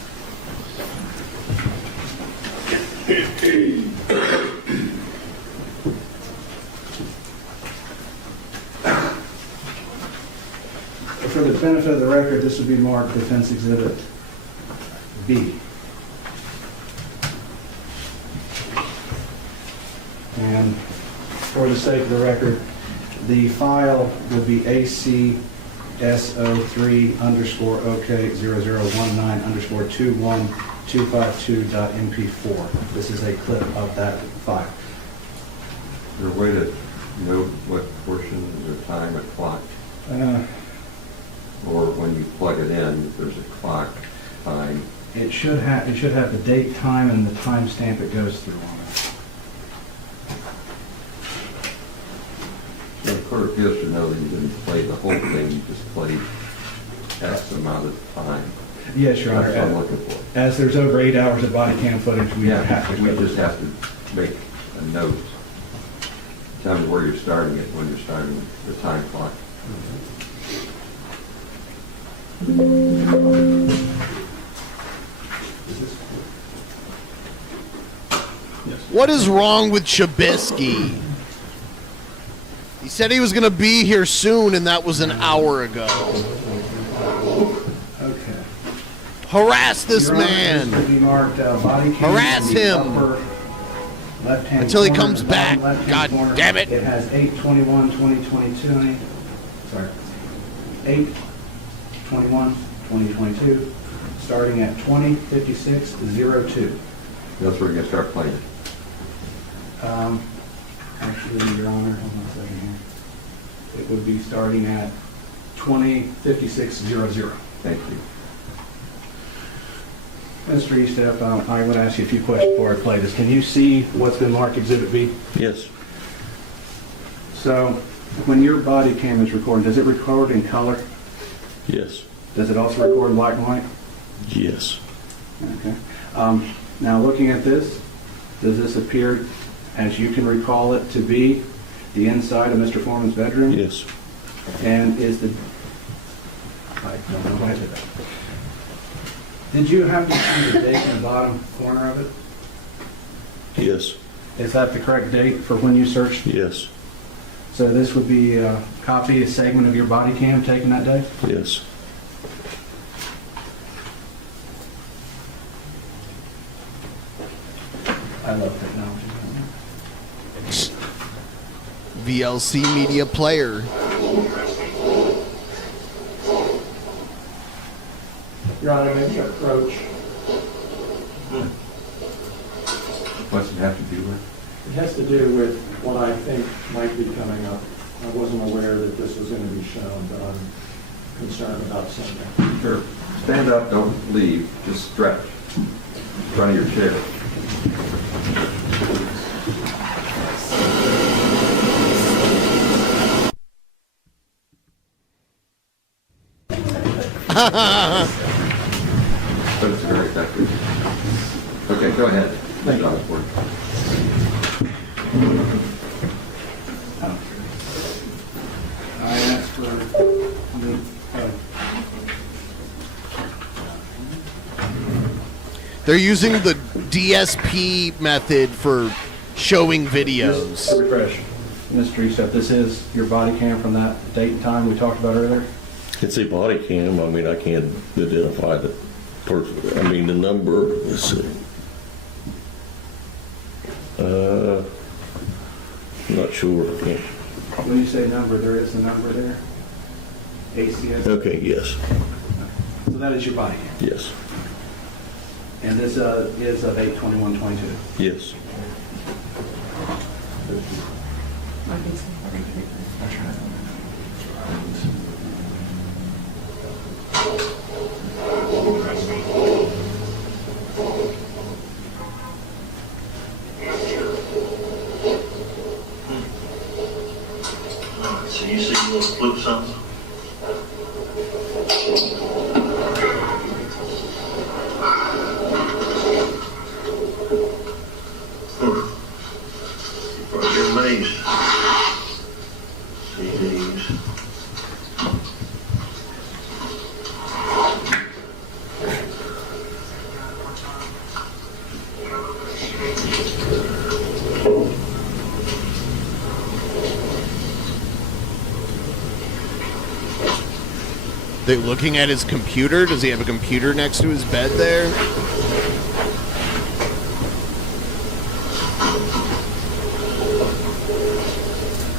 For the benefit of the record, this would be marked Defense Exhibit B. And for the sake of the record, the file would be ACSO3_OK0019_21252.mp4. This is a clip of that file. Is there a way to note what portion, is there time, a clock? Or when you plug it in, there's a clock time? It should have the date, time, and the timestamp it goes through on it. So the Court of Appeals should know that you didn't play the whole thing, you just played X amount of time. Yes, Your Honor. That's what I'm looking for. As there's over 8 hours of body cam footage, we have to. We just have to make a note. Tell me where you're starting it, when you're starting the time clock. What is wrong with Chibisky? He said he was going to be here soon, and that was an hour ago. Okay. Harass this Your Honor, man. this could be marked, body cam Harass in the him. upper left-hand Until he corner, comes the bottom back. left-hand God corner. damn it. It has 8/21/2022. Sorry. 8/21/2022, starting at 20:56:02. That's where you're going to start playing. Actually, Your Honor, hold on a second here. It would be starting at 20:56:00. Thank you. Mr. Eastep, I'm going to ask you a few questions before I play this. Can you see what's been marked Exhibit B? Yes. So, when your body cam is recording, does it record in color? Yes. Does it also record in black and white? Yes. Okay. Now, looking at this, does this appear, as you can recall it, to be the inside of Mr. Foreman's bedroom? Yes. And is the... I don't know why I did that. Did you happen to see the date in the bottom corner of it? Yes. Is that the correct date for when you searched? Yes. So this would be a copy, a segment of your body cam taken that day? Yes. I love technology. VLC Media Player. Your Honor, maybe approach. What's it have to do with? It has to do with what I think might be coming up. I wasn't aware that this was going to be shown, but I'm concerned about something. Sure. Stand up, don't leave, just stretch in front of your chair. But it's very effective. Okay, go ahead. Thank you. I asked for They're using the DSP method for showing videos. Just to refresh, Mr. Eastep, this is your body cam from that date and time we talked about earlier? It's a body cam. I mean, I can't identify the person. I mean, the number, let's see. I'm not sure. I can't. When you say number, there is a number there? ACS? Okay, yes. So that is your body cam? Yes. And this is of 8/21/22? Yes. So you see little flip something? You're amazed. CDs. They looking at his computer? Does he have a computer next to his bed there?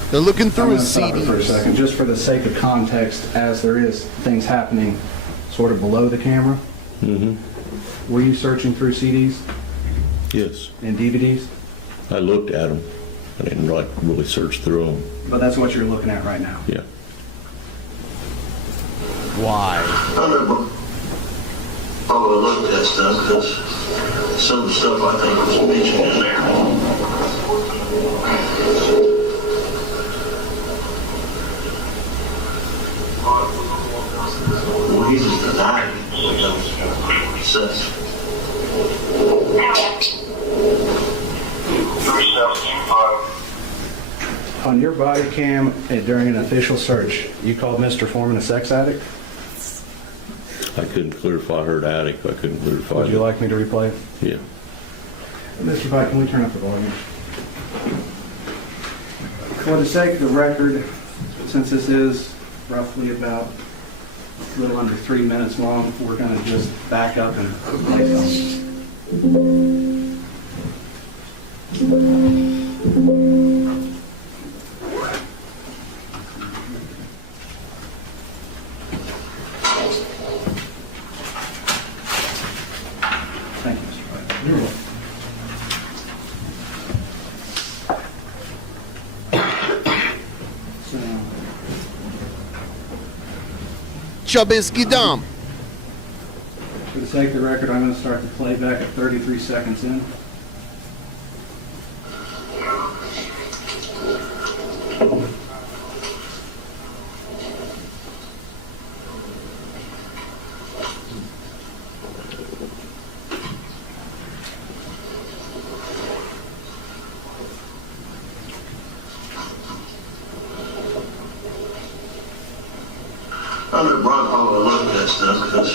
They're looking through his I'm gonna stop it for a CDs. second, just for the sake of context, as there is things happening sort of below the camera. Mm-hmm. Were you searching through CDs Yes. and DVDs? I looked at them. I didn't like really search through them. But that's what you're looking at right now. Yeah. Why? I would have looked at that stuff because some of the stuff I think was mentioned in there. Well, he just denied it. Says. On your body cam during an official search, you called Mr. Foreman a sex addict? I couldn't clarify. I heard addict. I couldn't clarify. Would you like me to replay it? Yeah. Mr. Pike, can we turn up the volume? For the sake of the record, since this is roughly about a little under 3 minutes long, we're going to just back up and play something. Thank you, Mr. Pike. You're welcome. Chubisky dumb. For the sake of the record, I'm going to start the playback at 33 seconds in. I know Brian probably looked at that stuff because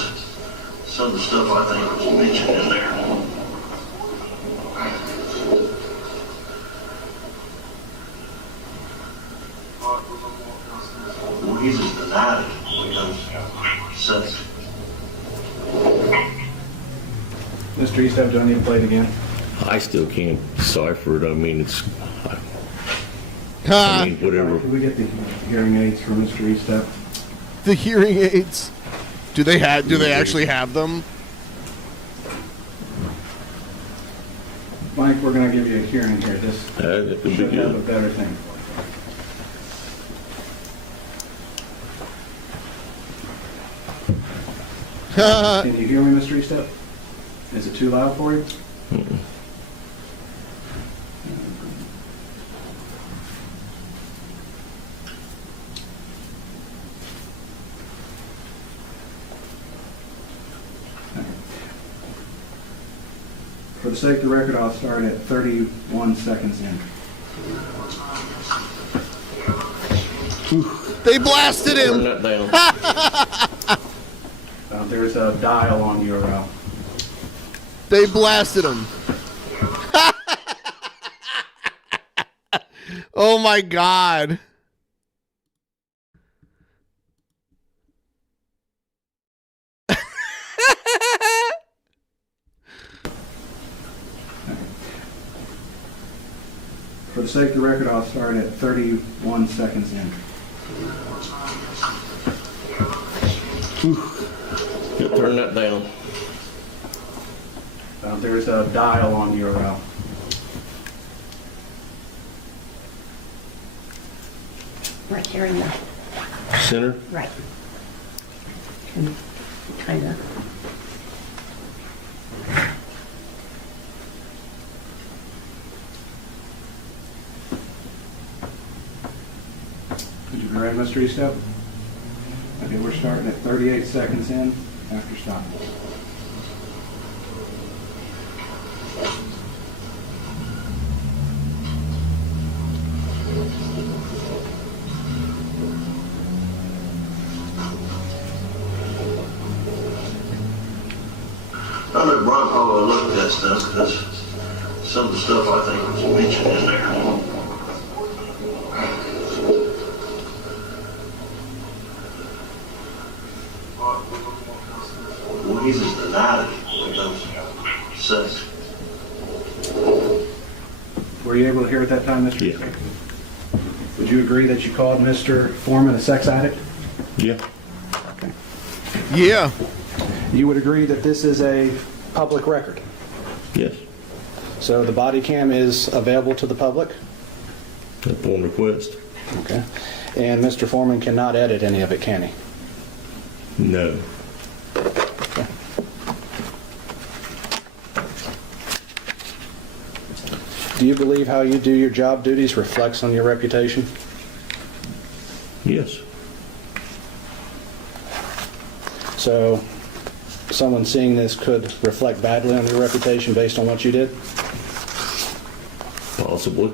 some of the stuff I think was mentioned in there. Well, he's just denied it because sex. Mr. Eastep, do I need to play it again? I still can't decipher it. I mean, it's. I mean, whatever. Can we get the hearing aids for Mr. Eastep? The hearing aids. Do they actually have them? Mike, we're going to give you a hearing here. This That could be should have a good. better thing. Can you hear me, Mr. Eastep? Is it too loud for you? For the sake of the record, I'll start at 31 seconds in. They blasted him. Turn that down. There's a dial on your. They blasted him. Oh my God. For the sake of the record, I'll start at 31 seconds in. Yeah, turn that down. There's a dial on your. Right here in the, Center. right. Kind of. Could you be ready, Mr. Eastep? Okay, we're starting at 38 seconds in after stopping. I know Brian probably looked at that stuff because some of the stuff I think was mentioned in there. Well, he's just denied it because sex. Were you able to hear at that time, Mr. Eastep? Would you agree that you called Mr. Foreman a sex addict? Yeah. Okay. Yeah. You would agree that this is a public record? Yes. So the body cam is available to the public? Upon request. Okay. And Mr. Foreman cannot edit any of it, can he? No. Okay. Do you believe how you do your job duties reflects on your reputation? Yes. So someone seeing this could reflect badly on your reputation based on what you did? Possibly.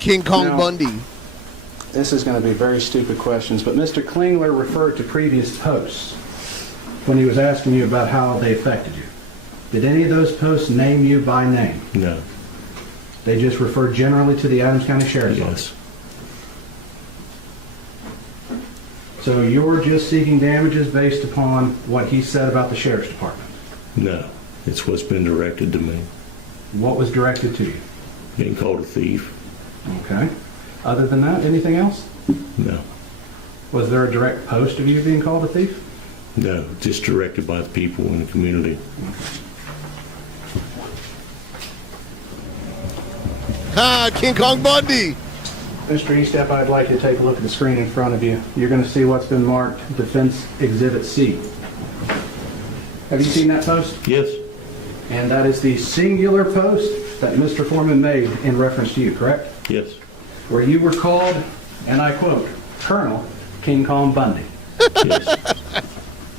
King Kong Now, Bundy. This is going to be very stupid questions, but Mr. Klingler referred to previous posts when he was asking you about how they affected you. Did any of those posts name you by name? No. They just referred generally to the Adams County Sheriff's Yes. Office. So you're just seeking damages based upon what he said about the Sheriff's Department? No. It's what's been directed to me. What was directed to you? Getting called a thief. Okay. Other than that, anything else? No. Was there a direct post of you being called a thief? No. Just directed by the people in the community. King Kong Bundy. Mr. Eastep, I'd like you to take a look at the screen in front of you. You're going to see what's been marked Defense Exhibit C. Have you seen that post? Yes. And that is the singular post that Mr. Foreman made in reference to you, correct? Yes. Where you were called, and I quote, Colonel King Kong Bundy. Yes.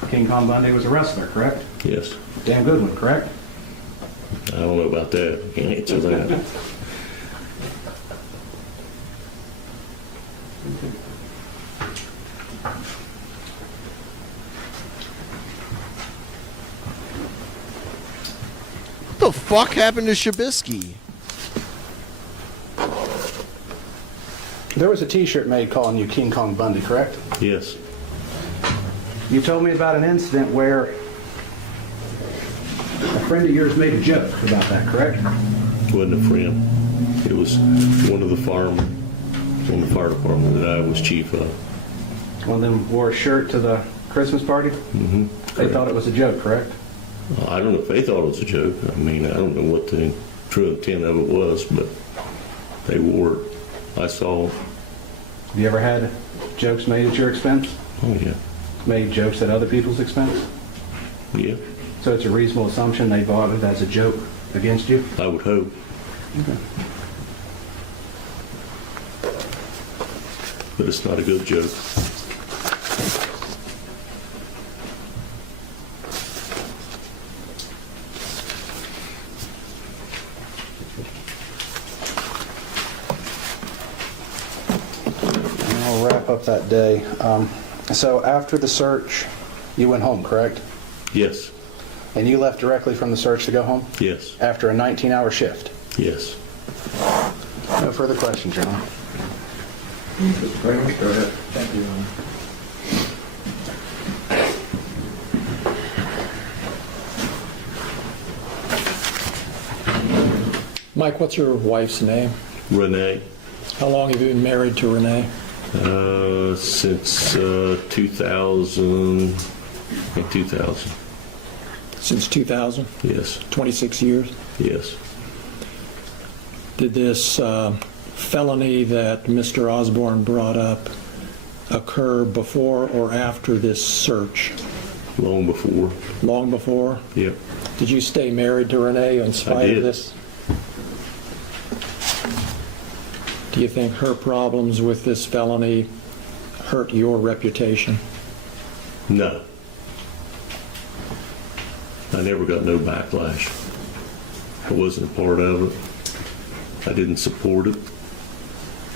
King Kong Bundy was a wrestler, correct? Yes. Damn good one, correct? I don't know about that. I can't answer that. What the fuck happened to Shabisky? There was a t-shirt made calling you King Kong Bundy, correct? Yes. You told me about an incident where a friend of yours made a joke about that, correct? It wasn't a friend. It was one of the firemen on the fire department that I was chief of. One of them wore a shirt to the Christmas party? Mm-hmm. They thought it was a joke, correct? I don't know if they thought it was a joke. I mean, I don't know what the true intent of it was, but they wore it. I saw it. Have you ever had jokes made at your expense? Oh, yeah. Made jokes at other people's expense? Yeah. So it's a reasonable assumption they bought it as a joke against you? I would hope. Okay. But it's not a good joke. I'll wrap up that day. So after the search, you went home, correct? Yes. And you left directly from the search to go home? Yes. After a 19-hour shift? Yes. No further questions, Your Honor. Go ahead. Thank you, Your Honor. Mike, what's your wife's name? Renee. How long have you been married to Renee? Since 2000. I think 2000. Since 2000? Yes. 26 years? Yes. Did this felony that Mr. Osborne brought up occur before or after this search? Long before. Long before? Yep. Did you stay married to Renee in spite of this? Do you think her problems with this felony hurt your reputation? No. I never got no backlash. I wasn't a part of it. I didn't support it.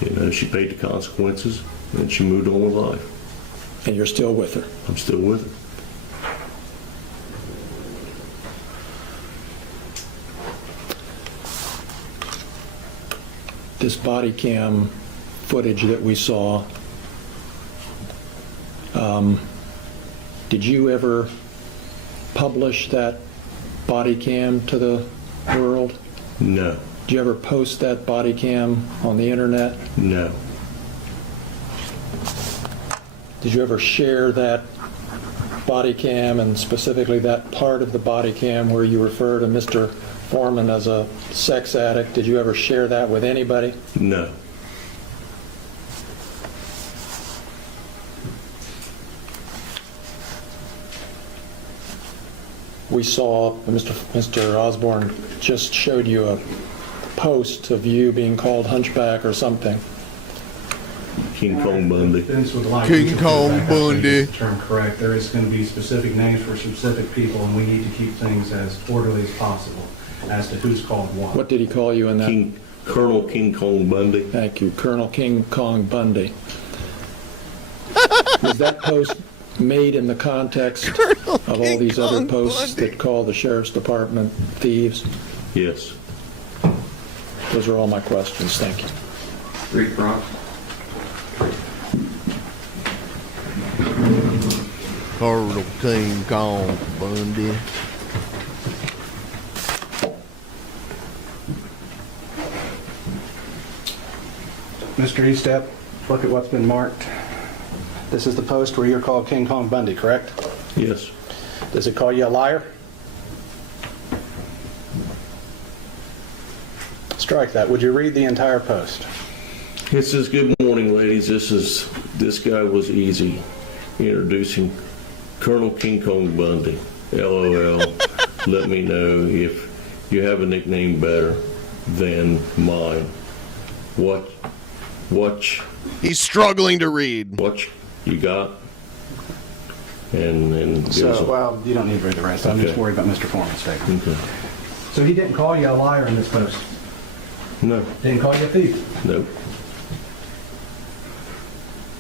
You know, she paid the consequences and she moved on with life. And you're still with her? I'm still with her. This body cam footage that we saw, did you ever publish that body cam to the world? No. Did you ever post that body cam on the internet? No. Did you ever share that body cam, and specifically that part of the body cam where you refer to Mr. Foreman as a sex addict? Did you ever share that with anybody? No. We saw Mr. Osborne just showed you a post of you being called hunchback or something. King Kong Bundy. King Kong Bundy. Term correct. There is going to be specific names for specific people, and we need to keep things as orderly as possible as to who's called what. What did he call you in that? Colonel King Kong Bundy. Thank you, Colonel King Kong Bundy. Was that post made in the context of all these other posts that call the sheriff's department thieves? Yes. Those are all my questions. Thank you. Street cross. Colonel King Kong Bundy. Mr. Eastep, look at what's been marked. This is the post where you're called King Kong Bundy, correct? Yes. Does it call you a liar? strike that. Would you read the entire post? It says, "Good morning, ladies. This guy was easy. Introducing Colonel King Kong Bundy. LOL. Let me know if you have a nickname better than mine. What? He's struggling to read. What you got?" And So, well, you don't need to read the rest. I'm just worried about Mr. Foreman's statement. Okay. So he didn't call you a liar in this post? No. Didn't call you a thief? Nope.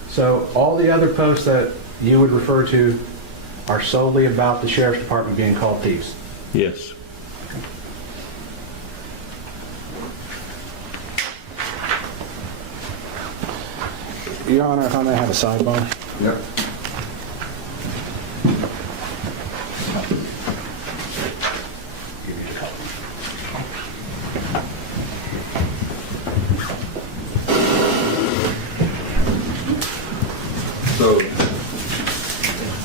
So all the other posts that you would refer to are solely about the sheriff's department being called thieves? Yes. Your Honor, if I may have a sidebar? Yep. So,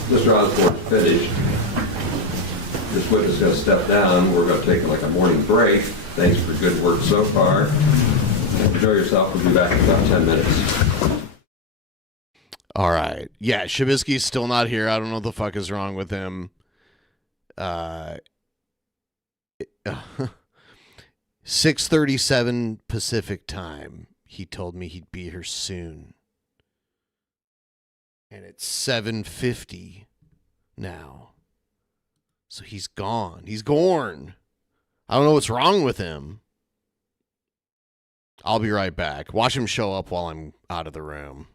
Mr. Osborne's finished. This witness is going to step down. We're going to take like a morning break. Thanks for good work so far. Enjoy yourself. We'll be back in about 10 minutes. All right. Yeah, Shabisky's still not here. I don't know what the fuck is wrong with him. 6:37 Pacific time. He told me he'd be here soon. And it's 7:50 now. So he's gone. He's gone. I don't know what's wrong with him. I'll be right back. Watch him show up while I'm out of the room.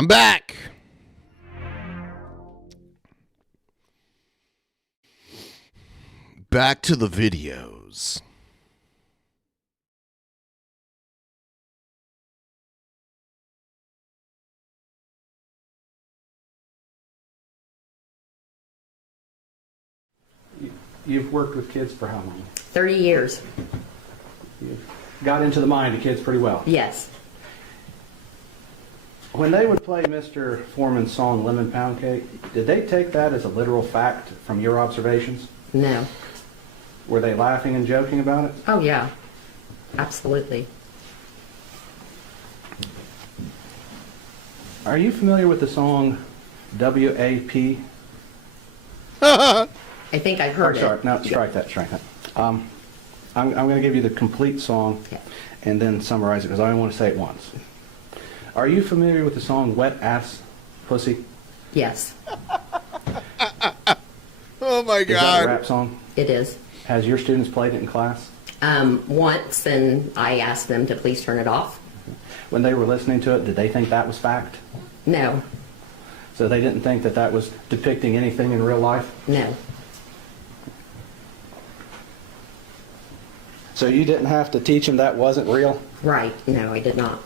I'm back. Back to the videos. You've worked with kids for how long? 30 years. You've got into the mind of kids pretty well. Yes. When they would play Mr. Foreman's song Lemon Pound Cake, did they take that as a literal fact from your observations? No. Were they laughing and joking about it? Oh, yeah. Absolutely. Are you familiar with the song WAP? I think I've heard sorry, it. no, strike that. I'm going to give you the complete song and then summarize it because I only want to say it once. Are you familiar with the song Wet Ass Pussy? Yes. Oh my God. Is that a rap song? It is. Has your students played it in class? Once, and I asked them to please turn it off. When they were listening to it, did they think that was fact? No. So they didn't think that that was depicting anything in real life? No. So you didn't have to teach them that wasn't real? Right. No, I did not.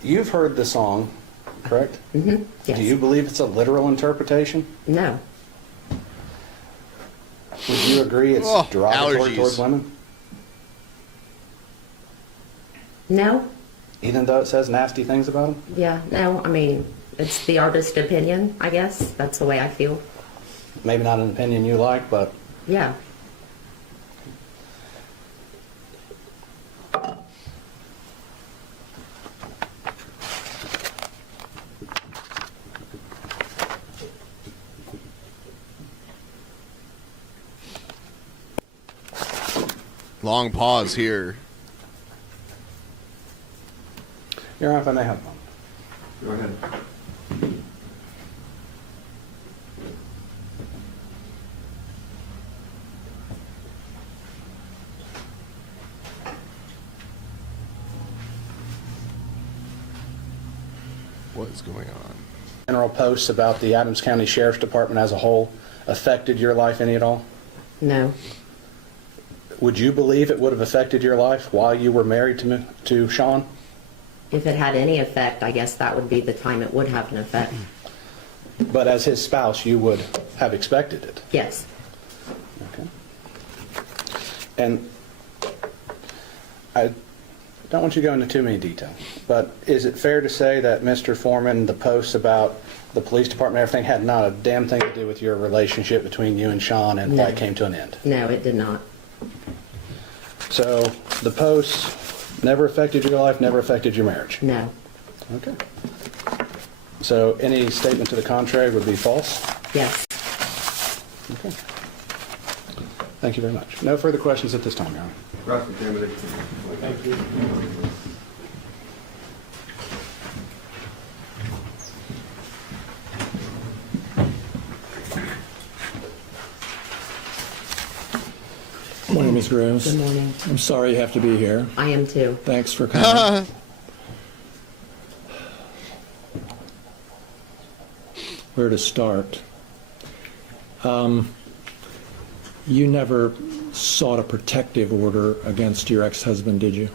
You've heard the song, correct? Mm-hmm. Yes. Do you believe it's a literal interpretation? No. Would you agree it's derogatory allergies. towards women? No. Even though it says nasty things about them? Yeah. No. I mean, it's the artist's opinion, I guess. That's the way I feel. Maybe not an opinion you like, but... Yeah. Long pause here. Your Honor, if I may have one. Go ahead. What is going on? General posts about the Adams County Sheriff's Department as a whole affected your life any at all? No. Would you believe it would have affected your life while you were married to Sean? If it had any effect, I guess that would be the time it would have an effect. But as his spouse, you would have expected it? Yes. Okay. And I don't want you to go into too many details, but is it fair to say that Mr. Foreman, the posts about the police department, everything had not a damn thing to do with your relationship between you and Sean and why it came to an end? No, it did not. So the posts never affected your life, never affected your marriage? No. Okay. So any statement to the contrary would be false? Yes. Okay. Thank you very much. No further questions at this time, Your Honor. Cross-examination. Thank you. Good morning, Ms. Groves. Good morning. I'm sorry you have to be here. I am too. Thanks for coming. Where to start? You never sought a protective order against your ex-husband, did you?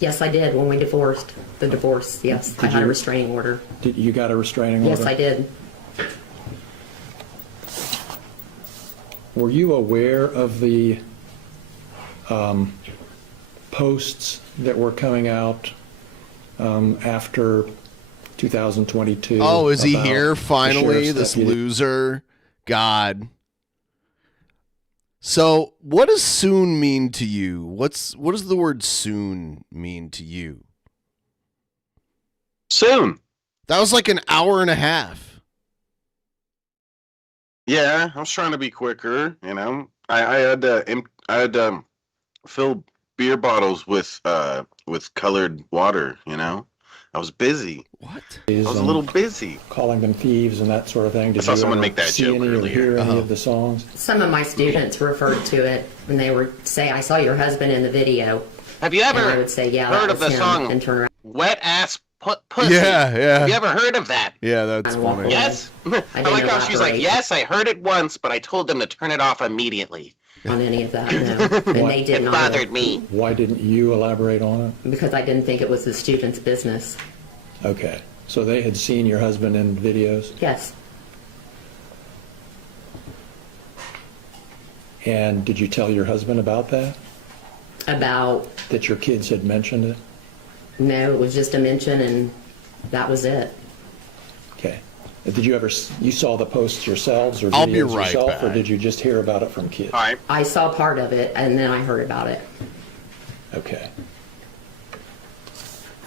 Yes, I did when we divorced. The divorce, yes. I had a restraining order. Did you got a restraining order? Yes, I did. Were you aware of the posts that were coming out after 2022? Oh, is he about here the finally? sheriff's This deputy? loser. God. So, what does soon mean to you? What does the word soon mean to you? Soon. That was like an hour and a half. Yeah, I was trying to be quicker. You know, I had to fill beer bottles with colored water. You know, I was busy. What? I was a little busy. Calling them thieves and that sort of thing. Did I saw you someone ever make that see joke any or earlier. hear any of the songs? Some of my students referred to it when they would say, I saw your husband in the video. Have you ever And I would say, yeah, heard that of was the him, song and turn around. "Wet Ass pussy. Yeah, yeah. Have you ever heard of that? Yeah, that's funny. Yes. I like how she's like, yes, I heard it once, but I told them to turn it off immediately. On any of that, no. And they did It not. bothered me. Why didn't you elaborate on it? Because I didn't think it was the student's business. Okay. So they had seen your husband in videos? Yes. And did you tell your husband about that? About? That your kids had mentioned it? No, it was just a mention and that was it. Okay. Did you ever, you saw the posts yourselves or I'll be videos right yourself, back. or did you just hear about it from kids? All right. I saw part of it and then I heard about it. Okay.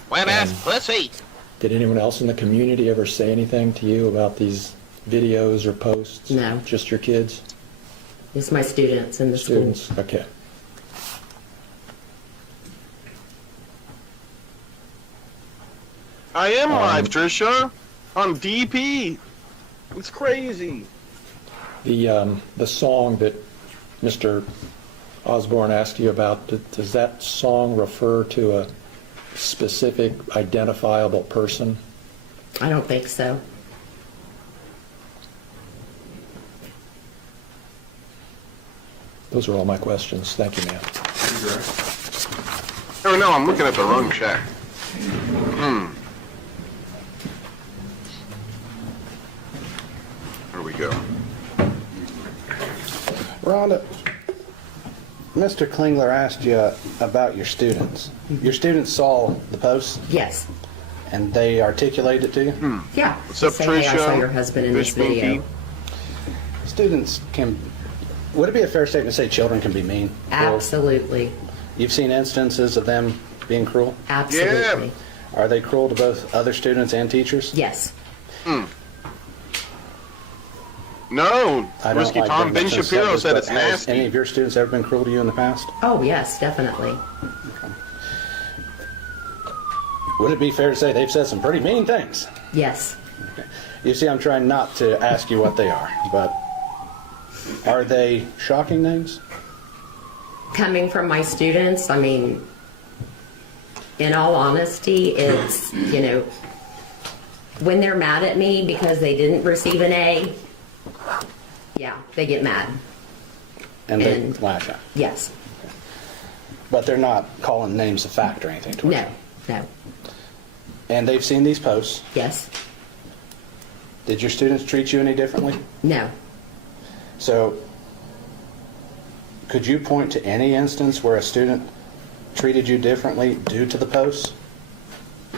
Wet ass pussy. Did anyone else in the community ever say anything to you about these videos or posts? No. Just your kids? It's my students in the Students? school. Okay. I am live, Trisha. On DP. It's crazy. The song that Mr. Osborne asked you about, does that song refer to a specific identifiable person? I don't think so. Those are all my questions. Thank you, ma'am. Oh no, I'm looking at the wrong check. There we go. Rhonda, Mr. Klingler asked you about your students. Your students saw the posts? Yes. And they articulated it to you? Yeah. What's up, Say, hey, I saw Tricia? your husband in this Fish video. monkey. Students can, would it be a fair statement to say children can be mean? Cruel? Absolutely. You've seen instances of them being cruel? Absolutely. Are they cruel to both other students and teachers? Yes. No, I don't Whiskey like Tom. bringing Ben this Shapiro subject, said but it's has nasty. any of your students ever been cruel to you in the past? Oh, yes, definitely. Would it be fair to say they've said some pretty mean things? Yes. You see, I'm trying not to ask you what they are, but are they shocking names? Coming from my students, I mean, in all honesty, it's, you know, when they're mad at me because they didn't receive an A, yeah, they get mad. And they lash out? Yes. But they're not calling names a fact or anything to No, no. And they've seen these posts? Yes. Did your students treat you any differently? No. So, could you point to any instance where a student treated you differently due to the posts?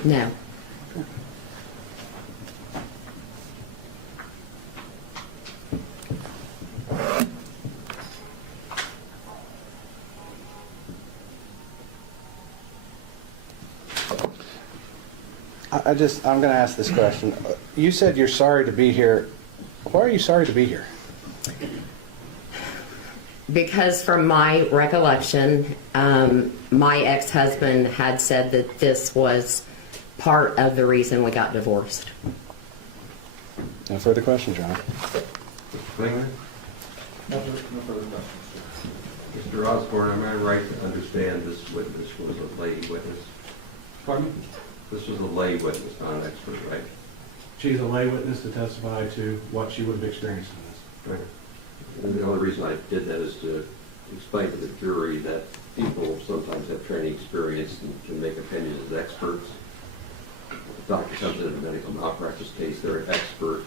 No. I'm going to ask this question. You said you're sorry to be here. Why are you sorry to be here? Because from my recollection, my ex-husband had said that this was part of the reason we got divorced. No further questions, John. Klinger? No further questions. Mr. Osborne, am I right to understand this witness was a lay witness? Pardon me? This was a lay witness, not an expert, right? She's a lay witness to testify to what she would have experienced in this. Right. And the only reason I did that is to explain to the jury that people sometimes have training experience and can make opinions as experts. If a doctor comes in a medical malpractice case, they're an expert.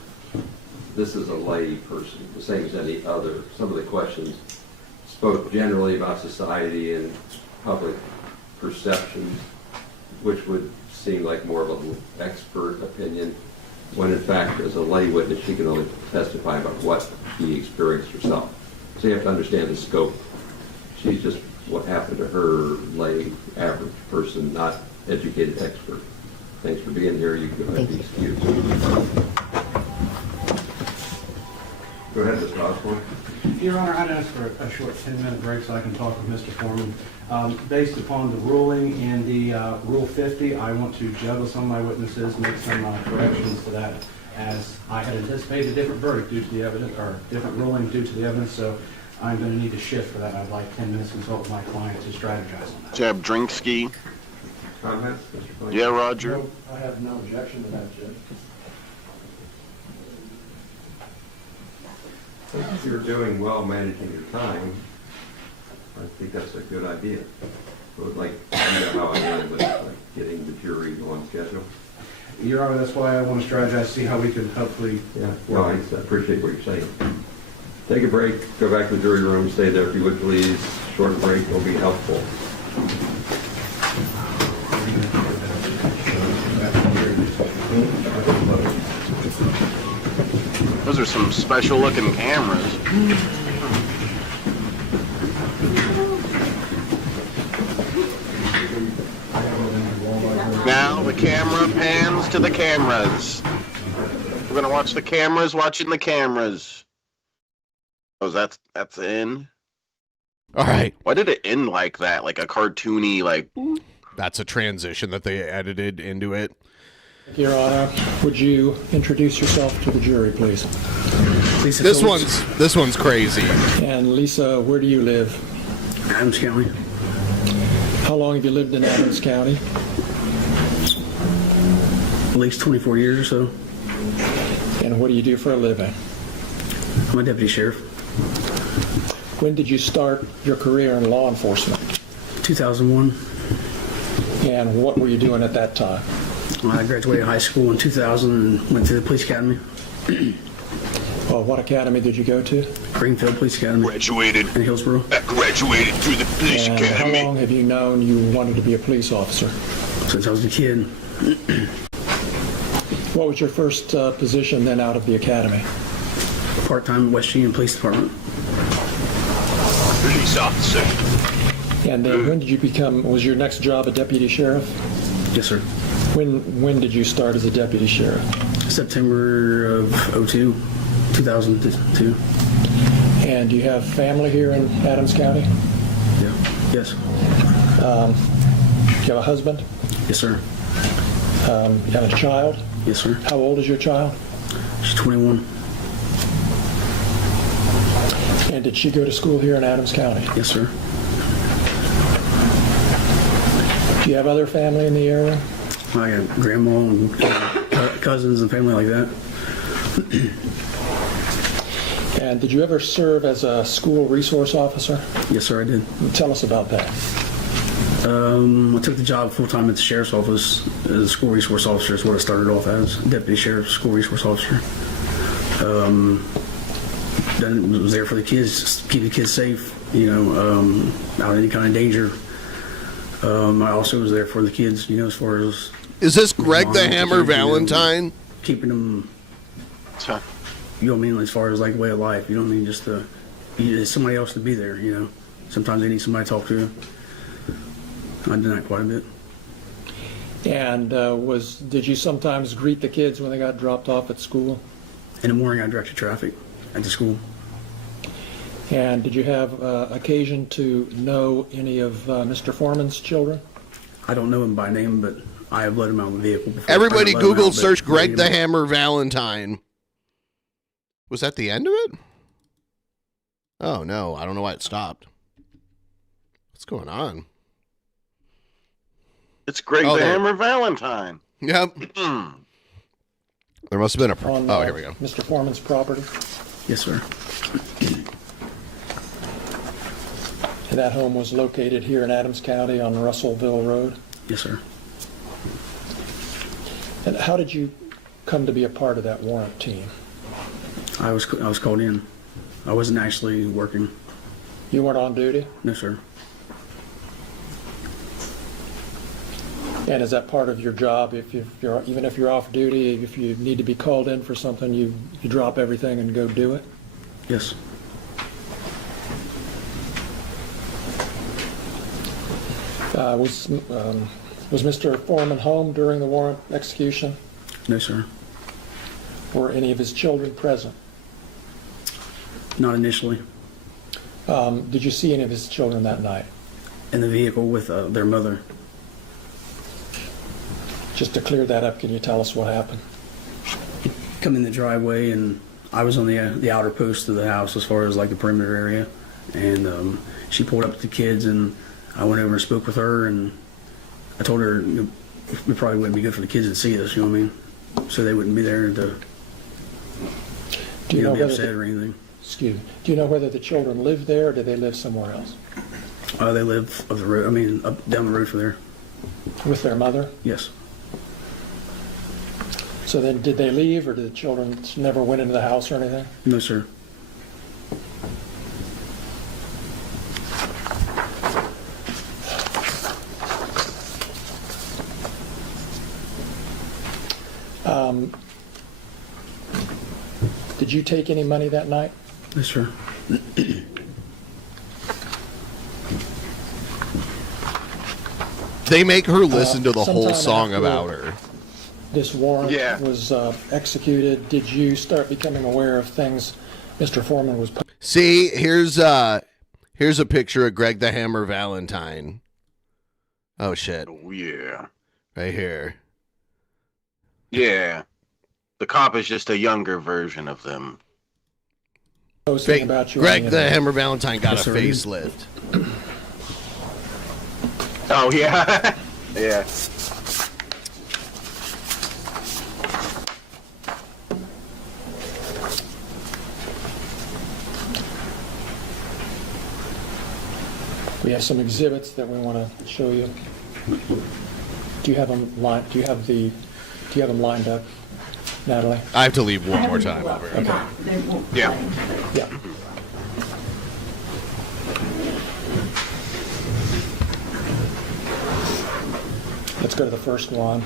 This is a lay person, the same as any other. Some of the questions spoke generally about society and public perceptions, which would seem like more of an expert opinion, when in fact, as a lay witness, she can only testify about what she experienced herself. So you have to understand the scope. She's just what happened to her, lay, average person, not educated expert. Thanks for being here. You can go ahead and be excused. Go ahead, Mr. Osborne. Your Honor, I'd ask for a short 10-minute break so I can talk with Mr. Foreman. Based upon the ruling in the Rule 50, I want to juggle some of my witnesses, make some corrections to that, as I had anticipated a different verdict due to the evidence, or different ruling due to the evidence, so I'm going to need to shift for that. I'd like 10 minutes to consult with my client to strategize on that. Jab Drinkski. comments, Mr. Flynn? Yeah, Roger. No, I have no objection to that, Judge. If you're doing well managing your time, I think that's a good idea. I would like to know how I did with like getting the jury on schedule. Your Honor, that's why I want to strategize, see how we can hopefully. Yeah, well, I appreciate what you're saying. Take a break, go back to the jury room, stay there if you would please. Short break will be helpful. Those are some special looking cameras. Now the camera pans to the cameras. We're gonna watch the cameras watching the cameras. Oh, that's in. All right. Why did it end like that? Like a cartoony, like. That's a transition that they edited into it. Your Honor, would you introduce yourself to the jury, please? Lisa This Phillips. this one's crazy. And Lisa, where do you live? Adams County. How long have you lived in Adams County? At least 24 years or so. And what do you do for a living? I'm a deputy sheriff. When did you start your career in law enforcement? 2001. And what were you doing at that time? I graduated high school in 2000 and went to the police academy. Well, what academy did you go to? Greenfield Police Academy. Graduated. In Hillsborough. Graduated through the police And academy. how long have you known you wanted to be a police officer? Since I was a kid. What was your first position then out of the academy? Part-time West Union Police Department. Police officer. And then when did you become, was your next job a deputy sheriff? Yes, sir. When did you start as a deputy sheriff? September of 2002. And do you have family here in Adams County? Yeah. Yes. Do you have a husband? Yes, sir. You have a child? Yes, sir. How old is your child? She's 21. And did she go to school here in Adams County? Yes, sir. Do you have other family in the area? I got grandma and cousins and family like that. And did you ever serve as a school resource officer? Yes, sir, I did. Tell us about that. I took the job full-time at the sheriff's office as a school resource officer. Is what I started off as, deputy sheriff, school resource officer. Then was there for the kids, just to keep the kids safe, out of any kind of danger. I also was there for the kids, as far as... Is this Greg the Hammer Valentine? Keeping them, as far as like way of life, just to, you need somebody else to be there, Sometimes they need somebody to talk to. I did that quite a bit. And did you sometimes greet the kids when they got dropped off at school? In the morning, I directed traffic at the school. And did you have occasion to know any of Mr. Foreman's children? I don't know him by name, but I have let him out of the vehicle before. Everybody Google search Greg the Hammer Valentine. Was that the end of it? Oh, no. I don't know why it stopped. What's going on? It's Greg the Hammer Valentine. Yep. There must have been a... On, here we go. Mr. Foreman's property? Yes, sir. And that home was located here in Adams County on Russellville Road? Yes, sir. And how did you come to be a part of that warrant team? I was called in. I wasn't actually working. You weren't on duty? No, sir. And is that part of your job? Even if you're off duty, if you need to be called in for something, you drop everything and go do it? Yes. Was Mr. Foreman home during the warrant execution? No, sir. Were any of his children present? Not initially. Did you see any of his children that night? In the vehicle with their mother. Just to clear that up, can you tell us what happened? Come in the driveway, and I was on the outer post of the house as far as like the perimeter area, and she pulled up with the kids, and I went over and spoke with her, and I told her it probably wouldn't be good for the kids to see this, you know what I mean? So they wouldn't be there to Do you know be whether upset the- or anything. Excuse me. Do you know whether the children live there or do they live somewhere else? They live up the road. I mean, up down the road from there. With their mother? Yes. So then, did they leave, or did the children never went into the house or anything? No, sir. Did you take any money that night? Yes, sir. They make her listen to the whole sometime song after about her. This warrant Yeah. was executed. Did you start becoming aware of things Mr. Foreman was... See, here's a picture of Greg the Hammer Valentine. Oh shit. Oh, yeah. Right here. Yeah. The cop is just a younger version of them. posting about you on Greg the the internet? Hammer Valentine got Yes, a sir. facelift. Oh, yeah. Yeah. We have some exhibits that we want to show you. Do you have them lined? Do you have them lined up, Natalie? I have to leave one more time over here. Okay. They won't Yeah. play. Yeah. Let's go to the first one.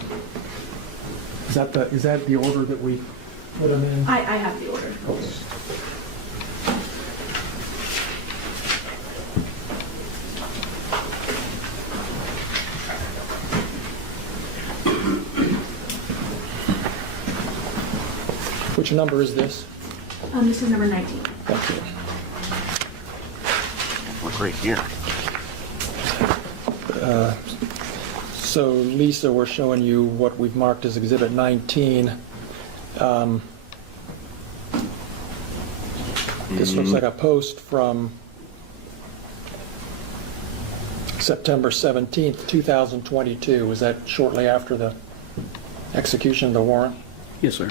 Is that the order that we put them in? I have the order. Which number is this? This is number 19. Thank you. Look right here. So Lisa, we're showing you what we've marked as Exhibit 19. This looks like a post from September 17th, 2022. Was that shortly after the execution of the warrant? Yes, sir.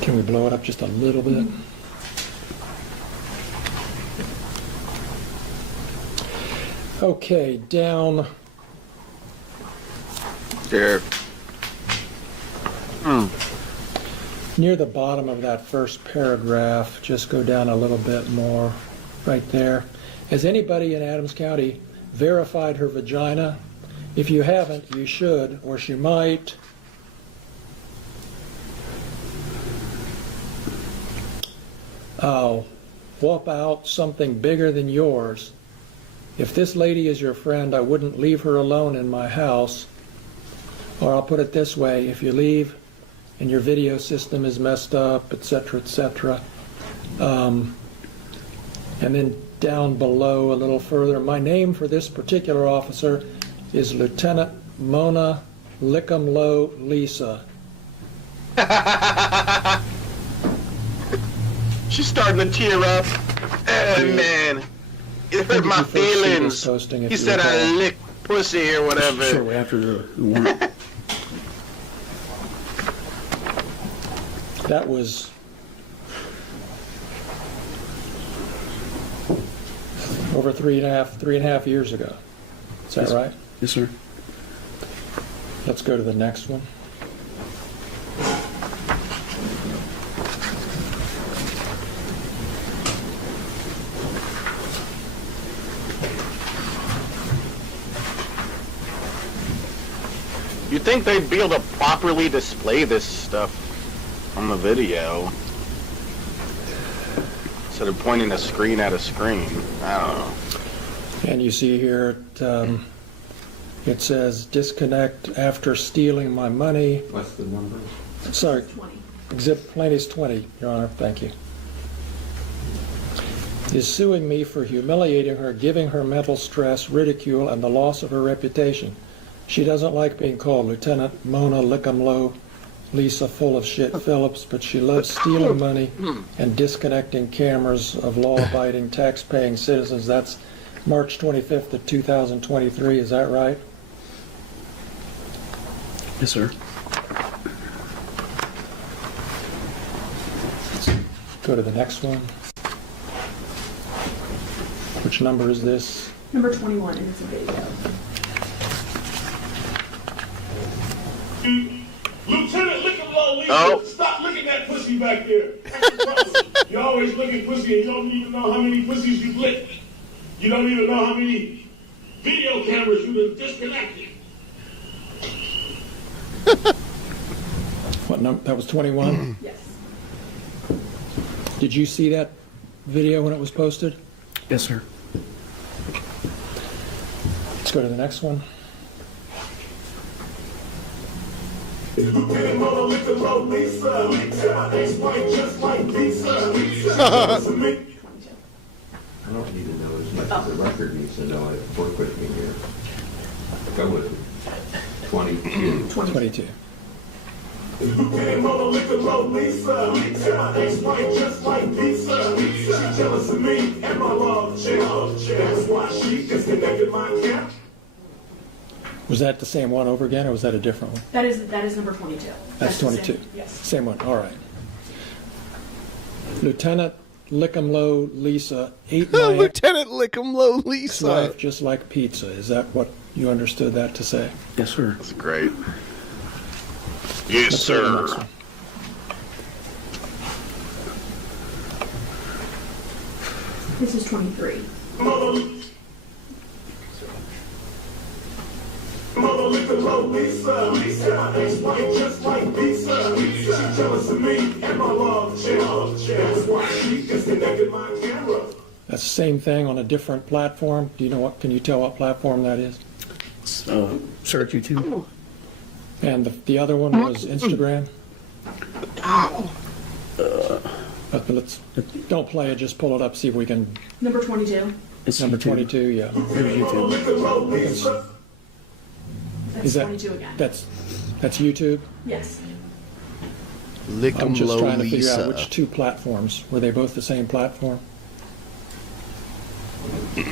Can we blow it up just a little bit? Okay, down. There. Near the bottom of that first paragraph, just go down a little bit more, right there. Has anybody in Adams County verified her vagina? If you haven't, you should, or she might. I'll whoop out something bigger than yours. If this lady is your friend, I wouldn't leave her alone in my house. Or I'll put it this way, if you leave and your video system is messed up, etc., etc. And then down below a little further, my name for this particular officer is Lieutenant Mona Lickumlow Lisa. She's starting to tear up. Oh, man. It hurt my feelings. He said I lick pussy or whatever. Shortly after the warrant. That was over three and a half years ago. Is that right? Yes, sir. Let's go to the next one. You'd think they'd be able to properly display this stuff on the video instead of pointing a screen at a screen. I don't know. And you see here, it says disconnect after stealing my money. What's the number? Sorry, exhibit plaintiff's 20, Your Honor, thank you. Is suing me for humiliating her, giving her mental stress, ridicule, and the loss of her reputation. She doesn't like being called Lieutenant Mona Lickumlow Lisa full of shit Phillips, but she loves stealing money and disconnecting cameras of law-abiding, tax-paying citizens. That's March 25th of 2023, is that right? Yes, sir. Go to the next one. Which number is this? Number 21, and it's a video. Lieutenant, look at low Lisa. Stop looking at pussy back there. You always look at pussy and you don't even know how many pussies you've licked. You don't even know how many video cameras you've disconnected. What number? That was 21? Yes. Did you see that video when it was posted? Yes, sir. Let's go to the next one. Lieutenant Mother, look at low Lisa. My ex-wife just like Lisa. I don't need to know as much as the record needs to know it. Work with me here. Go with me. 22. 22. Lieutenant Mother, look at low Lisa. My ex-wife just like Lisa. She jealous of me and my love child. That's why she disconnected my camp. Was that the same one over again, or was that a different one? That is number 22. That's the 22. Same, yes. Same one, all right. Lieutenant Lick'em-Low Lisa ate my Lieutenant Lick'em-Low Lisa. wife just like pizza. Is that what you understood that to say? Yes, sir. That's great. Yes, Let's go to the next sir. one. This is 23. Mother, look at low Lisa. My ex-wife just like Lisa. She jealous of me and my love child. That's why she disconnected my camera. That's the same thing on a different platform. Do you know what? Can you tell what platform that is? Search YouTube. And the other one was Instagram. But let's don't play it. Just pull it up. See if we can. Number 22. It's Number YouTube. 22. Yeah. Here's YouTube. That's Is that 22 again. that's YouTube? Yes. I'm just Lick'em-Low trying to figure out Lisa. which two platforms. Were they both the same platform? Do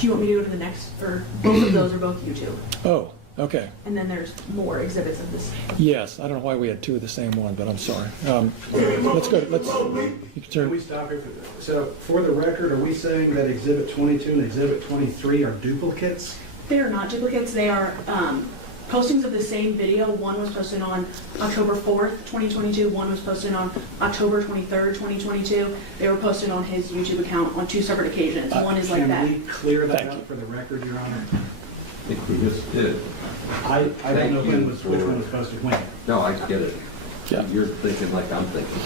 you want me to go to the next, or both of those are both YouTube? Oh, okay. And then there's more exhibits of this. Yes, I don't know why we had two of the same one, but I'm sorry. Let's go. You can Can turn. we stop here? So, for the record, are we saying that Exhibit 22 and Exhibit 23 are duplicates? They are not duplicates. They are postings of the same video. One was posted on October 4th, 2022. One was posted on October 23rd, 2022. They were posted on his YouTube account on two separate occasions. One is like that. Can we clear that up for the record, Your Honor? I think we just did. I don't know which one was posted when. No, I get it. Yeah. You're thinking like I'm thinking.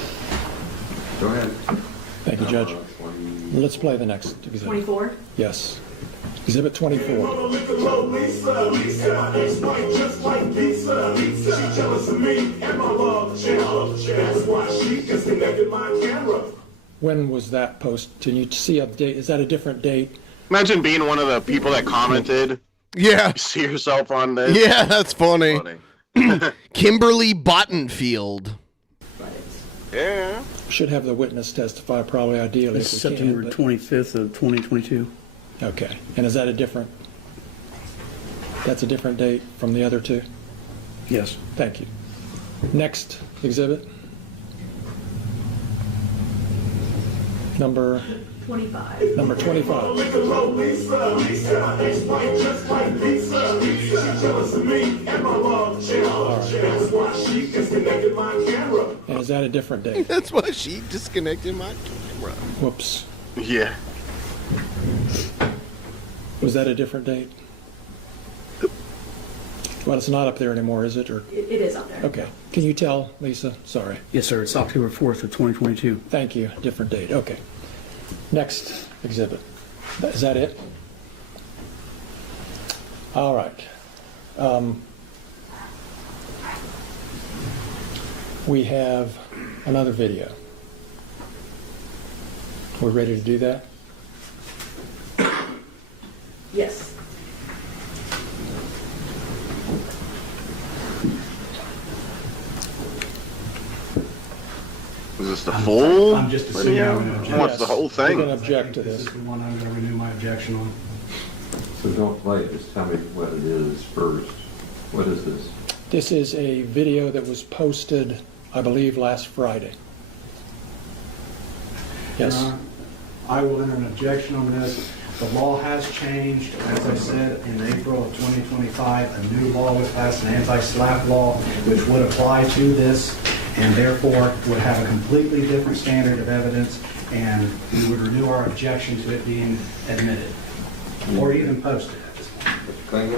Go ahead. Thank you, Judge. Let's play the next exhibit. 24. Yes. Exhibit 24. Mother, look at low Lisa. My ex-wife just like Lisa. She jealous of me and my love child. That's why she disconnected my camera. When was that post? Can you see a date? Is that a different date? Imagine being one of the people that commented. Yeah. You see yourself on this. Yeah, that's funny. Kimberly Bottenfield. Yeah. Should have the witness testify, probably ideally. It's if we September can, 25th of 2022. Okay. And is that a different? That's a different date from the other two? Yes. Thank you. Next exhibit. Number 25. Number 25. Look at low Lisa. My ex-wife just like Lisa. She jealous of me and my love child. That's why she disconnected my camera. And is that a different date? That's why she disconnected my camera. Whoops. Yeah. Was that a different date? Well, it's not up there anymore, is it? Or It is up there. okay. Can you tell, Lisa? Sorry. Yes, sir. It's October 4th of 2022. Thank you. Different date. Okay. Next exhibit. Is that it? All right. We have another video. We're ready to do that? Yes. Is this the full I'm just assuming video? I'm going to object. Who wants the whole thing? We're going to object to This this. is the one I'm going to renew my objection on. So don't play it, just tell me what it is first. What is this? This is a video that was posted, I believe, last Friday. Yes. Your Honor, I will enter an objection on this. The law has changed. As I said, in April of 2025, a new law was passed, an anti-SLAPP law, which would apply to this, and therefore would have a completely different standard of evidence, and we would renew our objection to it being admitted, or even posted at this point.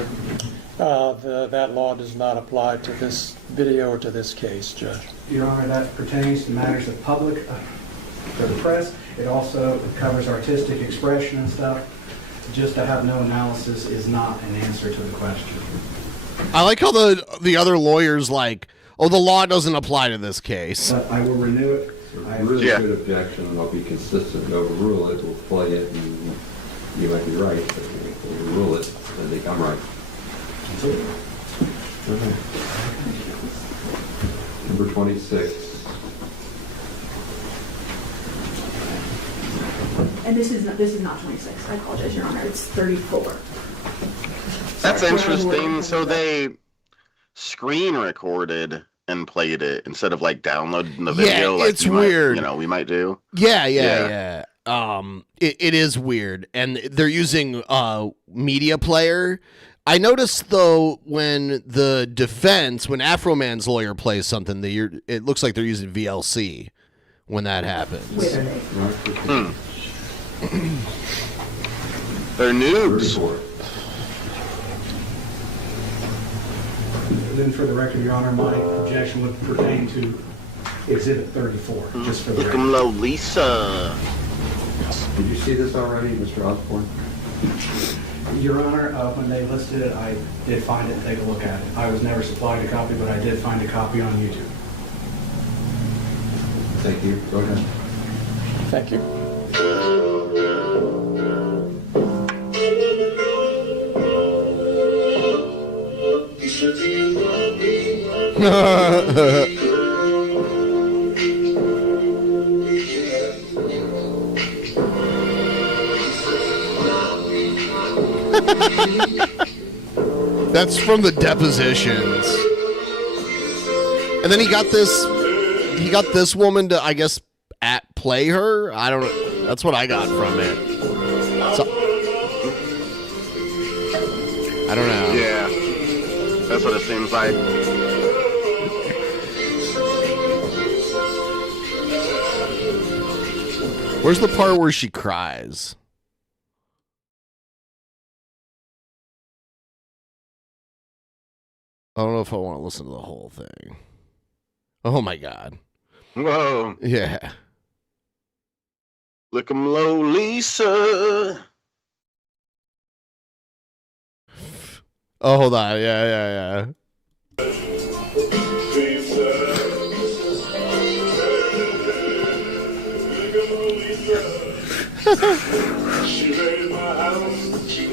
That law does not apply to this video or to this case, Judge. Your Honor, that pertains to matters of public, for the press. It also covers artistic expression and stuff. Just to have no analysis is not an answer to the question. I like how the other lawyers like, oh, the law doesn't apply to this case. But I will renew it. Really good objection, and I'll be consistent and overrule it. We'll play it, and you might be right, but we'll overrule it. I think I'm right. Number 26. And this is not 26. I apologize, Your Honor. It's 34. That's interesting. So they screen recorded and played it instead of like downloading the video. Yeah, like it's weird. We might do. Yeah. It is weird, and they're using media player. I noticed though when the defense, when Afroman's lawyer plays something, it looks like they're using VLC when that happens. They're noobs. Then for the record, Your Honor, my objection would pertain to Exhibit 34, just for the record. Low Lisa. Did you see this already, Mr. Osborne? Your Honor, when they listed it, I did find it and take a look at it. I was never supplied a copy, but I did find a copy on YouTube. Thank you. Go ahead. Thank you. That's from the depositions. And then he got this woman to, I guess, play her. I don't know. That's what I got from it. So, I don't know. Yeah, that's what it seems like. Where's the part where she cries? I don't know if I want to listen to the whole thing. Oh my God. Whoa. Yeah. Look 'em low, Lisa. Oh, hold on. Yeah. She raided my house. She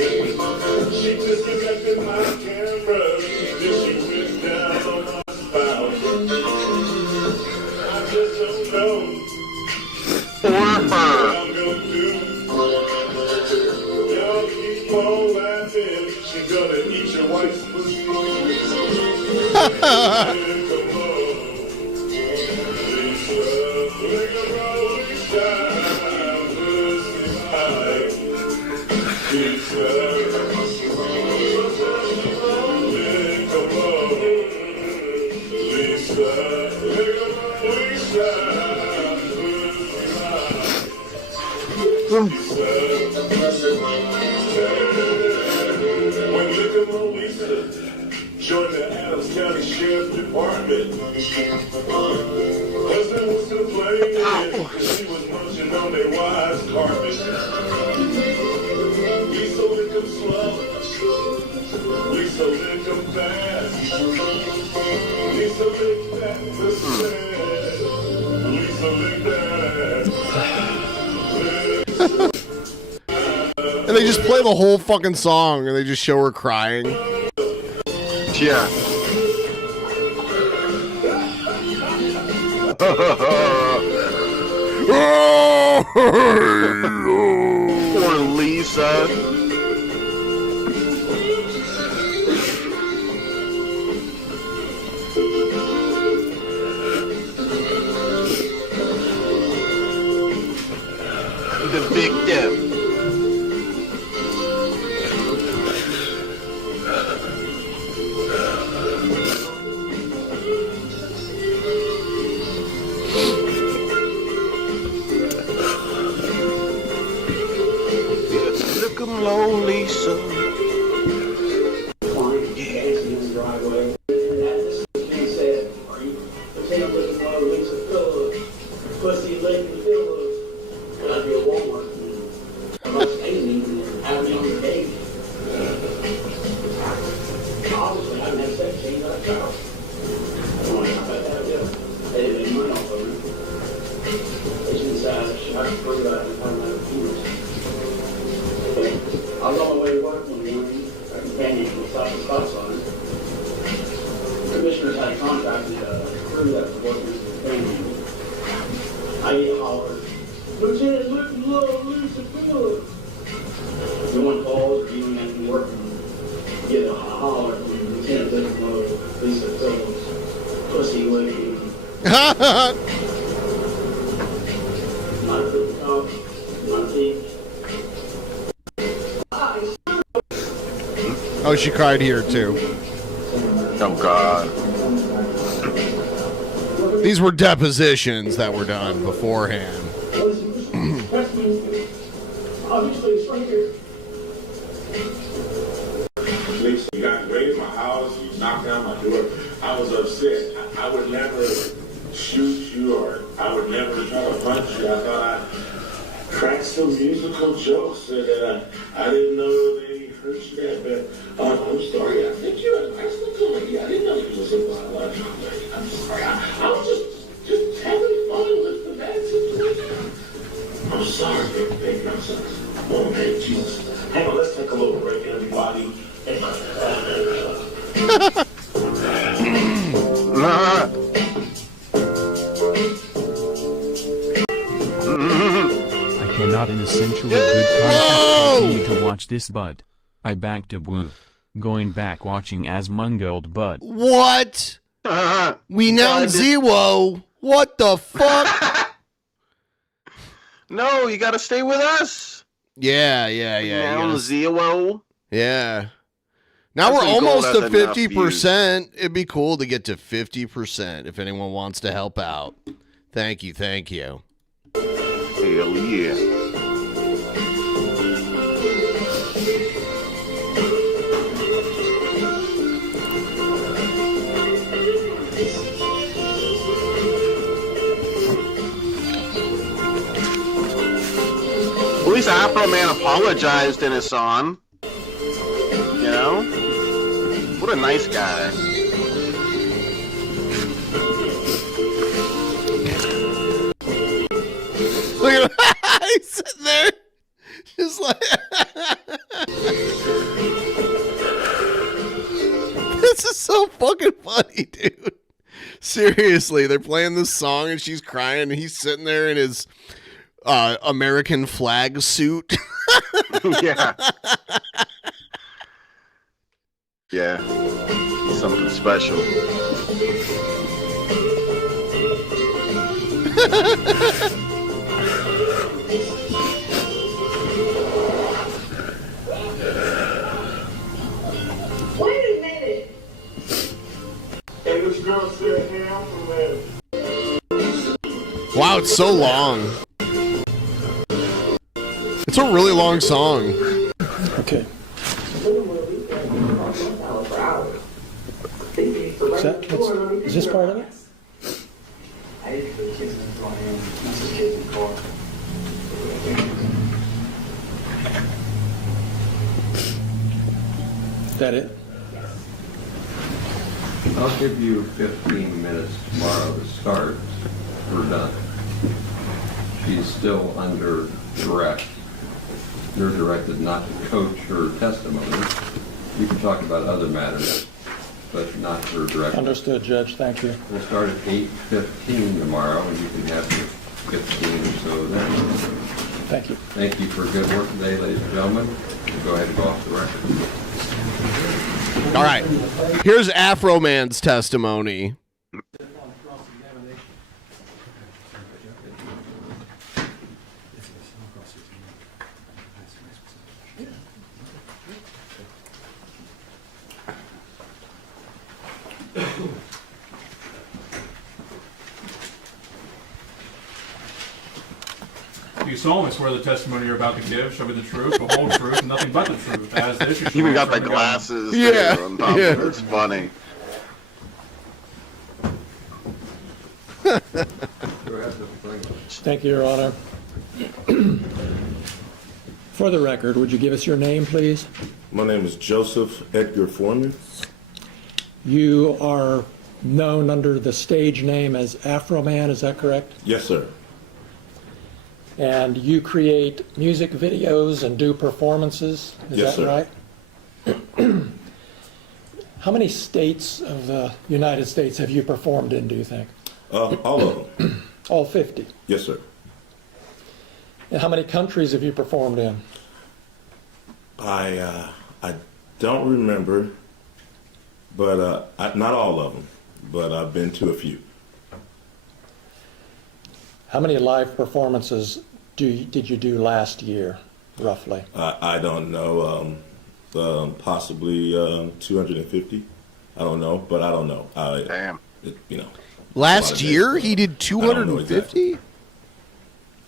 disconnected my camera. Then she went down on my spouse. I just don't know what I'm gonna do. Y'all keep on laughing. She gonna eat your wife's pussy. When Little Lisa joined the Adams County Sheriff's Department, husband was complaining that she was munching on their wife's carpet. Lisa licked him slow, Lisa licked him fast, Lisa licked that pussy, Lisa licked that. And they just play the whole fucking song and they just show her crying. Yeah. Poor Lisa. The victim. Look 'em low, Lisa. Pussy licking pillows. I'd be a Walmart. I'm not staying having on the baby. Obviously, I haven't had sex since I got a child. I don't know about that, yeah. They didn't make money off of it. They just decided I could prove that and find out a few years. I was on my way to work one morning. A companion was stopped at the stop sign. The commissioners had contracted a crew that was working with the companion. I get hollered, Lieutenant, look low, Lisa, good. No one calls or even has been working. Get a holler from Lieutenant, look low, Lisa, Phillips, pussy licking. Not a good cop, not a thief. Oh, she cried here too. Oh, God. These were depositions that were done beforehand. Obviously, it's right here. Lisa, you got raided my house, you knocked down my door. I was upset. I would never shoot you or I would never try to punch you. I thought I'd crack some musical jokes and I didn't know they hurt you that bad. I'm sorry. I think you're a nice little lady. I didn't know you was a biological lady. I'm sorry. I was just having fun with the bad situation. I'm sorry, baby. I'm sorry. Oh, man, Jesus. Hang on, let's take a little break, everybody. I cannot in essentially good context continue to watch this, but I back to Blue. Going back watching as Mungold, but What? We now zero. What the fuck? No, you gotta stay with us. Yeah. Now zero. Yeah. Now That's we're when gold almost has to enough 50%. It'd be cool to get to 50% if anyone wants to help out. Thank you. Hell yeah. At least Afroman apologized in his song. You know? What a nice guy. Look at him. He's sitting there. Just like. This is so fucking funny, dude. Seriously, they're playing this song and she's crying and he's sitting there in his American flag suit. Yeah. Yeah. Something special. Wait a minute. Hey, this girl said, hey, I'm from there. Wow, it's so long. It's a really long song. Okay. Is this part of it? I didn't put kids in the front end. This is kids in the car. Is that it? I'll give you 15 minutes tomorrow to start. We're done. She's still under direct. You're directed not to coach her testimony. You can talk about other matters, but not her direct. Understood, Judge. Thank you. We'll start at 8:15 tomorrow, and you can have your 15 or so then. Thank you. Thank you for good work today, ladies and gentlemen. We'll go ahead and go off the record. All right. Here's Afroman's testimony. Do you solemnly swear the testimony you're about to give shall be the truth, the whole truth, and nothing but the truth, as the issue shall Even got answer the in the government? glasses Yeah, on top yeah. of it. It's funny. Thank you, Your Honor. For the record, would you give us your name, please? My name is Joseph Edgar Foreman. You are known under the stage name as Afroman, is that correct? Yes, sir. And you create music videos and do performances, is Yes, that sir. right? How many states of the United States have you performed in, do you think? All of them. All 50. Yes, sir. And how many countries have you performed in? I don't remember, but not all of them, but I've been to a few. How many live performances did you do last year, roughly? I don't know. Possibly 250. I don't know, but I don't know. Damn. You know. Last year he did I don't know 250?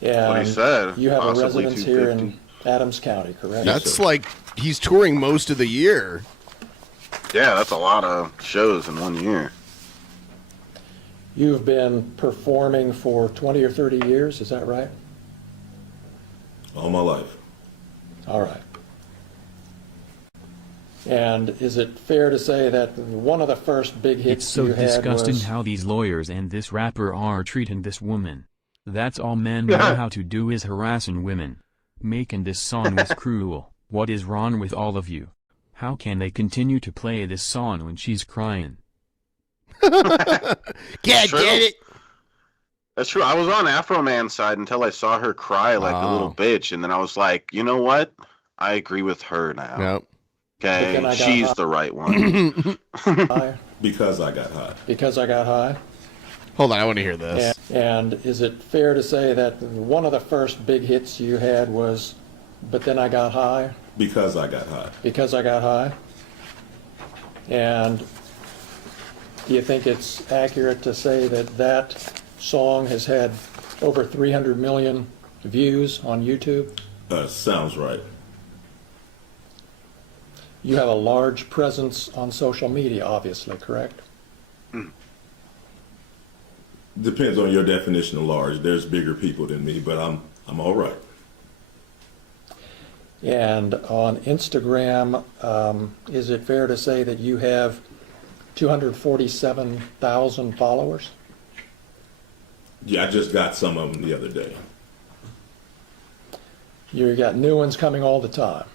Yeah. What he said. You have a Possibly residence here 250. in Adams County, correct? That's like he's touring most of the year. Yeah, that's a lot of shows in 1 year. You've been performing for 20 or 30 years, is that right? All my life. All right. And is it fair to say that one of the first big hits It's so you had disgusting was... how these lawyers and this rapper are treating this woman. That's all men know how to do is harassing women. Making this song was cruel. What is wrong with all of you? How can they continue to play this song when she's crying? Can't True. get it. That's true. I was on Afroman's side until I saw her cry like a little bitch, and then I was like, you know what? I agree with her now. Yep. Okay, she's the right one. Because I got high. Because I got high? Hold on, I want to hear this. And is it fair to say that one of the first big hits you had was But Then I Got High? Because I got high. Because I Got High? And do you think it's accurate to say that that song has had over 300 million views on YouTube? Sounds right. You have a large presence on social media, obviously, correct? Depends on your definition of large. There's bigger people than me, but I'm all right. And on Instagram, is it fair to say that you have 247,000 followers? Yeah, I just got some of them the other day. You got new ones coming all the time.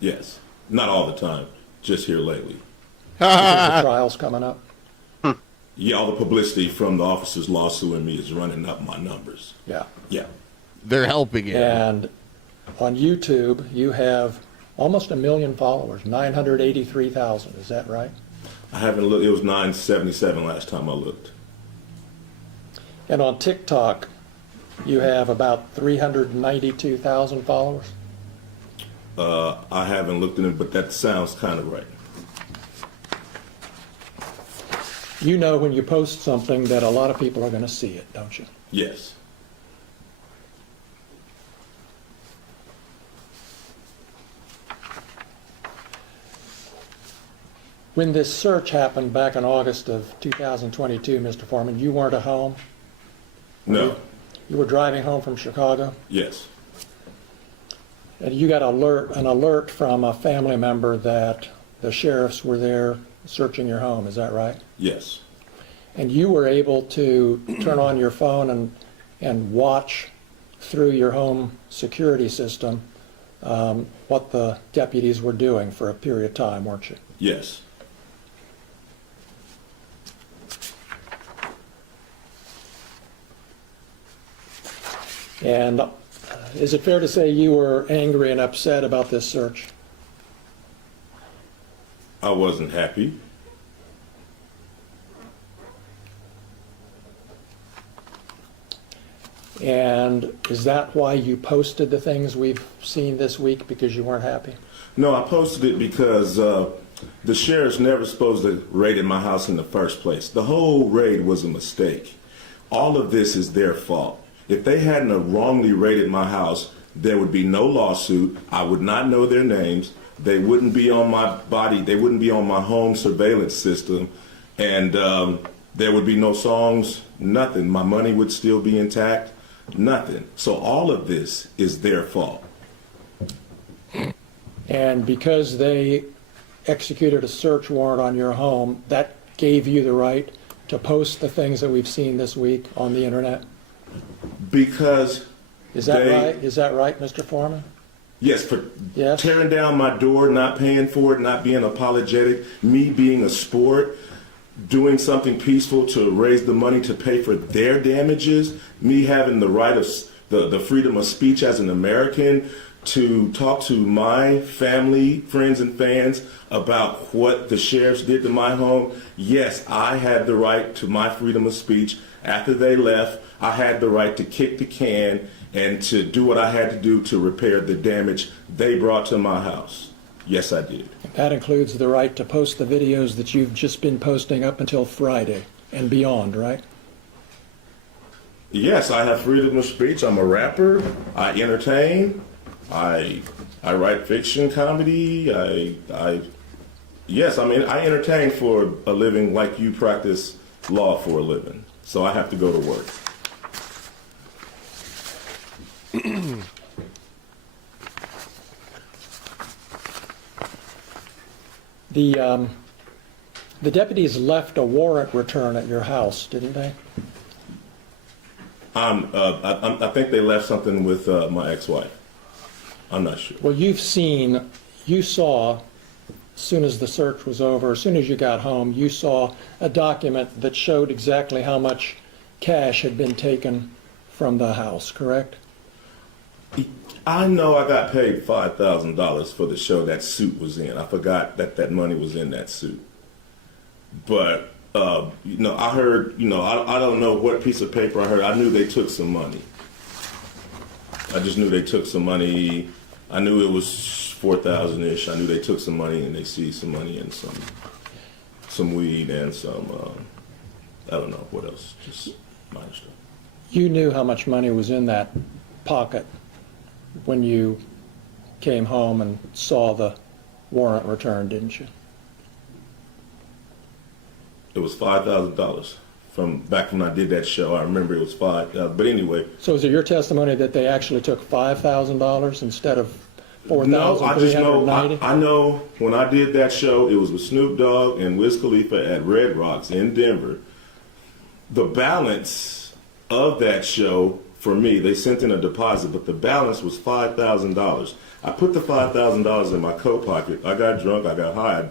Yes. Not all the time, just here lately. Because the trial's coming up. Yeah, all the publicity from the officer's lawsuing me is running up my numbers. Yeah. Yeah. They're helping you. And on YouTube, you have almost 1 million followers, 983,000. Is that right? I haven't looked. It was 977 last time I looked. And on TikTok, you have about 392,000 followers. I haven't looked at it, but that sounds kind of right. You know when you post something that a lot of people are going to see it, don't you? Yes. When this search happened back in August of 2022, Mr. Foreman, you weren't at home? No. You were driving home from Chicago? Yes. And you got an alert from a family member that the sheriffs were there searching your home, is that right? Yes. And you were able to turn on your phone and watch through your home security system what the deputies were doing for a period of time, weren't you? Yes. And Is it fair to say you were angry and upset about this search? I wasn't happy. And is that why you posted the things we've seen this week, because you weren't happy? No, I posted it because the sheriff's never supposed to raid my house in the first place. The whole raid was a mistake. All of this is their fault. If they hadn't have wrongly raided my house, there would be no lawsuit. I would not know their names. They wouldn't be on my body. They wouldn't be on my home surveillance system. And there would be no songs, nothing. My money would still be intact, nothing. So all of this is their fault. And because they executed a search warrant on your home, that gave you the right to post the things that we've seen this week on the internet? Because Is that right? Is that right, Mr. Foreman? Yes, for tearing down my door, not paying for it, not being apologetic, me being a sport, doing something peaceful to raise the money to pay for their damages, me having the right of the freedom of speech as an American to talk to my family, friends, and fans about what the sheriffs did to my home. Yes, I had the right to my freedom of speech. After they left, I had the right to kick the can and to do what I had to do to repair the damage they brought to my house. Yes, I did. That includes the right to post the videos that you've just been posting up until Friday and beyond, right? Yes, I have freedom of speech. I'm a rapper. I entertain. I write fiction, comedy. Yes, I mean, I entertain for a living like you practice law for a living. So I have to go to work. The deputies left a warrant return at your house, didn't they? I think they left something with my ex-wife. I'm not sure. Well, you saw, as soon as the search was over, as soon as you got home, you saw a document that showed exactly how much cash had been taken from the house, correct? I know I got paid $5,000 for the show that suit was in. I forgot that money was in that suit. But, I heard, I don't know what piece of paper I heard. I knew they took some money. I just knew they took some money. I knew it was 4,000-ish. I knew they took some money and they seized some money and some weed and some, I don't know what else, just minor stuff. You knew how much money was in that pocket when you came home and saw the warrant return, didn't you? It was $5,000 from back when I did that show. I remember it was $5,000. But anyway. So is it your testimony that they actually took $5,000 instead of $4,390? No, I just know. I know when I did that show, it was with Snoop Dogg and Wiz Khalifa at Red Rocks in Denver. The balance of that show, for me, they sent in a deposit, but the balance was $5,000. I put the $5,000 in my coat pocket. I got drunk, I got high,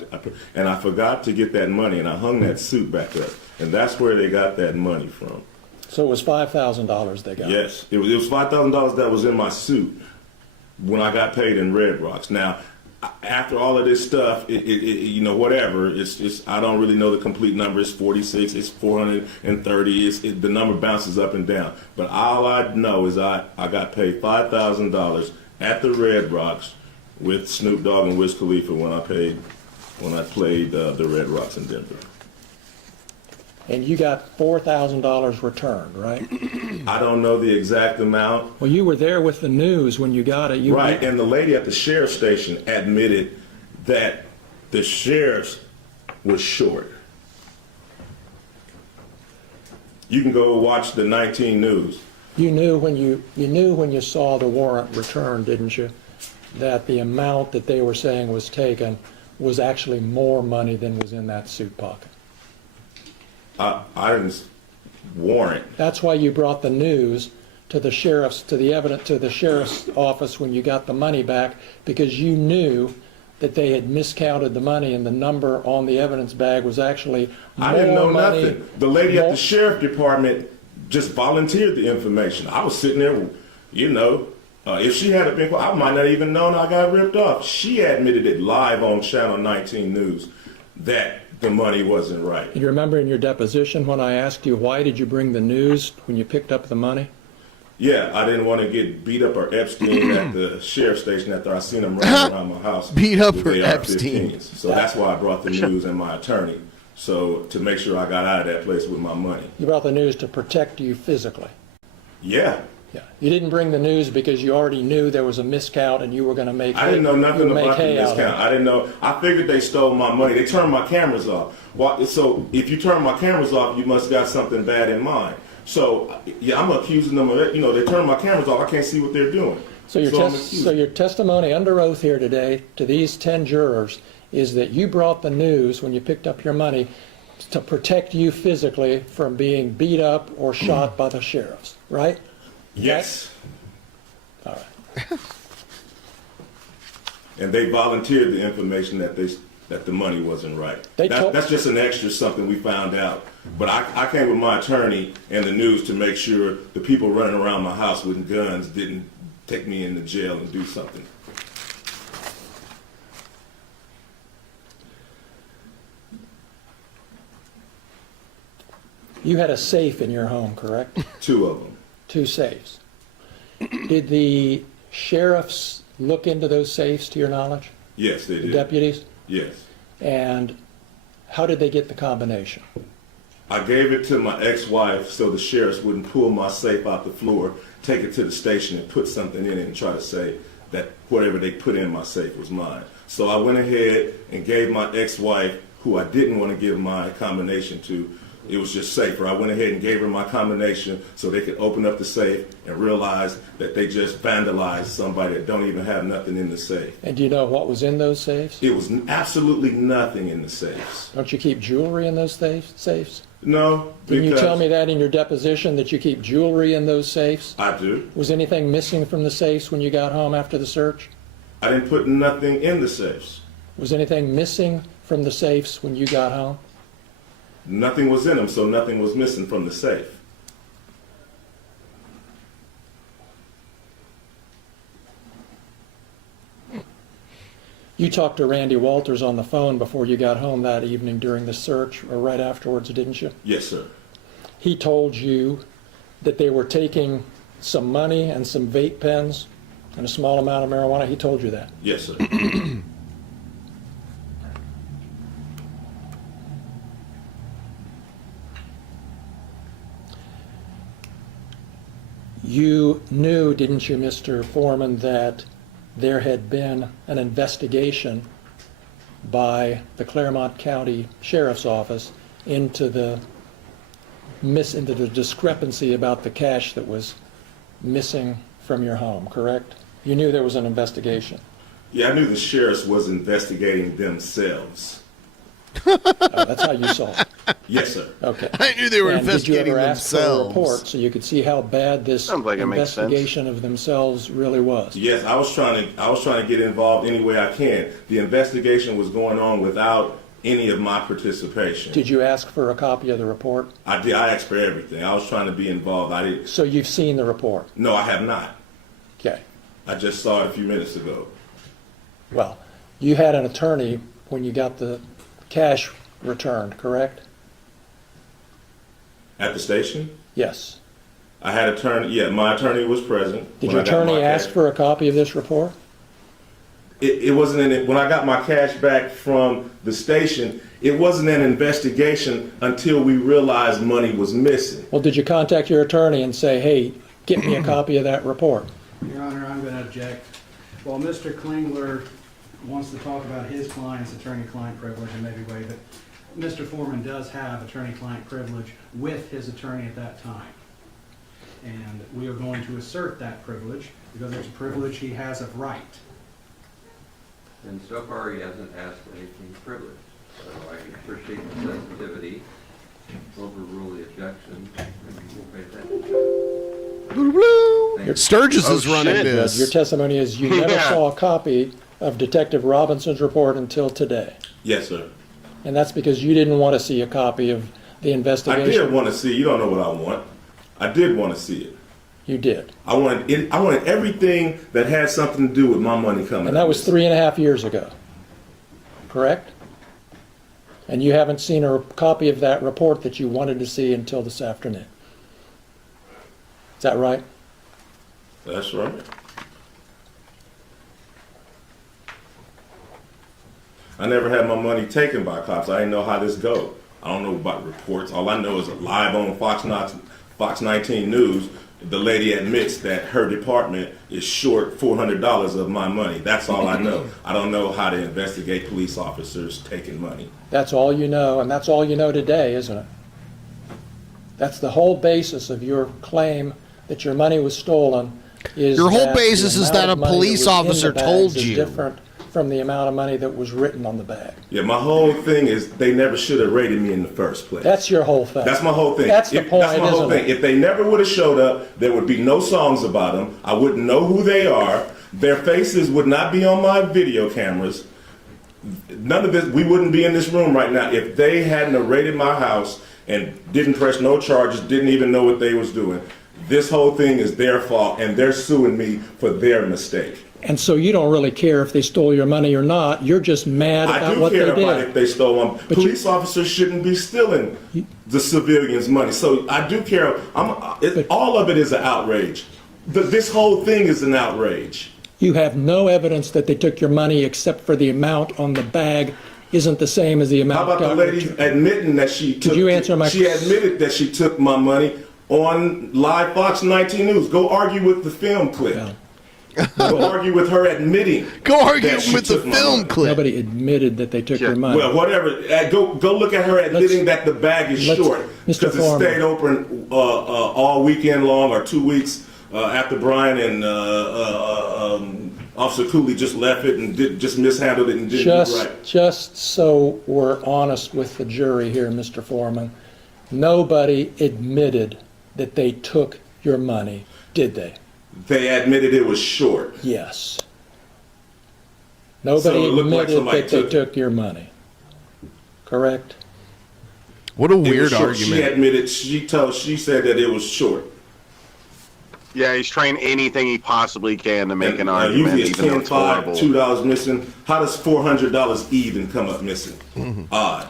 and I forgot to get that money, and I hung that suit back up. And that's where they got that money from. So it was $5,000 they got? Yes. It was $5,000 that was in my suit when I got paid in Red Rocks. Now, after all of this stuff, whatever, it's I don't really know the complete number. It's 46, it's 430, the number bounces up and down. But all I know is I got paid $5,000 at the Red Rocks with Snoop Dogg and Wiz Khalifa when I played the Red Rocks in Denver. And you got $4,000 returned, right? I don't know the exact amount. Well, you were there with the news when you got it. Right, and the lady at the sheriff's station admitted that the sheriff was short. You can go watch the 19 News. You knew when you saw the warrant returned, didn't you, that the amount that they were saying was taken was actually more money than was in that suit pocket? I didn't warrant. That's why you brought the news to the sheriff's office when you got the money back, because you knew that they had miscounted the money and the number on the evidence bag was actually more money. I didn't know nothing. The lady at the sheriff department just volunteered the information. I was sitting there, If she had been, I might not even known I got ripped off. She admitted it live on Channel 19 News that the money wasn't right. You remember in your deposition when I asked you why did you bring the news when you picked up the money? Yeah, I didn't want to get beat up or Epstein at the sheriff's station after I seen him running around my house. Beat up with or AR-15s. Epstein. So that's why I brought the news and my attorney. So to make sure I got out of that place with my money. You brought the news to protect you physically. Yeah. Yeah. You didn't bring the news because you already knew there was a miscount and you were going to make. I didn't know nothing about the hay out of discount. I didn't know. I figured they stole my money. They turned my cameras off. So if you turn my cameras off, you must got something bad in mind. So yeah, I'm accusing them of it. You know, they turned my cameras off. I can't see what they're doing. So your testimony under oath here today to these 10 jurors is that you brought the news when you picked up your money to protect you physically from being beat up or shot by the sheriffs, right? Yes. All right. And they volunteered the information that the money wasn't right. That's just an extra something we found out. But I came with my attorney and the news to make sure the people running around my house with guns didn't take me into jail and do something. You had a safe in your home, correct? 2 of them. 2 safes. Did the sheriffs look into those safes, to your knowledge? Yes, they did. The deputies? Yes. And how did they get the combination? I gave it to my ex-wife so the sheriffs wouldn't pull my safe out the floor, take it to the station and put something in it and try to say that whatever they put in my safe was mine. So I went ahead and gave my ex-wife, who I didn't want to give my combination to, it was just safer. I went ahead and gave her my combination so they could open up the safe and realize that they just vandalized somebody that don't even have nothing in the safe. And do you know what was in those safes? It was absolutely nothing in the safes. Don't you keep jewelry in those safes? No. Didn't you tell me that in your deposition that you keep jewelry in those safes? I do. Was anything missing from the safes when you got home after the search? I didn't put nothing in the safes. Was anything missing from the safes when you got home? Nothing was in them, so nothing was missing from the safe. You talked to Randy Walters on the phone before you got home that evening during the search, or right afterwards, didn't you? Yes, sir. He told you that they were taking some money and some vape pens and a small amount of marijuana. He told you that? Yes, sir. You knew, didn't you, Mr. Foreman, that there had been an investigation by the Claremont County Sheriff's Office into the discrepancy about the cash that was missing from your home, correct? You knew there was an investigation. Yeah, I knew the sheriffs was investigating themselves. That's how you saw it. Yes, sir. Okay. I knew they were investigating did you ever ask for a themselves. report so you could see how bad this investigation of themselves really was? Yes, I was trying to get involved any way I can. The investigation was going on without any of my participation. Did you ask for a copy of the report? I did. I asked for everything. I was trying to be involved. I didn't. So you've seen the report? No, I have not. Okay. I just saw it a few minutes ago. Well, you had an attorney when you got the cash returned, correct? At the station? Yes. I had attorney. Yeah, my attorney was present. Did your attorney ask for a copy of this report? It wasn't in it. When I got my cash back from the station, it wasn't an investigation until we realized money was missing. Well, did you contact your attorney and say, hey, get me a copy of that report? Your Honor, I'm going to object. While Mr. Klingler wants to talk about his client's attorney-client privilege and maybe waive it, Mr. Foreman does have attorney-client privilege with his attorney at that time. And we are going to assert that privilege because it's a privilege he has of right. And so far he hasn't asked anything privileged. So I can appreciate the sensitivity, overrule the objection, and we'll pay attention. Sturgis is running this. Your testimony is you never saw a copy of Detective Robinson's report until today. Yes, sir. And that's because you didn't want to see a copy of the investigation. I did want to see. You don't know what I want. I did want to see it. You did. I wanted everything that had something to do with my money coming. And that was 3.5 years ago, correct? And you haven't seen a copy of that report that you wanted to see until this afternoon. Is that right? That's right. I never had my money taken by cops. I didn't know how this go. I don't know about reports. All I know is live on Fox 19 News, the lady admits that her department is short $400 of my money. That's all I know. I don't know how to investigate police officers taking money. That's all you know, and that's all you know today, isn't it? That's the whole basis of your claim that your money was stolen. Your whole basis is that a police officer told you. Different from the amount of money that was written on the bag. Yeah, my whole thing is they never should have raided me in the first place. That's your whole thing. That's my whole thing. That's the point, That's my whole isn't thing. it? If they never would have showed up, there would be no songs about them. I wouldn't know who they are. Their faces would not be on my video cameras. None of this, we wouldn't be in this room right now if they hadn't have raided my house and didn't press no charges, didn't even know what they was doing. This whole thing is their fault, and they're suing me for their mistake. And so you don't really care if they stole your money or not. You're just mad about what they did. I do care about if they stole them. Police officers shouldn't be stealing the civilians' money. So I do care. All of it is an outrage. This whole thing is an outrage. You have no evidence that they took your money except for the amount on the bag isn't the same as the amount. How about the lady admitting that she took? Could you answer my She admitted that she took my money on live Fox 19 News. Go argue with the film clip. Yeah. Go argue with her admitting. Go argue with the film clip. Nobody admitted that they took your money. Well, whatever. Go look at her admitting that the bag is short because it stayed open all weekend long or 2 weeks after Brian and Officer Cooley just left it and just mishandled it and didn't do it right. Just so we're honest with the jury here, Mr. Foreman, nobody admitted that they took your money, did they? They admitted it was short. Yes. Nobody admitted that they took your money. Correct? What a weird argument. She admitted, she said that it was short. Yeah, he's trying anything he possibly can to make an argument. Usually it's even though it's horrible. $2 missing. How does $400 even come up missing? Odd.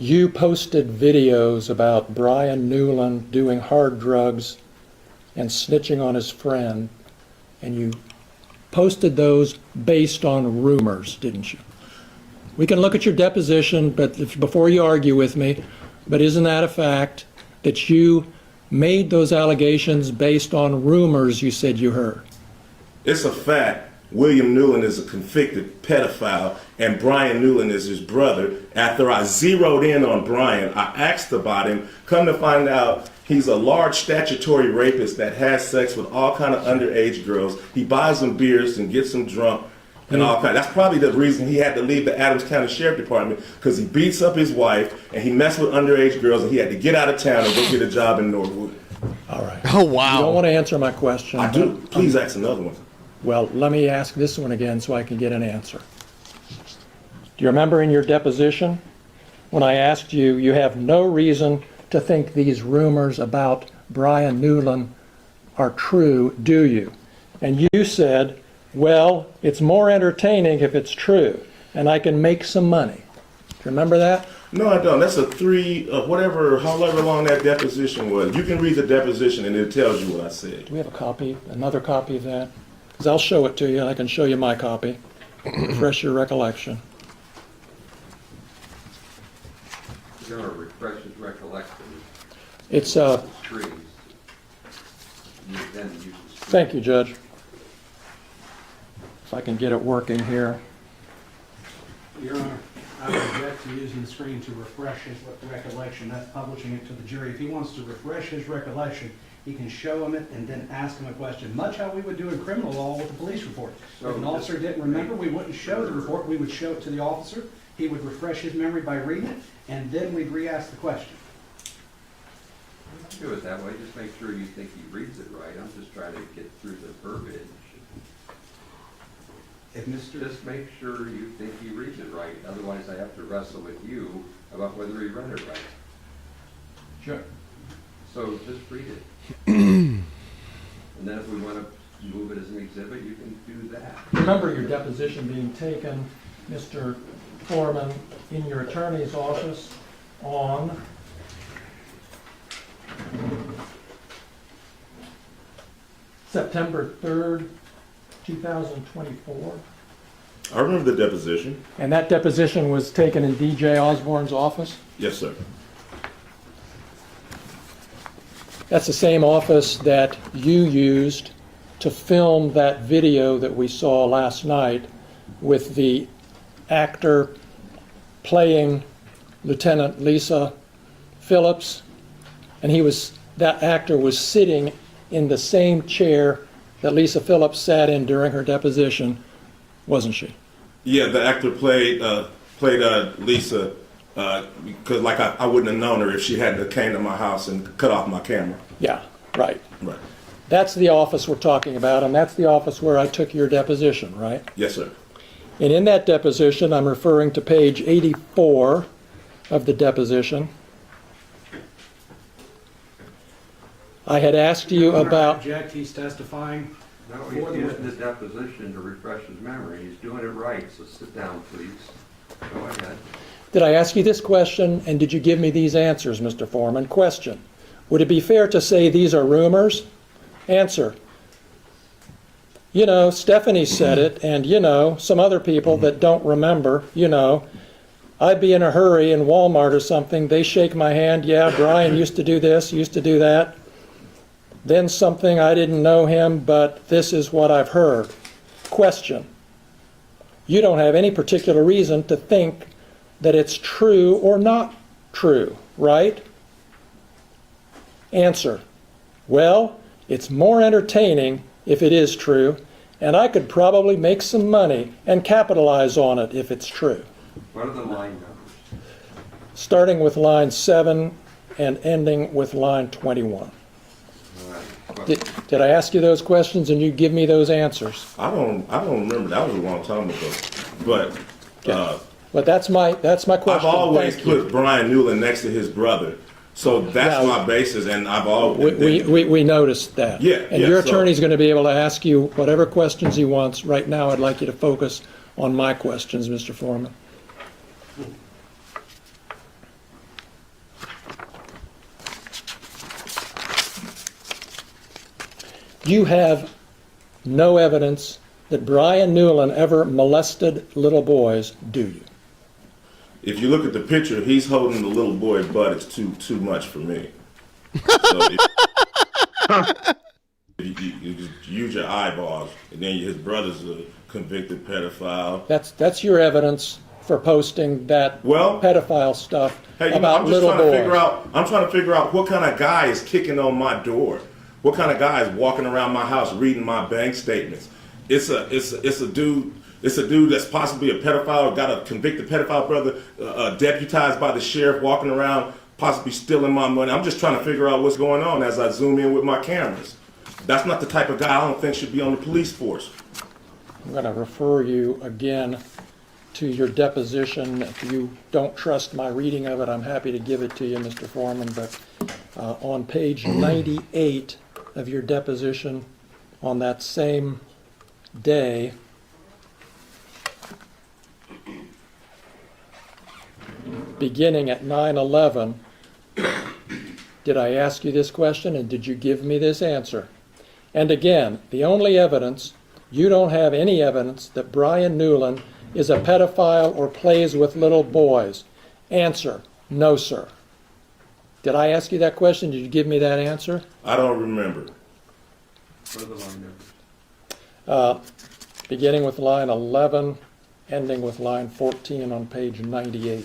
You posted videos about Brian Newland doing hard drugs and snitching on his friend, and you posted those based on rumors, didn't you? We can look at your deposition, but before you argue with me, but isn't that a fact that you made those allegations based on rumors you said you heard? It's a fact. William Newland is a convicted pedophile, and Brian Newland is his brother. After I zeroed in on Brian, I asked about him. Come to find out, he's a large statutory rapist that has sex with all kind of underage girls. He buys them beers and gets them drunk and all kind. That's probably the reason he had to leave the Adams County Sheriff Department, because he beats up his wife and he messed with underage girls, and he had to get out of town and go get a job in Norwood. All right. Oh, wow. You don't want to answer my question. I do. Please ask another one. Well, let me ask this one again so I can get an answer. Do you remember in your deposition when I asked you, you have no reason to think these rumors about Brian Newland are true, do you? And you said, well, it's more entertaining if it's true, and I can make some money. Do you remember that? No, I don't. That's a however long that deposition was. You can read the deposition and it tells you what I said. Do we have a copy, another copy of that? Because I'll show it to you, and I can show you my copy. Refresh your recollection. You're going to refresh his recollection. It's trees. You then use the Thank you, Judge. If I can get it working here. Your Honor, I would object to using the screen to refresh his recollection. That's publishing it to the jury. If he wants to refresh his recollection, he can show him it and then ask him a question, much how we would do in criminal law with a police report. So if an officer didn't remember, we wouldn't show the report. We would show it to the officer. He would refresh his memory by reading it, and then we'd re-ask the question. do it that way. Just make sure you think he reads it right. I'm just trying to get through the verbiage. Just make sure you think he reads it right. Otherwise, I have to wrestle with you about whether he read it right. Sure. So just read it. And then if we want to move it as an exhibit, you can do that. Remember your deposition being taken, Mr. Foreman, in your attorney's office on September 3rd, 2024. I remember the deposition. And that deposition was taken in DJ Osborne's office? Yes, sir. That's the same office that you used to film that video that we saw last night with the actor playing Lieutenant Lisa Phillips, and that actor was sitting in the same chair that Lisa Phillips sat in during her deposition, wasn't she? Yeah, the actor played Lisa because I wouldn't have known her if she hadn't came to my house and cut off my camera. Yeah, right. Right. That's the office we're talking about, and that's the office where I took your deposition, right? Yes, sir. And in that deposition, I'm referring to page 84 of the deposition. I had asked you about... Object, he's testifying. No, he's using the deposition to refresh his memory. He's doing it right, so sit down, please. Go ahead. Did I ask you this question, and did you give me these answers, Mr. Foreman? Question. Would it be fair to say these are rumors? Answer. You know, Stephanie said it, and you know, some other people that don't remember, you know, I'd be in a hurry in Walmart or something, they shake my hand, yeah, Brian used to do this, used to do that. Then something, I didn't know him, but this is what I've heard. Question. You don't have any particular reason to think that it's true or not true, right? Answer. Well, it's more entertaining if it is true, and I could probably make some money and capitalize on it if it's true. What are the line numbers? Starting with line 7 and ending with line 21. Did I ask you those questions and you give me those answers? I don't remember. That was a long time ago. But but that's my question. I've always put Brian Newland next to his brother. So that's my basis, and I've always... We noticed that. Yeah. And your attorney's going to be able to ask you whatever questions he wants. Right now, I'd like you to focus on my questions, Mr. Foreman. You have no evidence that Brian Newland ever molested little boys, do you? If you look at the picture, he's holding the little boy butt. It's too much for me. So you just use your eyeballs, and then his brother's a convicted pedophile. That's your evidence for posting that pedophile stuff about little boys. I'm trying to figure out what kind of guy is kicking on my door. What kind of guy is walking around my house reading my bank statements? It's a dude that's possibly a pedophile, got a convicted pedophile brother, deputized by the sheriff, walking around possibly stealing my money. I'm just trying to figure out what's going on as I zoom in with my cameras. That's not the type of guy I don't think should be on the police force. I'm going to refer you again to your deposition. If you don't trust my reading of it, I'm happy to give it to you, Mr. Foreman. But on page 98 of your deposition on that same day, beginning at 9/11, did I ask you this question and did you give me this answer? And again, the only evidence, you don't have any evidence that Brian Newland is a pedophile or plays with little boys. Answer, no, sir. Did I ask you that question? Did you give me that answer? I don't remember. What are the line numbers? Beginning with line 11, ending with line 14 on page 98.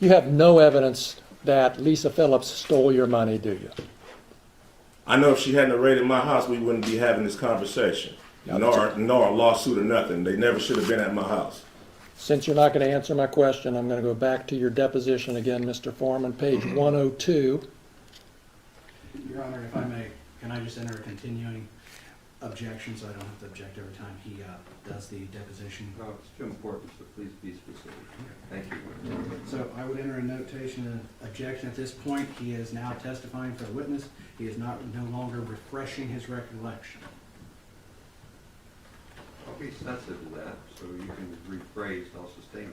You have no evidence that Lisa Phillips stole your money, do you? I know if she hadn't raided my house, we wouldn't be having this conversation. Nor a lawsuit or nothing. They never should have been at my house. Since you're not going to answer my question, I'm going to go back to your deposition again, Mr. Foreman, page 102. Your Honor, if I may, can I just enter a continuing objection so I don't have to object every time he does the deposition? No, it's too important, so please be specific. Thank you. So I would enter a notation of objection at this point. He is now testifying for the witness. He is no longer refreshing his recollection. I'll be sensitive to that, so you can rephrase, I'll sustain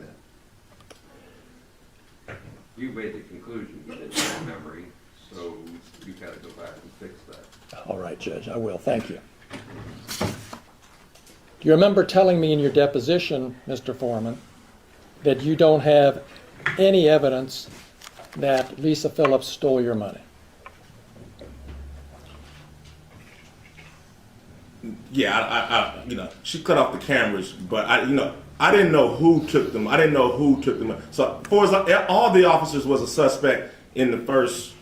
that. You made the conclusion you didn't have memory, so you've got to go back and fix that. All right, Judge, I will. Thank you. Do you remember telling me in your deposition, Mr. Foreman, that you don't have any evidence that Lisa Phillips stole your money? Yeah, she cut off the cameras, but I didn't know who took them. So, for as all the officers was a suspect at first,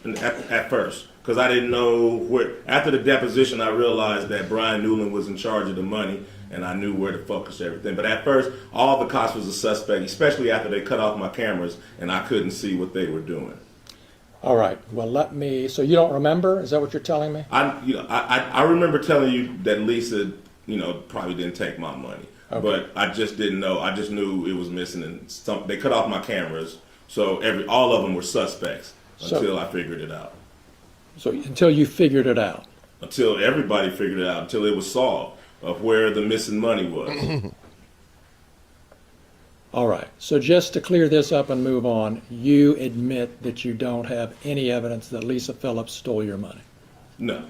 because I didn't know where. After the deposition, I realized that Brian Newland was in charge of the money, and I knew where to focus everything. But at first, all the cops was a suspect, especially after they cut off my cameras, and I couldn't see what they were doing. All right. Well, so you don't remember? Is that what you're telling me? I remember telling you that Lisa, probably didn't take my money, but I just didn't know. I just knew it was missing, and they cut off my cameras, so all of them were suspects until I figured it out. So until you figured it out? Until everybody figured it out, until it was solved of where the missing money was. All right. So just to clear this up and move on, you admit that you don't have any evidence that Lisa Phillips stole your money? No.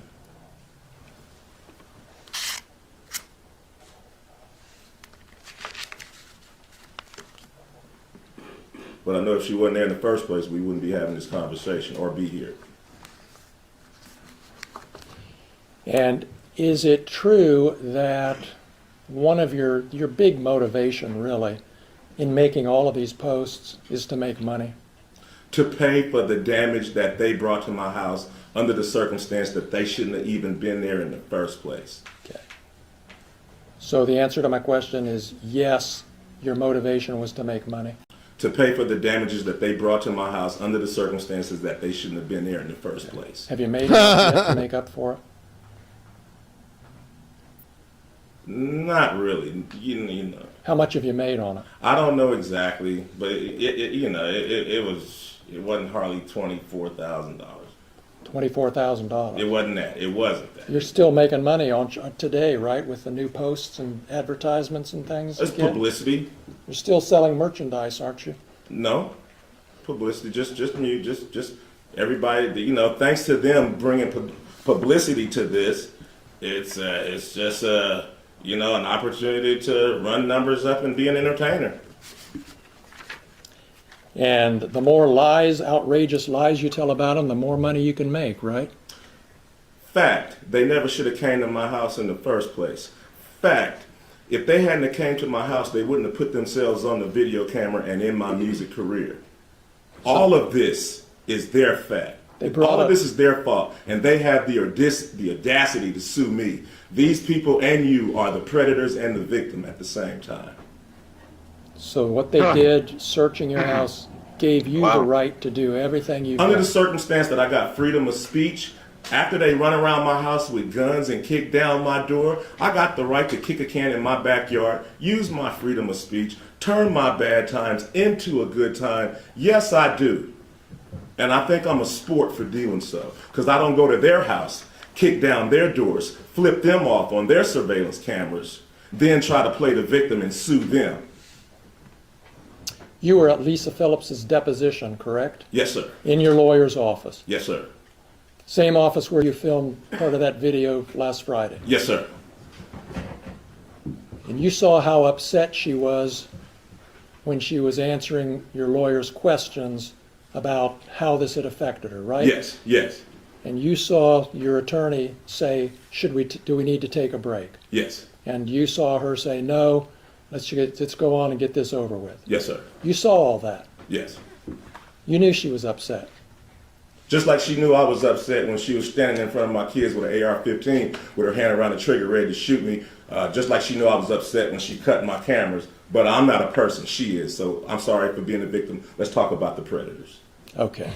But I know if she wasn't there in the first place, we wouldn't be having this conversation or be here. And is it true that one of your big motivation, really, in making all of these posts is to make money? To pay for the damage that they brought to my house under the circumstance that they shouldn't have even been there in the first place. Okay. So the answer to my question is yes, your motivation was to make money? To pay for the damages that they brought to my house under the circumstances that they shouldn't have been there in the first place. Have you made enough yet to make up for it? Not really, How much have you made on it? I don't know exactly, but it wasn't hardly $24,000. $24,000. It wasn't that. It wasn't that. You're still making money on today, right? With the new posts and advertisements and things. It's publicity. You're still selling merchandise, aren't you? No, publicity. Just me. Just everybody. Thanks to them bringing publicity to this, it's just an opportunity to run numbers up and be an entertainer. And the more lies, outrageous lies you tell about them, the more money you can make, right? Fact, they never should have came to my house in the first place. Fact, if they hadn't have came to my house, they wouldn't have put themselves on the video camera and in my music career. All of this is their fact. All of this is their fault, and they have the audacity to sue me. These people and you are the predators and the victim at the same time. So what they did, searching your house, gave you the right to do everything you've Under done. the circumstance that I got freedom of speech, after they run around my house with guns and kick down my door, I got the right to kick a can in my backyard, use my freedom of speech, turn my bad times into a good time. Yes, I do. And I think I'm a sport for doing so, because I don't go to their house, kick down their doors, flip them off on their surveillance cameras, then try to play the victim and sue them. You were at Lisa Phillips's deposition, correct? Yes, sir. In your lawyer's office? Yes, sir. Same office where you filmed part of that video last Friday? Yes, sir. And you saw how upset she was when she was answering your lawyer's questions about how this had affected her, right? Yes, yes. And you saw your attorney say, do we need to take a break? Yes. And you saw her say, no, let's go on and get this over with. Yes, sir. You saw all that. Yes. You knew she was upset. Just like she knew I was upset when she was standing in front of my kids with an AR-15 with her hand around the trigger ready to shoot me. Just like she knew I was upset when she cut my cameras. But I'm not a person, she is. So I'm sorry for being a victim. Let's talk about the predators. Okay.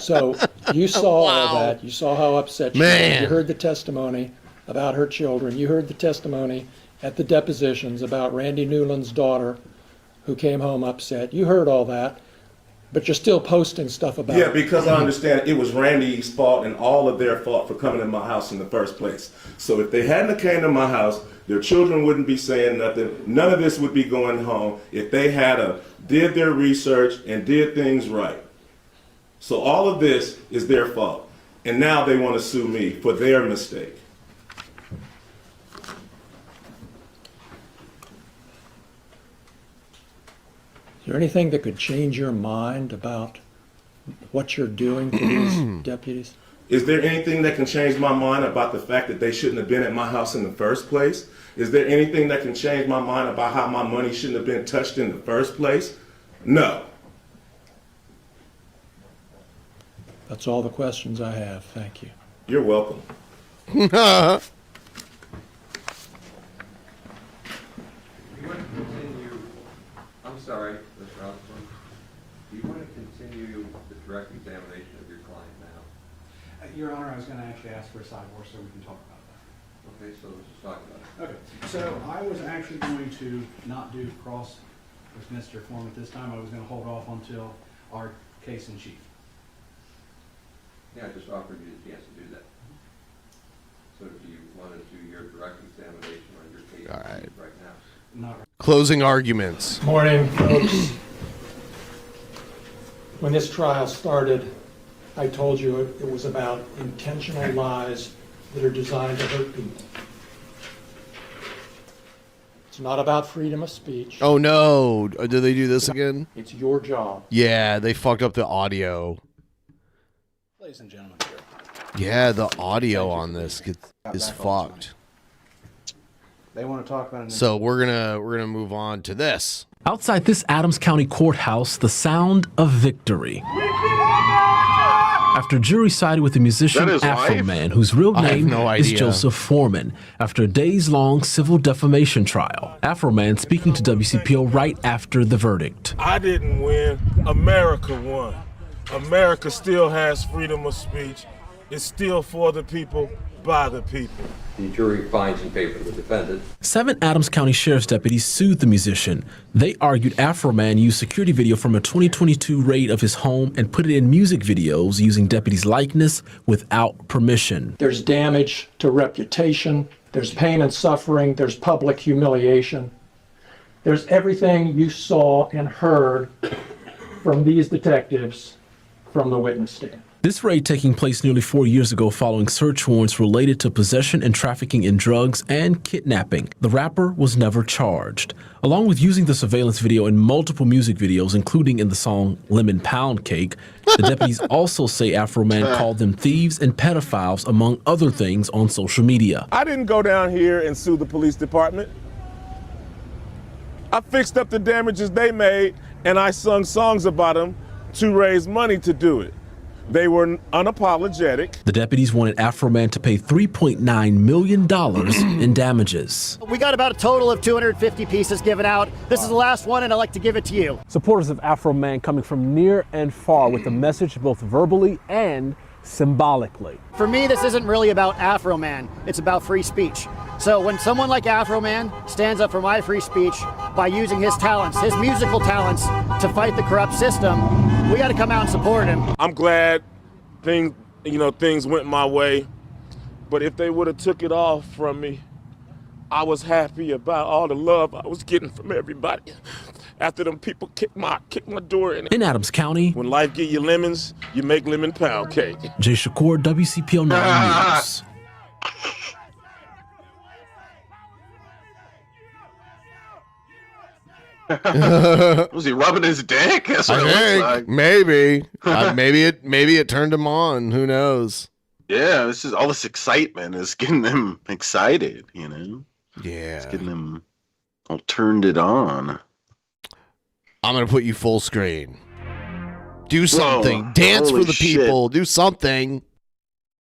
So you saw all that. You saw how upset she was. Man. You heard the testimony about her children. You heard the testimony at the depositions about Randy Newland's daughter who came home upset. You heard all that, but you're still posting stuff about Yeah, it. because I understand it was Randy's fault and all of their fault for coming to my house in the first place. So if they hadn't came to my house, their children wouldn't be saying nothing. None of this would be going home if they had did their research and did things right. So all of this is their fault. And now they want to sue me for their mistake. Is there anything that could change your mind about what you're doing to these deputies? Is there anything that can change my mind about the fact that they shouldn't have been at my house in the first place? Is there anything that can change my mind about how my money shouldn't have been touched in the first place? No. That's all the questions I have. Thank you. You're welcome. You want to continue, I'm sorry, Mr. Osborne, do you want to continue the direct examination of your client now? Your Honor, I was going to actually ask for a sidebar so we can talk about that. Okay, so let's just talk about it. Okay, so I was actually going to not do cross with Mr. Form at this time. I was going to hold off until our case in chief. Yeah, I just offered you the chance to do that. So do you want to do your direct examination on your case All right. now? Not Closing arguments. Morning, folks. When this trial started, I told you it was about intentional lies that are designed to hurt people. It's not about freedom of speech. Oh no! Do they do this again? It's your job. Yeah, they fucked up the audio. Ladies and gentlemen, Yeah, the audio on this is fucked. they want to talk about it. So we're gonna move on to this. Outside this Adams County courthouse, the sound of victory. After jury sided with the musician Afroman, whose real name is Joseph Foreman, after a days-long civil defamation trial. Afroman speaking to WCPO right after the verdict. I didn't win. America won. America still has freedom of speech. It's still for the people, by the people. The jury finds in favor of the defendant. 7 Adams County Sheriff's deputies sued the musician. They argued Afroman used security video from a 2022 raid of his home and put it in music videos using deputies' likeness without permission. There's damage to reputation. There's pain and suffering. There's public humiliation. There's everything you saw and heard from these detectives from the witness stand. This raid taking place nearly 4 years ago following search warrants related to possession and trafficking in drugs and kidnapping. The rapper was never charged. Along with using the surveillance video in multiple music videos, including in the song Lemon Pound Cake, the deputies also say Afroman called them thieves and pedophiles, among other things, on social media. I didn't go down here and sue the police department. I fixed up the damages they made, and I sung songs about them to raise money to do it. They were unapologetic. The deputies wanted Afroman to pay $3.9 million in damages. We got about a total of 250 pieces given out. This is the last one, and I'd like to give it to you. Supporters of Afroman coming from near and far with a message both verbally and symbolically. For me, this isn't really about Afroman. It's about free speech. So when someone like Afroman stands up for my free speech by using his talents, his musical talents, to fight the corrupt system, we got to come out and support him. I'm glad things went my way, but if they would have took it off from me, I was happy about all the love I was getting from everybody. After them people kicked my door in. In Adams County, when life give you lemons, you make lemon pound cake. Jay Shakur, WCPO 9 News. Was he rubbing his dick? That's what I it looks think like. maybe, maybe it turned him on. Who knows? Yeah, this is all this excitement is getting them excited. Yeah, it's getting them all turned it on. I'm gonna put you full screen. Do something. Whoa, Dance for holy the shit. people. Do something.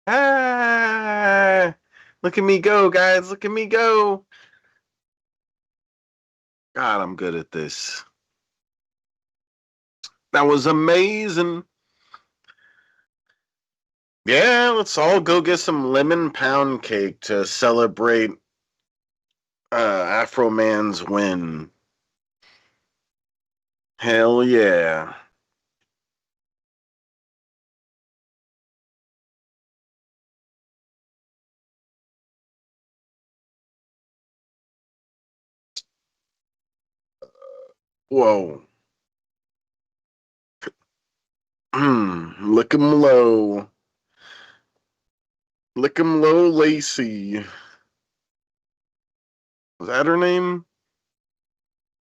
Ah, look at me go, guys. Look at me go. God, I'm good at this. That was amazing. Yeah, let's all go get some lemon pound cake to celebrate Afroman's win. Hell yeah. Whoa. Lick 'em low. Lick 'em low, Lacey. Was that her name?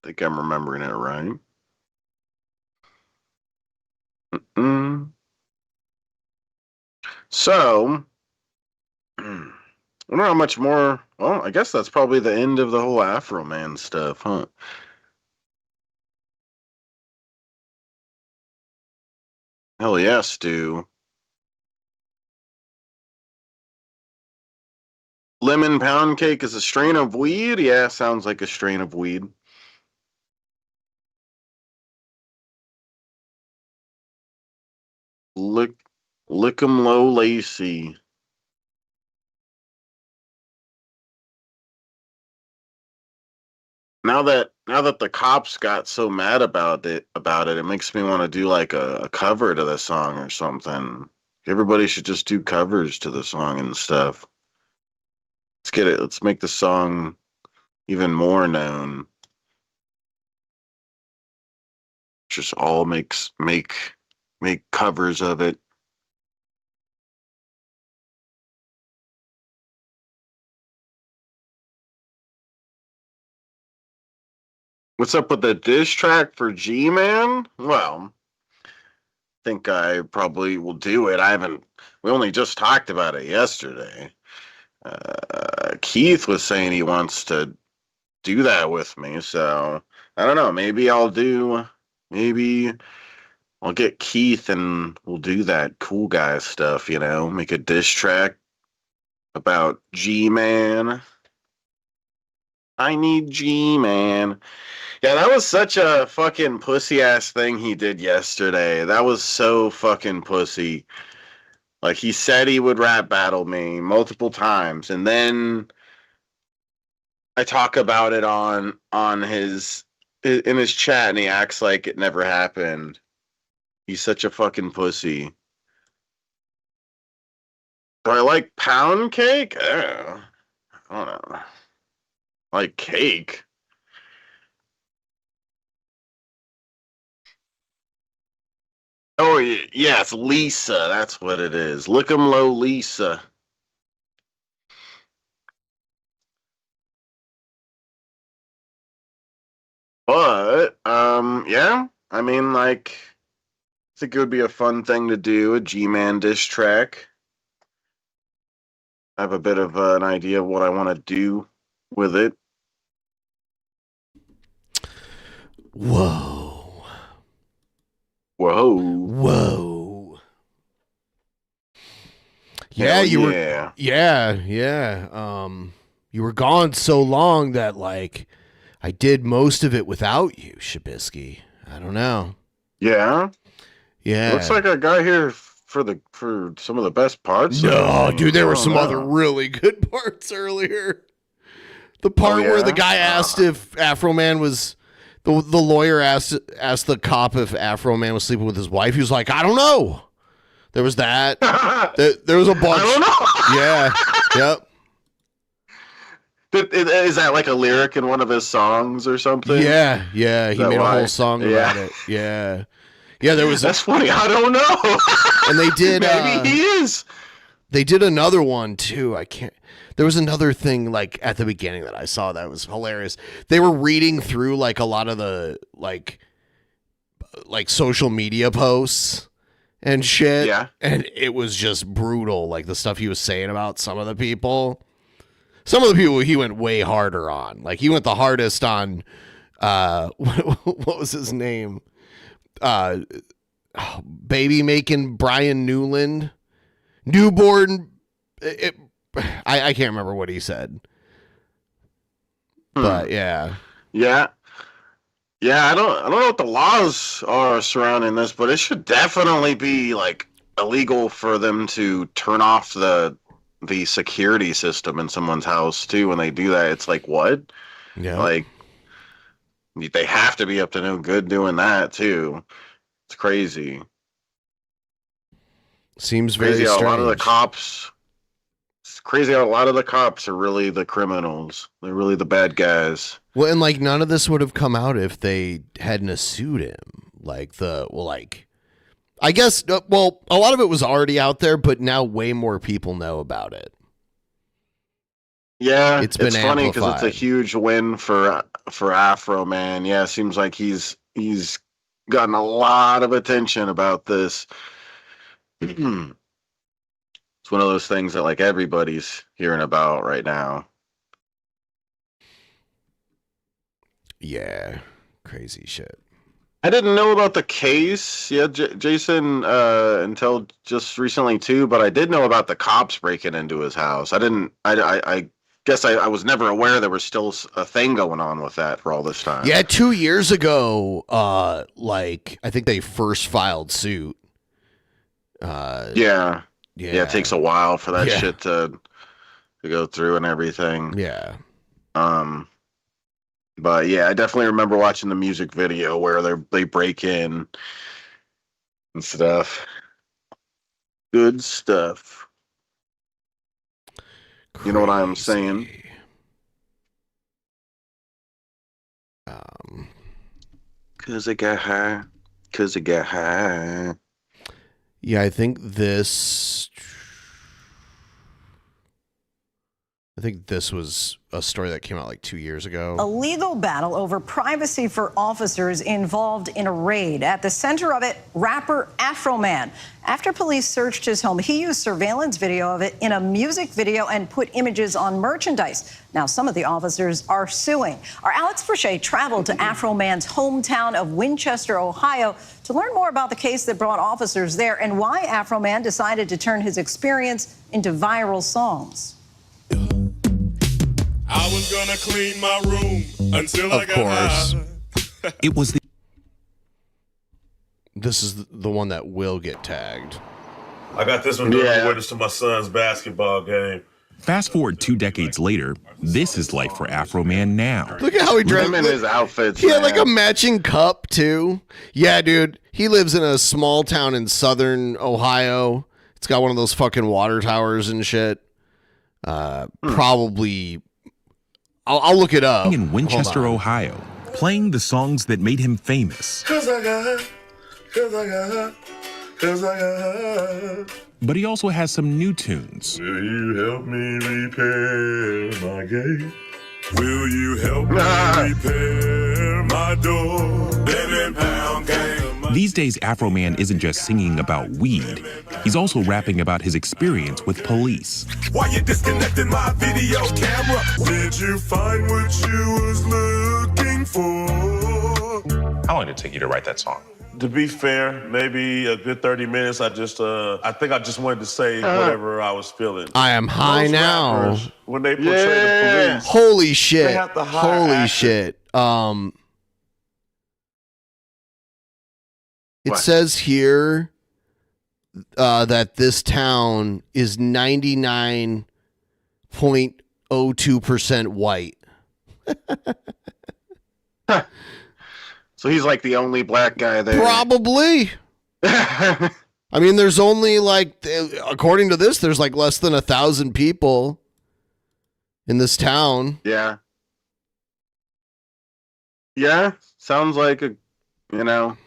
I think I'm remembering it right. So, I wonder how much more. Well, I guess that's probably the end of the whole Afroman stuff, huh? Hell yeah, Stu. Lemon pound cake is a strain of weed? Yeah, sounds like a strain of weed. Lick 'em low, Lacey. Now that the cops got so mad about it makes me want to do like a cover to the song or something. Everybody should just do covers to the song and stuff. Let's get it. Let's make the song even more known. Just all make covers of it. What's up with the diss track for G-Man? Well, I think I probably will do it. We only just talked about it yesterday. Keith was saying he wants to do that with me, so I don't know. Maybe I'll get Keith and we'll do that cool guy stuff, make a diss track about G-Man. I need G-Man. Yeah, that was such a fucking pussy ass thing he did yesterday. That was so fucking pussy. Like, he said he would rap battle me multiple times, and then I talk about it in his chat, and he acts like it never happened. He's such a fucking pussy. Do I like pound cake? I don't know. Like cake? Oh, yeah, it's Lisa. That's what it is. Look 'em low, Lisa. But, yeah. I mean, like, I think it would be a fun thing to do, a G-Man diss track. I have a bit of an idea of what I want to do with it. Whoa. Whoa. Whoa. Yeah, Hell you yeah. were. Yeah. You were gone so long that I did most of it without you, Shabisky. I don't know. Yeah. Yeah. Looks like I got here for some of the best parts. No, dude, there were some other really good parts earlier. The part where the guy asked if Afroman was the lawyer asked the cop if Afroman was sleeping with his wife. He was like, I don't know. There was that. There was a bunch. I don't know. Yeah. Yep. Is that like a lyric in one of his songs or something? Yeah. He made a whole song about it. Yeah, there was. That's funny. I don't know. And they did. Maybe he is. They did another one too. I can't. There was another thing like at the beginning that I saw that was hilarious. They were reading through like a lot of the like social media posts and shit. Yeah. And it was just brutal. Like the stuff he was saying about some of the people. Some of the people he went way harder on. Like he went the hardest on. What was his name? Baby making Brian Newland. Newborn. I can't remember what he said. But yeah. Yeah. I don't know what the laws are surrounding this, but it should definitely be like illegal for them to turn off the security system in someone's house too. When they do that, it's like, what? Yeah. Like, they have to be up to no good doing that too. It's crazy. Seems very Crazy how strange. a lot of the cops. It's crazy how a lot of the cops are really the criminals. They're really the bad guys. Well, and like none of this would have come out if they hadn't sued him. I guess, a lot of it was already out there, but now way more people know about it. Yeah, It's been funny because it's a amplified. huge win for Afroman. Yeah, it seems like he's gotten a lot of attention about this. It's one of those things that like everybody's hearing about right now. Yeah, crazy shit. I didn't know about the case, Jason, until just recently too. But I did know about the cops breaking into his house. I guess I was never aware there was still a thing going on with that for all this time. Yeah, 2 years ago, I think they first filed suit. Yeah, it takes a while for that Yeah. shit to go through and everything. Yeah. But yeah, I definitely remember watching the music video where they break in and stuff. Good stuff. You know what I'm saying? Cause it got high. Cause it got high. Yeah, I think this was a story that came out like 2 years ago. A legal battle over privacy for officers involved in a raid. At the center of it, rapper Afroman. After police searched his home, he used surveillance video of it in a music video and put images on merchandise. Now, some of the officers are suing. Our Alex Brochet traveled to Afroman's hometown of Winchester, Ohio, to learn more about the case that brought officers there and why Afroman decided to turn his experience into viral songs. I was gonna clean my room until I Of got course. high. It was This is the one that will get tagged. I got this one during the witness to my son's basketball game. Fast forward 2 decades later, this is life for Afroman now. Look at how he dressed. Him and his outfits. He had like a matching cup too. Yeah, dude. He lives in a small town in southern Ohio. It's got one of those fucking water towers and shit. Probably. I'll look it up. In Winchester, Ohio, playing the songs that made him famous. Cause I got high. Cause I got high. Cause I got high. But he also has some new tunes. Will you help me repair my gate? Will you help me repair my door? Baby pound game. These days, Afroman isn't just singing about weed. He's also rapping about his experience with police. Why you disconnected my video camera? Did you find what you was looking for? How long did it take you to write that song? To be fair, maybe a good 30 minutes. I think I just wanted to say whatever I was feeling. I am high Most now. rappers, when they portray the police, Holy shit. they have to hire Holy actors. shit. It What? says here that this town is 99.02% white. So he's like the only black guy there. Probably. I mean, there's only like, according to this, there's like less than 1,000 people in this town. Yeah. Yeah. Sounds like a,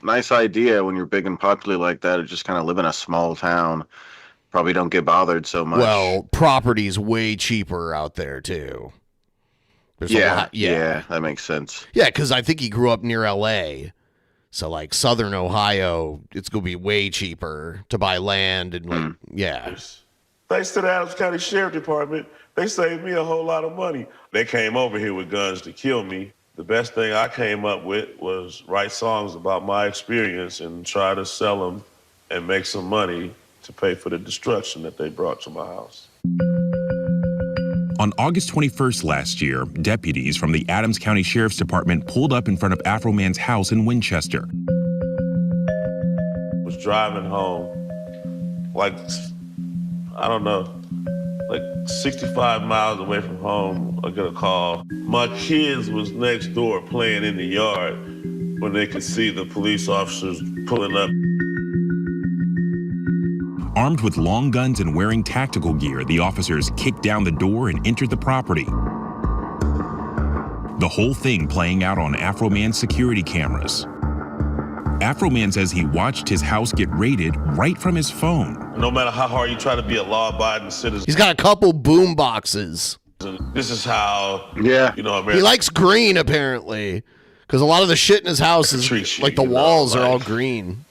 nice idea when you're big and popular like that. To just kind of live in a small town. Probably don't get bothered so much. Well, property's way cheaper out there too. There's a lot. Yeah, that makes sense. Yeah, because I think he grew up near L.A. So, like, southern Ohio, it's going to be way cheaper to buy land and, like, yeah. Thanks to the Adams County Sheriff Department, they saved me a whole lot of money. They came over here with guns to kill me. The best thing I came up with was write songs about my experience and try to sell them and make some money to pay for the destruction that they brought to my house. On August 21st last year, deputies from the Adams County Sheriff's Department pulled up in front of Afroman's house in Winchester. Was driving home like, I don't know, like 65 miles away from home, I get a call. My kids was next door playing in the yard when they could see the police officers pulling up. Armed with long guns and wearing tactical gear, the officers kicked down the door and entered the property. The whole thing playing out on Afroman's security cameras. Afroman says he watched his house get raided right from his phone. No matter how hard you try to be a law-abiding citizen. He's got a couple boom boxes. This is how, America. He likes green, apparently, because a lot of the shit in his house is like the walls are all green.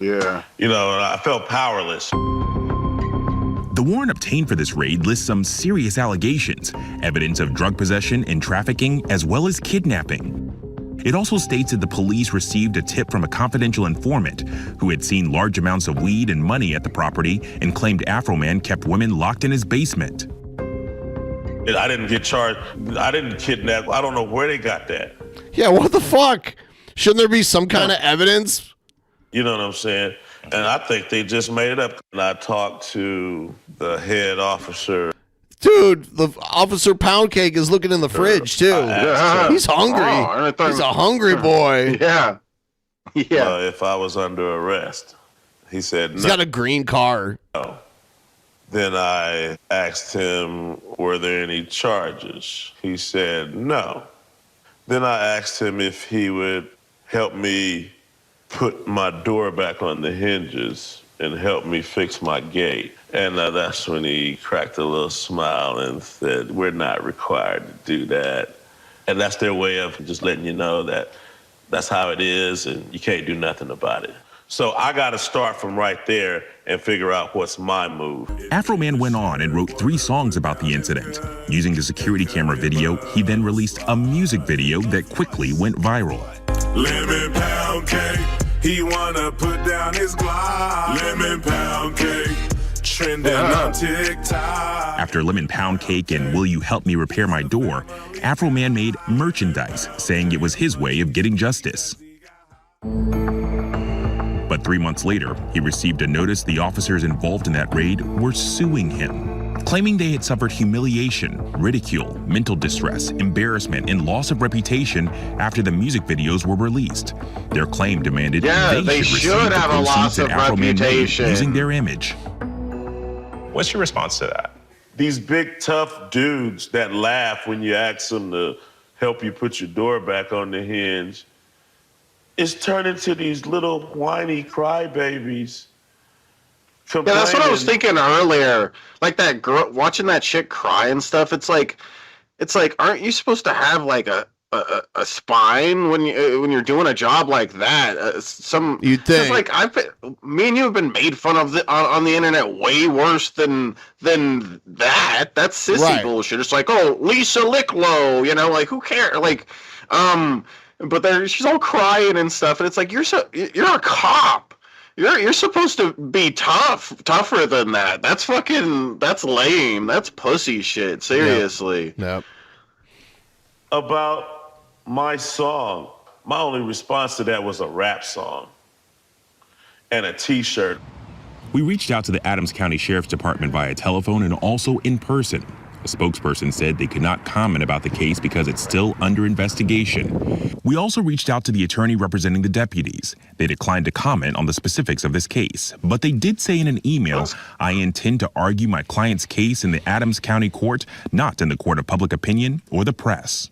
Yeah. I felt powerless. The warrant obtained for this raid lists some serious allegations, evidence of drug possession and trafficking, as well as kidnapping. It also states that the police received a tip from a confidential informant who had seen large amounts of weed and money at the property and claimed Afroman kept women locked in his basement. I didn't get charged. I didn't kidnap. I don't know where they got that. Yeah, what the fuck? Shouldn't there be some kind of evidence? You know what I'm saying? And I think they just made it up. And I talked to the head officer. Dude, the Officer Poundcake is looking in the fridge, too. He's hungry. He's a hungry boy. Yeah. If I was under arrest. He said no. He's got a green car. No. Then I asked him, were there any charges? He said no. Then I asked him if he would help me put my door back on the hinges and help me fix my gate. And that's when he cracked a little smile and said, we're not required to do that. And that's their way of just letting you know that that's how it is and you can't do nothing about it. So I got to start from right there and figure out what's my move. Afroman went on and wrote 3 songs about the incident. Using the security camera video, he then released a music video that quickly went viral. Lemon pound cake, he wanna put down his Glock. Lemon pound cake, trending on TikTok. After Lemon Pound Cake and Will You Help Me Repair My Door, Afroman made merchandise, saying it was his way of getting justice. But 3 months later, he received a notice the officers involved in that raid were suing him, claiming they had suffered humiliation, ridicule, mental distress, embarrassment, and loss of reputation after the music videos were released. Their claim demanded they should have a loss of reputation using their image. What's your response to that? These big, tough dudes that laugh when you ask them to help you put your door back on the hinge, it's turned into these little whiny crybabies. Yeah, that's what I was thinking earlier. Like that girl watching that chick cry and stuff. It's like, aren't you supposed to have like a spine when you're doing a job like that? You'd think. Like me and you have been made fun of on the internet way worse than that. That's sissy bullshit. It's like, oh, Lisa Licklow, like who cares? Like, but she's all crying and stuff, and it's like you're a cop. You're supposed to be tougher than that. That's lame. That's pussy shit. Seriously. Yep. About my song, my only response to that was a rap song and a t-shirt. We reached out to the Adams County Sheriff's Department via telephone and also in person. A spokesperson said they could not comment about the case because it's still under investigation. We also reached out to the attorney representing the deputies. They declined to comment on the specifics of this case, but they did say in an email, I intend to argue my client's case in the Adams County Court, not in the court of public opinion or the press.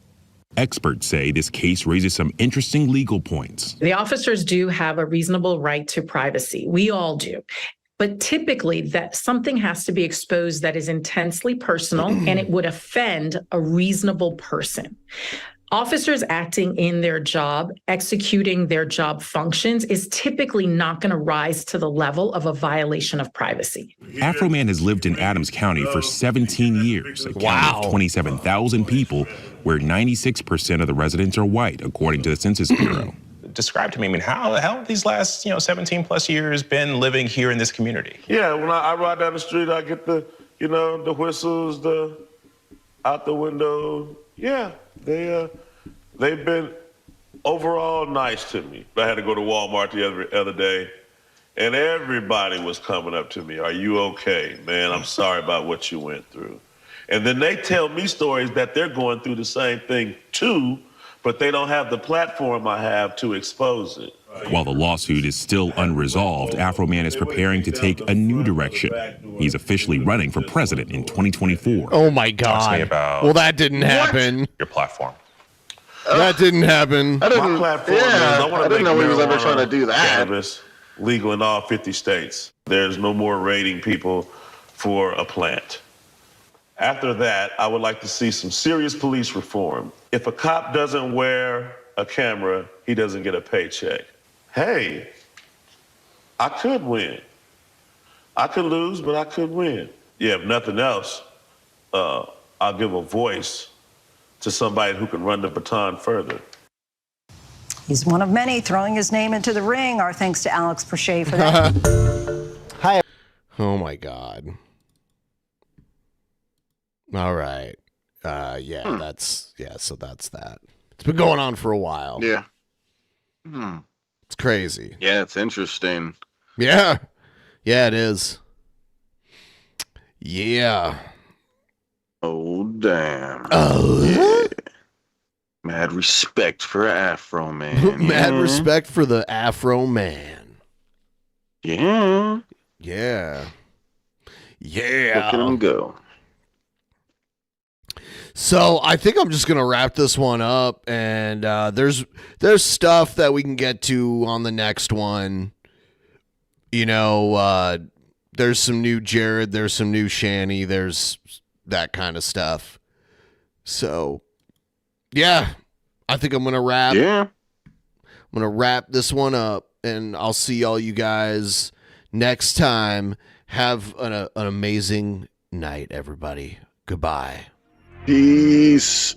Experts say this case raises some interesting legal points. The officers do have a reasonable right to privacy. We all do. But typically that something has to be exposed that is intensely personal and it would offend a reasonable person. Officers acting in their job, executing their job functions is typically not going to rise to the level of a violation of privacy. Afroman has lived in Adams County for 17 years, a county of 27,000 people, where 96% of the residents are white, according to the Census Bureau. Describe to me, how have these last 17 plus years been living here in this community? Yeah, when I ride down the street, I get the whistles, the out the window. Yeah, they've been overall nice to me. I had to go to Walmart the other day, And everybody was coming up to me, "Are you okay, man? I'm sorry about what you went through." And then they tell me stories that they're going through the same thing too, but they don't have the platform I have to expose it. While the lawsuit is still unresolved, Afroman is preparing to take a new direction. He's officially running for president in 2024. Oh my God. Well, that didn't happen. Your platform. That didn't happen. My platform is I want to make know he was ever marijuana, trying to do that. cannabis legal in all 50 states. There's no more raiding people for a plant. After that, I would like to see some serious police reform. If a cop doesn't wear a camera, he doesn't get a paycheck. Hey, I could win. I could lose, but I could win. Yeah, if nothing else, I'll give a voice to somebody who can run the baton further. He's one of many throwing his name into the ring. Our thanks to Alex Prochet for that. Hi. Oh my God. All right. So that's that. It's been going on for a while. Yeah. It's crazy. Yeah, it's interesting. Yeah. Yeah, it is. Yeah. Oh, damn. Oh. Yeah. Mad respect for Afroman. Mad respect for the Afroman. Yeah. Yeah. Yeah. Look at him go. So I think I'm just gonna wrap this one up, and there's stuff that we can get to on the next one. You know, there's some new Jared, there's some new Shanny, there's that kind of stuff. So yeah, I think I'm gonna wrap. Yeah, I'm gonna wrap this one up, and I'll see all you guys next time. Have an amazing night, everybody. Goodbye. Peace.